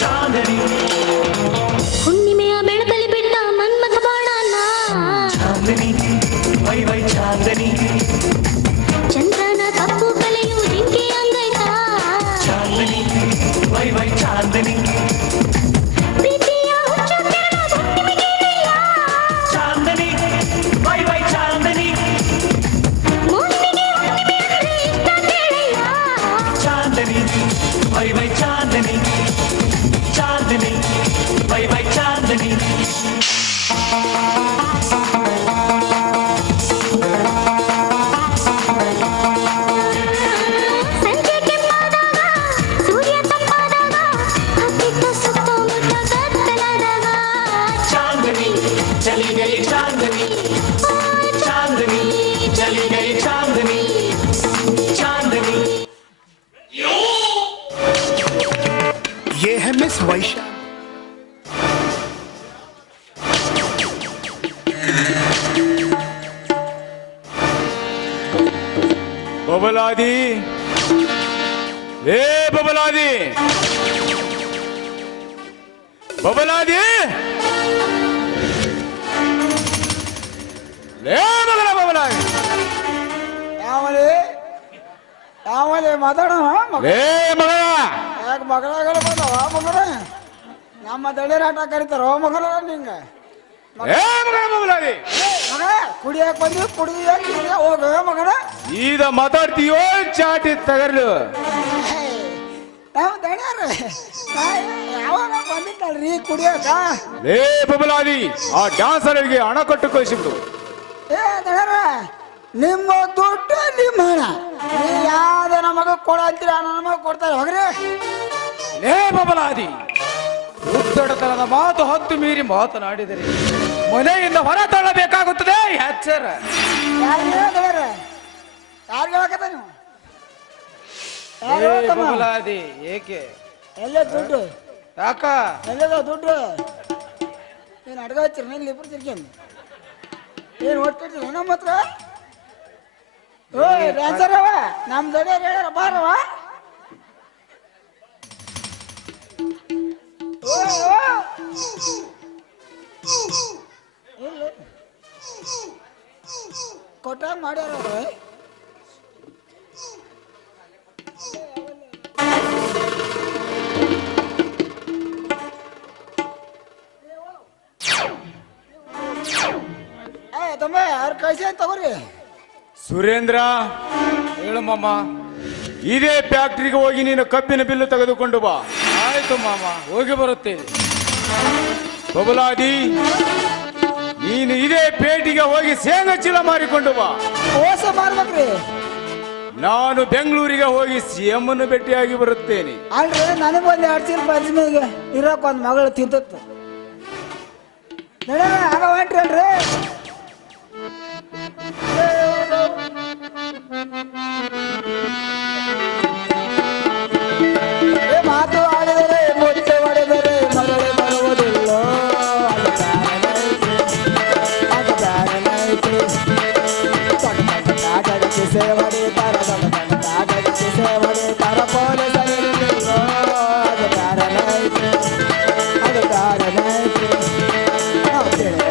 चांदनी ಹುಣ್ಣಿಮೆಯ ಬೆಳಕಲ್ಲಿ ಬಿಟ್ಟ ಮನ್ಮಥ ಬಾಣನ चांदनी वै वै चांदनी ಚಂದ್ರನ ಕಪ್ಪು ಕಲೆಯು ಜಿಂಕೆ ಅಂಗೈತ चांदनी वै वै चांदनी ಪ್ರೀತಿಯ ಹುಚ್ಚು ಕೆರಳ ಹುಣ್ಣಿಮೆಗೇನೆಯ चांदनी वै वै चांदनी ಮೋಹಿನಿಗೆ ಹುಣ್ಣಿಮೆ ಅಂದ್ರೆ ಇಷ್ಟ ಕೇಳಯ್ಯ चांदनी वै वै चांदनी चांदनी वै वै चांदनी ಸಂಜೆ ಕೆಂಪಾದಾಗ ಸೂರ್ಯ ತಂಪಾದಾಗ ಅತ್ತಿತ್ತ ಸುತ್ತಮುತ್ತ ಕತ್ತಲಾದಾಗ चांदनी चली गई चांदनी चांदनी चली गई चांदनी चांदनी ये है मिस वैशा ಬಬಲಾದಿ ಏ ಬಬಲಾದಿ ಬಬಲಾದಿ ಲೇ ಮಗನ ಬಬಲಾದಿ ಯಾವಲೇ ಯಾವಲೇ ಮಾತಾಡೋಣ ಮಗ ಲೇ ಮಗ ಯಾಕೆ ಮಗಳಗಳು ಬಂದವ ಮಗನ ನಮ್ಮ ದಳಿರಾಟ ಕರಿತಾರೋ ಮಗನ ನಿಂಗ ಏ ಮಗನ ಬಬಲಾದಿ ಮಗ ಕುಡಿಯಕ್ ಬಂದಿ ಕುಡಿಯಕ್ ಹೋಗ ಮಗನ ಈಗ ಮಾತಾಡ್ತೀಯೋ ಚಾಟಿ ತಗರ್ಲು ನಾವು ದಣ್ಯಾರ ಯಾವಾಗ ಬಂದಿದ್ದಲ್ರಿ ಕುಡಿಯಕ ಲೇ ಬಬಲಾದಿ ಆ ಡ್ಯಾನ್ಸರ್ಗೆ ಹಣ ಕೊಟ್ಟು ಕಳಿಸಿಬಿಡು ಏ ದಣ್ಯಾರ ನಿಮ್ಮ ದುಡ್ಡು ನಿಮ್ಮ ಹಣ ನೀ ಯಾವ್ದ ನಮಗ ಕೊಡಂತೀರ ನಮಗ ಕೊಡ್ತಾರೆ ಹೋಗ್ರಿ ಲೇ ಬಬಲಾದಿ ಉದ್ದಡತನದ ಮಾತು ಹೊತ್ತು ಮೀರಿ ಮಾತನಾಡಿದರೆ ಮನೆಯಿಂದ ಹೊರ ತಳ್ಳಬೇಕಾಗುತ್ತದೆ ಎಚ್ಚರ. ಯಾರಿಗೆ ಹೇಳಕತ್ತ ನೀವು ಏ ಬಬಲಾದಿ ಏಕೆ ಎಲ್ಲೇ ದುಡ್ಡು ಯಾಕ ಎಲ್ಲದ ದುಡ್ಡು ಏನು ಅಡ್ಗ ಹಚ್ಚಿರ ಇಲ್ಲಿ ಇಬ್ರು ತಿರ್ಕೊಂಡು ಏನು ಹೊಟ್ಟಿರ್ತೀರ ನಮ್ಮ ಹತ್ರ ಓಯ್ ಡ್ಯಾನ್ಸರ್ ಅವ ನಮ್ಮ ದೊಡ್ಡ ಹೇಳ್ಯಾರ ಬಾರವ ಕೊಟ್ಟ ಮಾಡ್ಯಾರ ಅವ್ರು. ತಮ್ಮ ಅವ್ರ ಕಳ್ಸಿ ಅಂತ ತಗೋರಿ ಸುರೇಂದ್ರ ಹೇಳು ಮಾಮ ಇದೇ ಫ್ಯಾಕ್ಟ್ರಿಗೆ ಹೋಗಿ ನೀನು ಕಬ್ಬಿನ ಬಿಲ್ಲು ತೆಗೆದುಕೊಂಡು ಬಾ. ಆಯ್ತು ಮಾಮ, ಹೋಗಿ ಬರುತ್ತೇನೆ. ಬಬಲಾದಿ ನೀನು ಇದೇ ಪೇಟೆಗೆ ಹೋಗಿ ಶೇಂಗಾ ಚೀಲ ಮಾರಿಕೊಂಡು ಬಾ. ಮೋಸ ಮಾಡ್ಬೇಕ್ರಿ. ನಾನು ಬೆಂಗಳೂರಿಗೆ ಹೋಗಿ ಸಿಎಂ ಭೇಟಿಯಾಗಿ ಬರುತ್ತೇನೆ. ಅಲ್ರಿ ನನಗೊಂದು 2 ಚೀಲ ಪಂಚಮಿಗೆ ಇರೋಕೆ ಒಂದು ಮಗಳು ತಿಂತತ್ತು ನಡ ಆಗ ಹೊಂಟ್ರಿ ಅಲ್ರಿ ಮಾತು ಆಡಿದರೆ ಮುಚ್ಚೆ ಹೊಡೆದರೆ ಮಗಳೇ ಬರುವುದಿಲ್ಲ ಅದು ಬ್ಯಾರನೈತಿ ತಾಟಕ್ಕೆ ಸೇವಡಿ ತರ ತಾಟಕ್ಕೆ ಸೇವಡಿ ತರ ಪೊಲೀಸರಿಲ್ಲ ಅದು ಬ್ಯಾರನೈತಿ ಅದು ಬ್ಯಾರನೈತಿ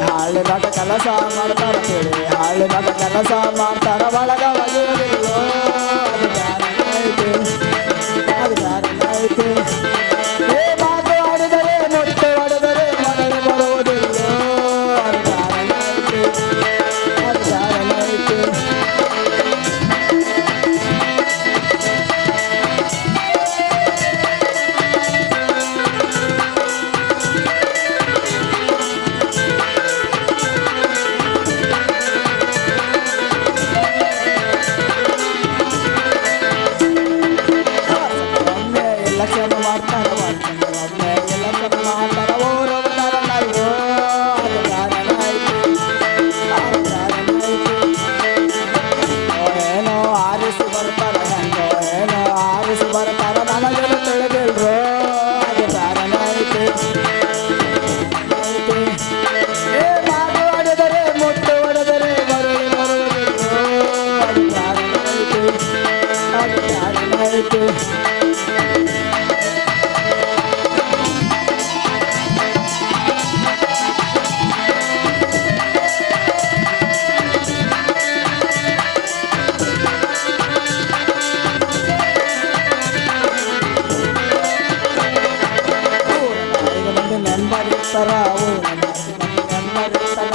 ಹಾಳು ಮಗ ಕೆಲಸ ಮಾಡ್ತಾರ ಹೇಳಿ ಹಾಳು ಮಗ ಕೆಲಸ ಮಾಡ್ತಾರ ಒಳಗ ಒಗೆಯುವುದಿಲ್ಲ ಅದು ಬ್ಯಾರನೈತಿ ಅದು ಬ್ಯಾರನೈತಿ ಏ ಮಾತು ಆಡಿದರೆ ಮುಟ್ಟೆ ಹೊಡೆದರೆ ಮಗಳು ಬರುವುದಿಲ್ಲ ಅದು ಬ್ಯಾರನೈತಿ ಅದು ಬ್ಯಾರನೈತಿ ಒಮ್ಮೆ ಎಲೆಕ್ಷನ್ ಮಾಡ್ತಾರ ಒಮ್ಮೆ ಎಲೆಕ್ಷನ್ ಮಾಡ್ತಾರ ಓರೋಗ್ತಾರ ನಾವು ಅದು ಬ್ಯಾರನೈತಿ ಅದು ಬ್ಯಾರನೈತಿ ಏನೋ ಆರಿಸಿ ಬರ್ತಾರ ಹೆಂಗೋ ಏನೋ ಆರಿಸಿ ಬರ್ತಾರ ನನಗೇನು ತಿಳಿದಿಲ್ರು ಅದು ಬ್ಯಾರನೈತಿ ಏ ಮಾತು ಆಡಿದರೆ ಮುಟ್ಟು ಹೊಡೆದರೆ ಮರಳಿ ಬರುವುದಿಲ್ಲ ಅದು ಬ್ಯಾರನೈತಿ ಅದು ಬ್ಯಾರನೈತಿ ಈಗ ಮಂದಿ ನೆನ್ಪರಿರ್ತಾರ ನೆನ್ಪರಿರ್ತಾರ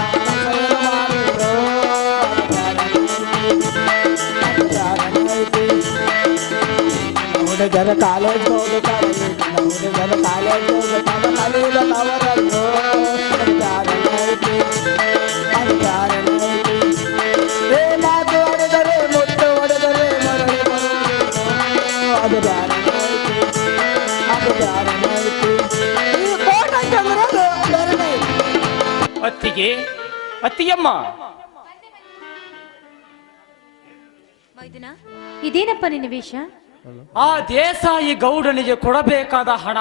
ಹುಡುಗರ ಕಾಲೇಜ್ ಹೋಗುತ್ತಾರೆ ಹುಡುಗರ ಕಾಲೇಜ್ ಹೋಗುತ್ತಾರೆ ಕಲಿಯುವ ಅವರನ್ನು ಅದು ಬ್ಯಾರನೈತಿ ಅದು ಬ್ಯಾರನೈತಿ ಏ ಮಾತು ಹೊಡೆದರೆ ಮುಟ್ಟು ಹೊಡೆದರೆ ಮರಳಿ ಬರುವುದಿಲ್ಲ ಅದು ಬ್ಯಾರನೈತಿ ಅದು ಬ್ಯಾರನೈತಿ ಈ ಕೋಟ ಅಂತಂದ್ರೆ ಅದು ಬ್ಯಾರನೈತಿ ಅತ್ತಿಗೆ, ಅತ್ತಿಗೆಮ್ಮ, ಮೈದುನ ಇದೇನಪ್ಪ ನಿನ್ನ ವೇಷ? ಆ ದೇಸಾಯಿ ಗೌಡನಿಗೆ ಕೊಡಬೇಕಾದ ಹಣ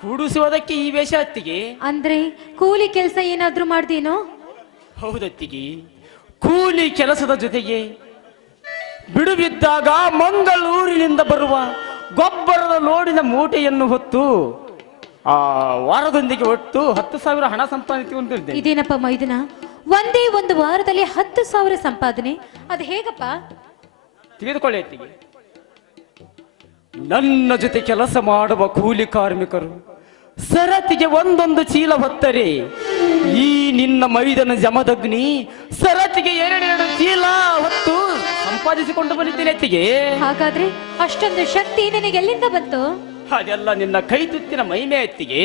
ಕೂಡಿಸುವುದಕ್ಕೆ ಈ ವೇಷ ಅತ್ತಿಗೆ. ಅಂದ್ರೆ ಕೂಲಿ ಕೆಲಸ ಏನಾದ್ರೂ ಮಾಡ್ದೇನೋ? ಹೌದತ್ತಿಗೆ, ಕೂಲಿ ಕೆಲಸದ ಜೊತೆಗೆ ಬಿಡುವಿದ್ದಾಗ ಮಂಗಳೂರಿನಿಂದ ಬರುವ ಗೊಬ್ಬರದ ಲೋಡಿನ ಮೂಟೆಯನ್ನು ಹೊತ್ತು ಆ ವಾರದೊಂದಿಗೆ ಒಟ್ಟು 10,000 ಹಣ ಸಂಪಾದಿಸಿಕೊಂಡಿದ್ದೆ. ಇದೇನಪ್ಪ ಮೈದುನ, ಒಂದೇ ಒಂದು ವಾರದಲ್ಲಿ 10,000 ಸಂಪಾದನೆ? ಅದು ಹೇಗಪ್ಪ? ತಿಳಿದುಕೊಳ್ಳಿ ಅತ್ತಿಗೆ, ನನ್ನ ಜೊತೆ ಕೆಲಸ ಮಾಡುವ ಕೂಲಿ ಕಾರ್ಮಿಕರು ಸರತಿಗೆ ಒಂದೊಂದು ಚೀಲ ಹೊತ್ತರೆ ಈ ನಿನ್ನ ಮೈದನ ಜಮದಗ್ನಿ ಸರತಿಗೆ 2 ಚೀಲ ಹೊತ್ತು ಸಂಪಾದಿಸಿಕೊಂಡು ಬಂದಿದ್ದೇನೆ ಅತ್ತಿಗೆ. ಹಾಗಾದ್ರೆ ಅಷ್ಟೊಂದು ಶಕ್ತಿ ನಿನಗೆ ಎಲ್ಲಿಂದ ಬಂತು? ಅದೆಲ್ಲ ನಿನ್ನ ಕೈತುತ್ತಿನ ಮಹಿಮೆ ಅತ್ತಿಗೆ.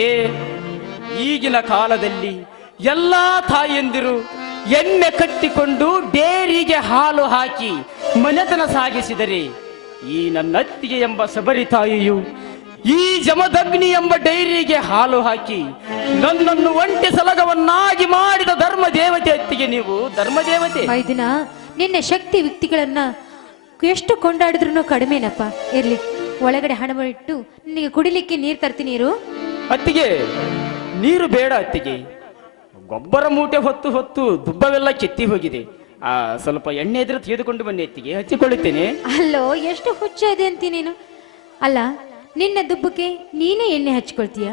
ಈಗಿನ ಕಾಲದಲ್ಲಿ ಎಲ್ಲಾ ತಾಯಂದಿರು ಎಮ್ಮೆ ಕಟ್ಟಿಕೊಂಡು ಡೇರಿಗೆ ಹಾಲು ಹಾಕಿ ಮನೆತನ ಸಾಗಿಸಿದರೆ, ಈ ನನ್ನ ಅತ್ತಿಗೆ ಎಂಬ ಸಬರಿ ತಾಯಿಯು ಈ ಜಮದಗ್ನಿ ಎಂಬ ಡೈರಿಗೆ ಹಾಲು ಹಾಕಿ ನನ್ನನ್ನು ಒಂಟೆ ಸಲಗವನ್ನಾಗಿ ಮಾಡಿದ ಧರ್ಮ ದೇವತೆ ಅತ್ತಿಗೆ. ನೀವು ಧರ್ಮ ದೇವತೆ. ಮೈದುನ, ನಿನ್ನ ಶಕ್ತಿ ವ್ಯಕ್ತಿಗಳನ್ನ ಎಷ್ಟು ಕೊಂಡಾಡಿದ್ರು ಕಡಿಮೆನಪ್ಪ. ಇರ್ಲಿ, ಒಳಗಡೆ ಹಣವಿಟ್ಟು ನಿನಗೆ ಕುಡಿಲಿಕ್ಕೆ ನೀರು ತರ್ತೀನಿ ಇರು. ಅತ್ತಿಗೆ ನೀರು ಬೇಡ ಅತ್ತಿಗೆ, ಗೊಬ್ಬರ ಮೂಟೆ ಹೊತ್ತು ಹೊತ್ತು ದುಬ್ಬವೆಲ್ಲ ಕೆತ್ತಿ ಹೋಗಿದೆ. ಸ್ವಲ್ಪ ಎಣ್ಣೆ ಇದ್ರೆ ತೆಗೆದುಕೊಂಡು ಬನ್ನಿ ಅತ್ತಿಗೆ, ಹಚ್ಚಿಕೊಳ್ಳುತ್ತೇನೆ. ಅಲ್ಲೋ ಎಷ್ಟು ಹುಚ್ಚ ಇದೆ ಅಂತಿ ನೀನು. ಅಲ್ಲ, ನಿನ್ನ ದುಬ್ಬಕ್ಕೆ ನೀನೇ ಎಣ್ಣೆ ಹಚ್ಕೊಳ್ತೀಯ?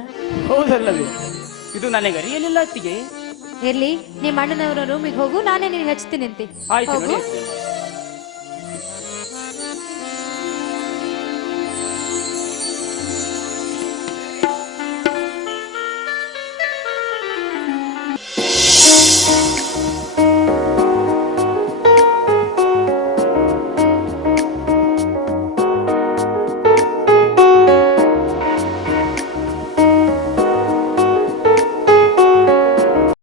ಹೌದಲ್ಲವೇ, ಇದು ನನಗೆ ಅರಿಯಲಿಲ್ಲ ಅತ್ತಿಗೆ. ಇರ್ಲಿ, ನಿಮ್ಮ ಅಣ್ಣನವರ ರೂಮಿಗೆ ಹೋಗು, ನಾನೇ ನಿನಗೆ ಹಚ್ತೀನಿ ಅಂತೆ. ಆಯ್ತು ಹೋಗು. ನೋಡಿ.